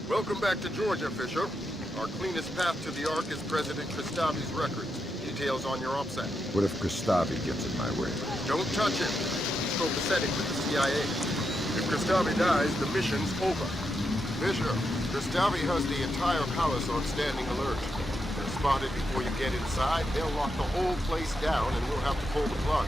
Welcome back to Georgia, Fisher. Our cleanest path to the Ark is President Kristavi's records. Details on your OPSEC. What if Kristavi gets in my way? Don't touch him. He's copacetic with the CIA. If Kristavi dies, the mission's over. Fisher, Kristavi has the entire palace on standing alert. If they're spotted before you get inside, they'll lock the whole place down and we'll have to pull the plug.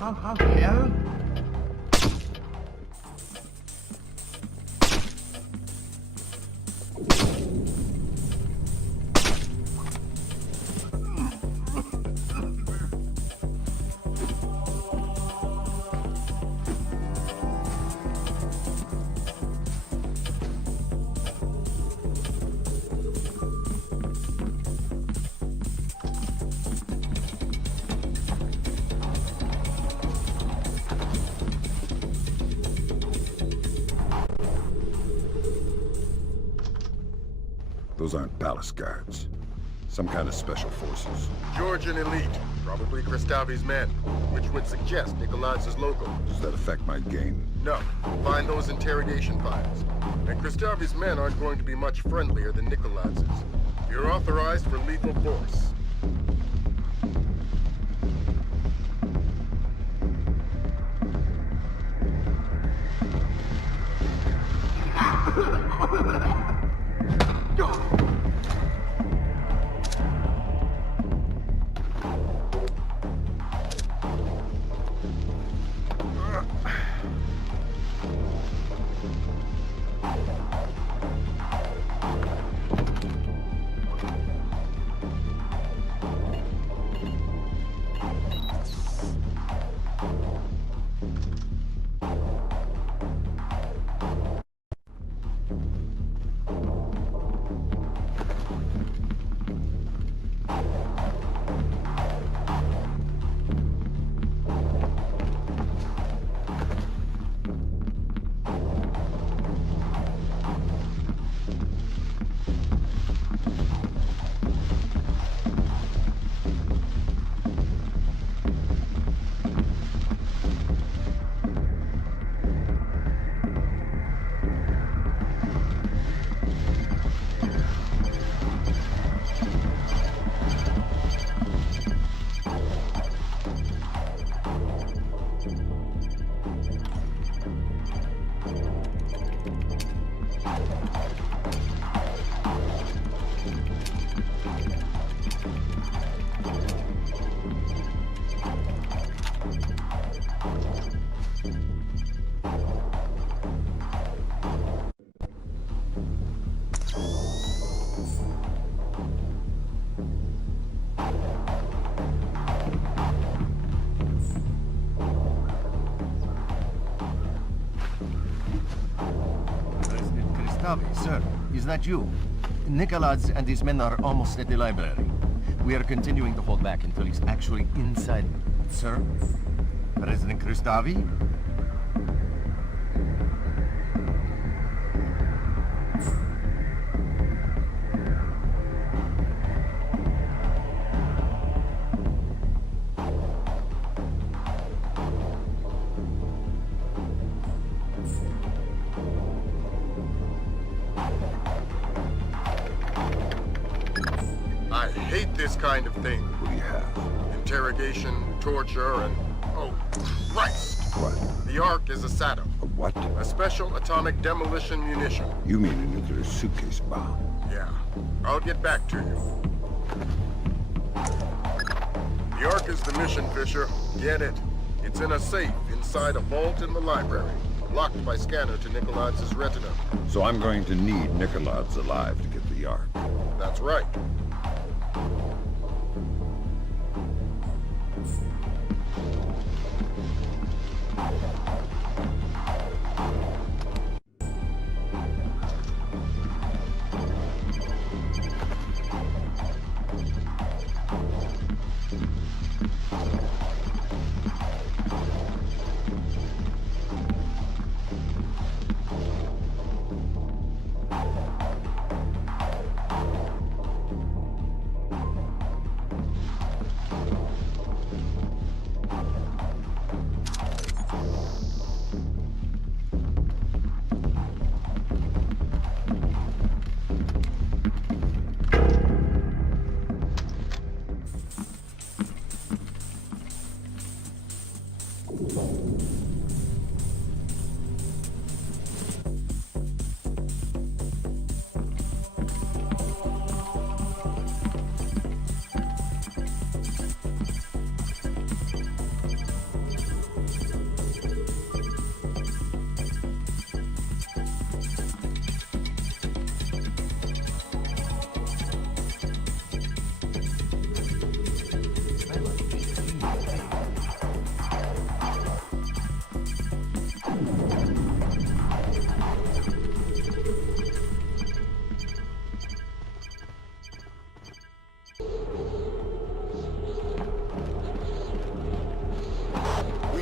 How the hell? Those aren't palace guards. Some kind of special forces. Georgian elite, probably Kristavi's men, which would suggest Nikolai's local. Does that affect my game? No. Find those interrogation files. And Kristavi's men aren't going to be much friendlier than Nikolai's. You're authorized for lethal force. Kristavi, sir, is that you? Nikolaz and his men are almost at the library. We are continuing to hold back until he's actually inside. Sir? President Kristavi? I hate this kind of thing. What do you have? Interrogation, torture, and... oh, Christ! What? The Ark is a SATO. A what? A special atomic demolition munition. You mean a nuclear suitcase bomb? Yeah. I'll get back to you. The Ark is the mission, Fisher. Get it. It's in a safe inside a vault in the library. Locked by scanner to Nikolaz's retina. So I'm going to need Nikolaz alive to get the Ark. That's right.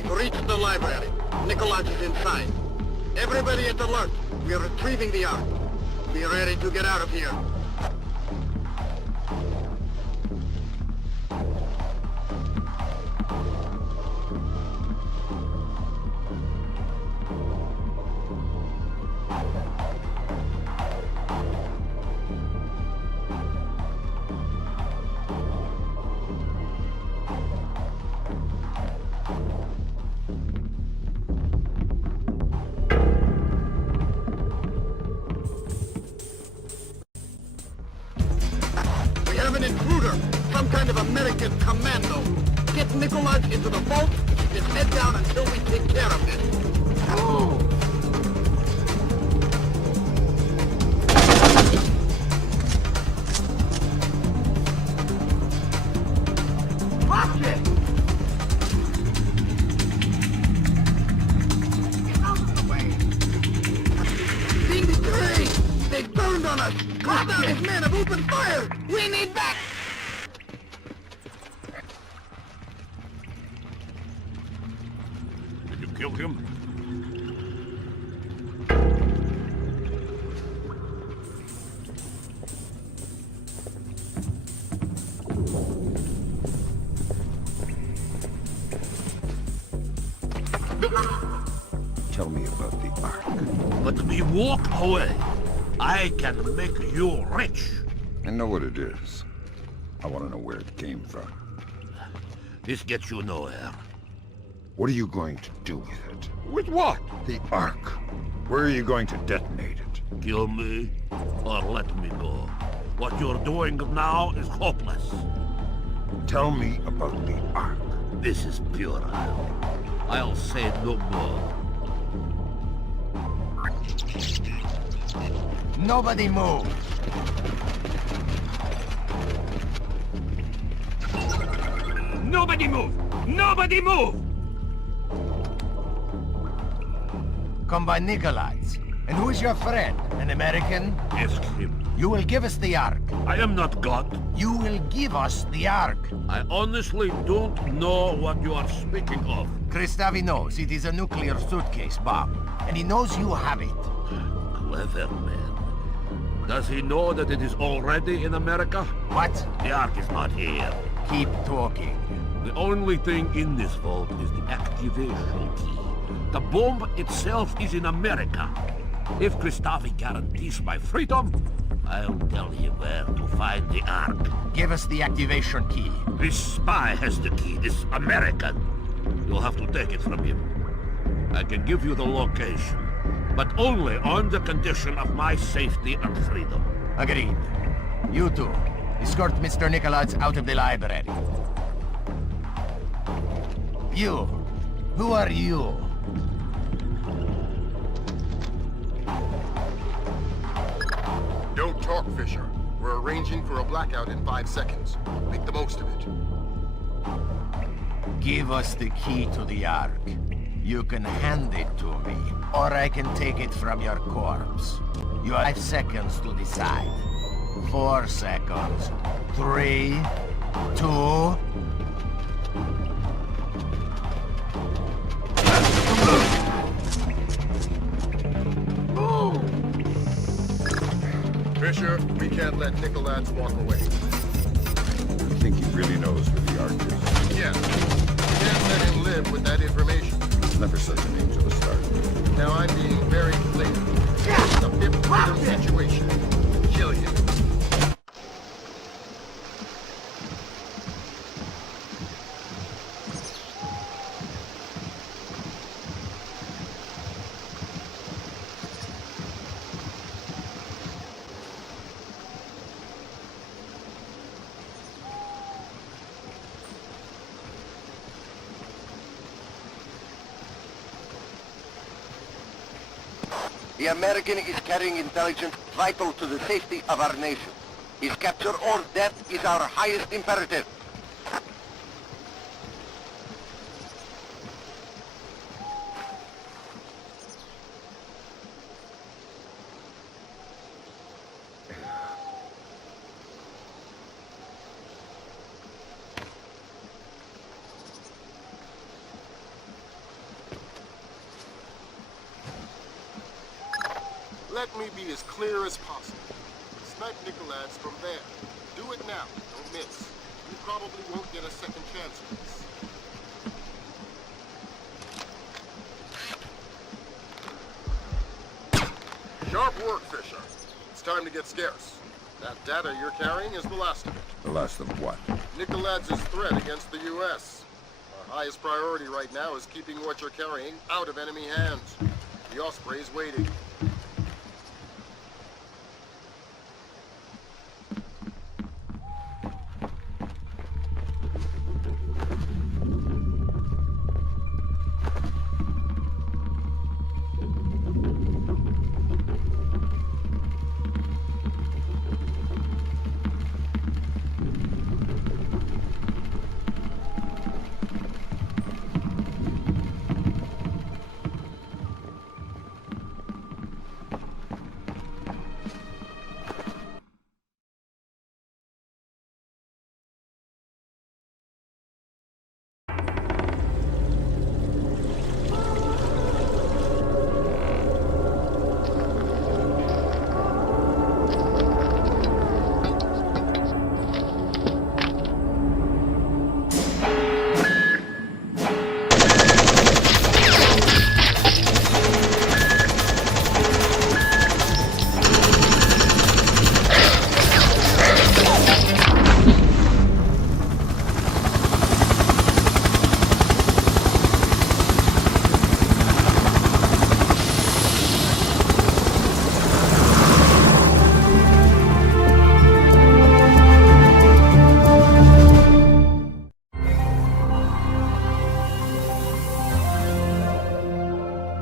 Reach the library. Nikolaz is inside. Everybody at alert. We are retrieving the Ark. Be ready to get out of here. An intruder! Some kind of American commando! Get Nikolaz into the vault, and head down until we take care of this! Oh! Watch it! Get out of the way! Being betrayed! They turned on us! Call down his men have opened fire! We need back! Did you kill him? Tell me about the Ark. Let me walk away. I can make you rich. I know what it is. I want to know where it came from. This gets you nowhere. What are you going to do with it? With what? The Ark. Where are you going to detonate it? Kill me, or let me go. What you're doing now is hopeless. Tell me about the Ark. This is puerile. I'll say no more. Nobody move! Nobody move! Nobody move! Come by Nikolaz. And who is your friend? An American? Ask him. You will give us the Ark. I am not God. You will give us the Ark. I honestly don't know what you are speaking of. Kristavi knows it is a nuclear suitcase bomb, and he knows you have it. Clever man. Does he know that it is already in America? What? The Ark is not here. Keep talking. The only thing in this vault is the activation key. The bomb itself is in America. If Kristavi guarantees my freedom, I'll tell him where to find the Ark. Give us the activation key. This spy has the key, this American. You'll have to take it from him. I can give you the location, but only on the condition of my safety and freedom. Agreed. You two, escort Mr. Nicholas out of the library. You, who are you? Don't talk, Fisher. We're arranging for a blackout in 5 seconds. Make the most of it. Give us the key to the Ark. You can hand it to me, or I can take it from your corpse. You have 5 seconds to decide. 4 seconds. 3, 2... Fisher, we can't let Nicholas walk away. You think he really knows where the Ark is? Yeah. We can't let him live with that information. Never such an angel to start. Now I'm being very clear. It's a fifth-freedom situation. Kill him. The American is carrying intelligence vital to the safety of our nation. His capture or death is our highest imperative. Let me be as clear as possible. Snipe Nicholas from there. Do it now. Don't miss. You probably won't get a second chance at this. Sharp work, Fisher. It's time to get scarce. That data you're carrying is the last of it. The last of what? Nicholas's threat against the U.S. Our highest priority right now is keeping what you're carrying out of enemy hands. The Osprey's waiting.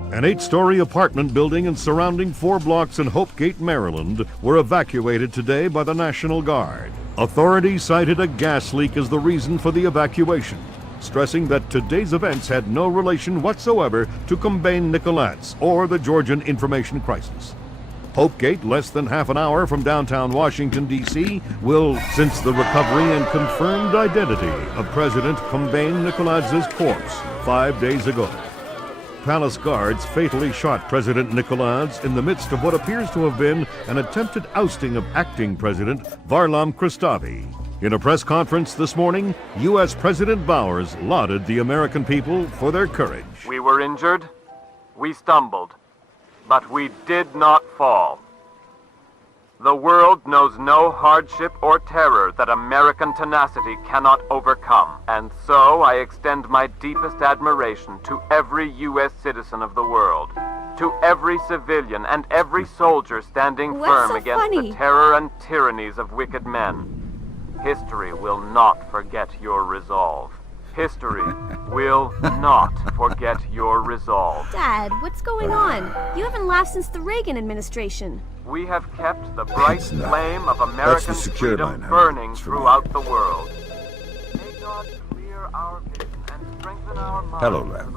An 8-story apartment building and surrounding 4 blocks in Hopegate, Maryland, were evacuated today by the National Guard. Authorities cited a gas leak as the reason for the evacuation. stressing that today's events had no relation whatsoever to Combine Nicolats or the Georgian information crisis. Hopegate, less than half an hour from downtown Washington, D.C., will, since the recovery and confirmed identity of President Combine Nicolats' corpse 5 days ago. Palace guards fatally shot President Nicolats in the midst of what appears to have been an attempted ousting of acting President Varlam Kristavi. In a press conference this morning, U.S. President Bowers lauded the American people for their courage. We were injured, we stumbled, but we did not fall. The world knows no hardship or terror that American tenacity cannot overcome. And so I extend my deepest admiration to every U.S. citizen of the world, to every civilian and every soldier standing firm against the terror and tyrannies of wicked men. History will not forget your resolve. History will not forget your resolve. Dad, what's going on? You haven't laughed since the Reagan administration. We have kept the bright flame of American secure freedom line, burning it's throughout the world. May God clear our vision and strengthen our minds. Hello, lab.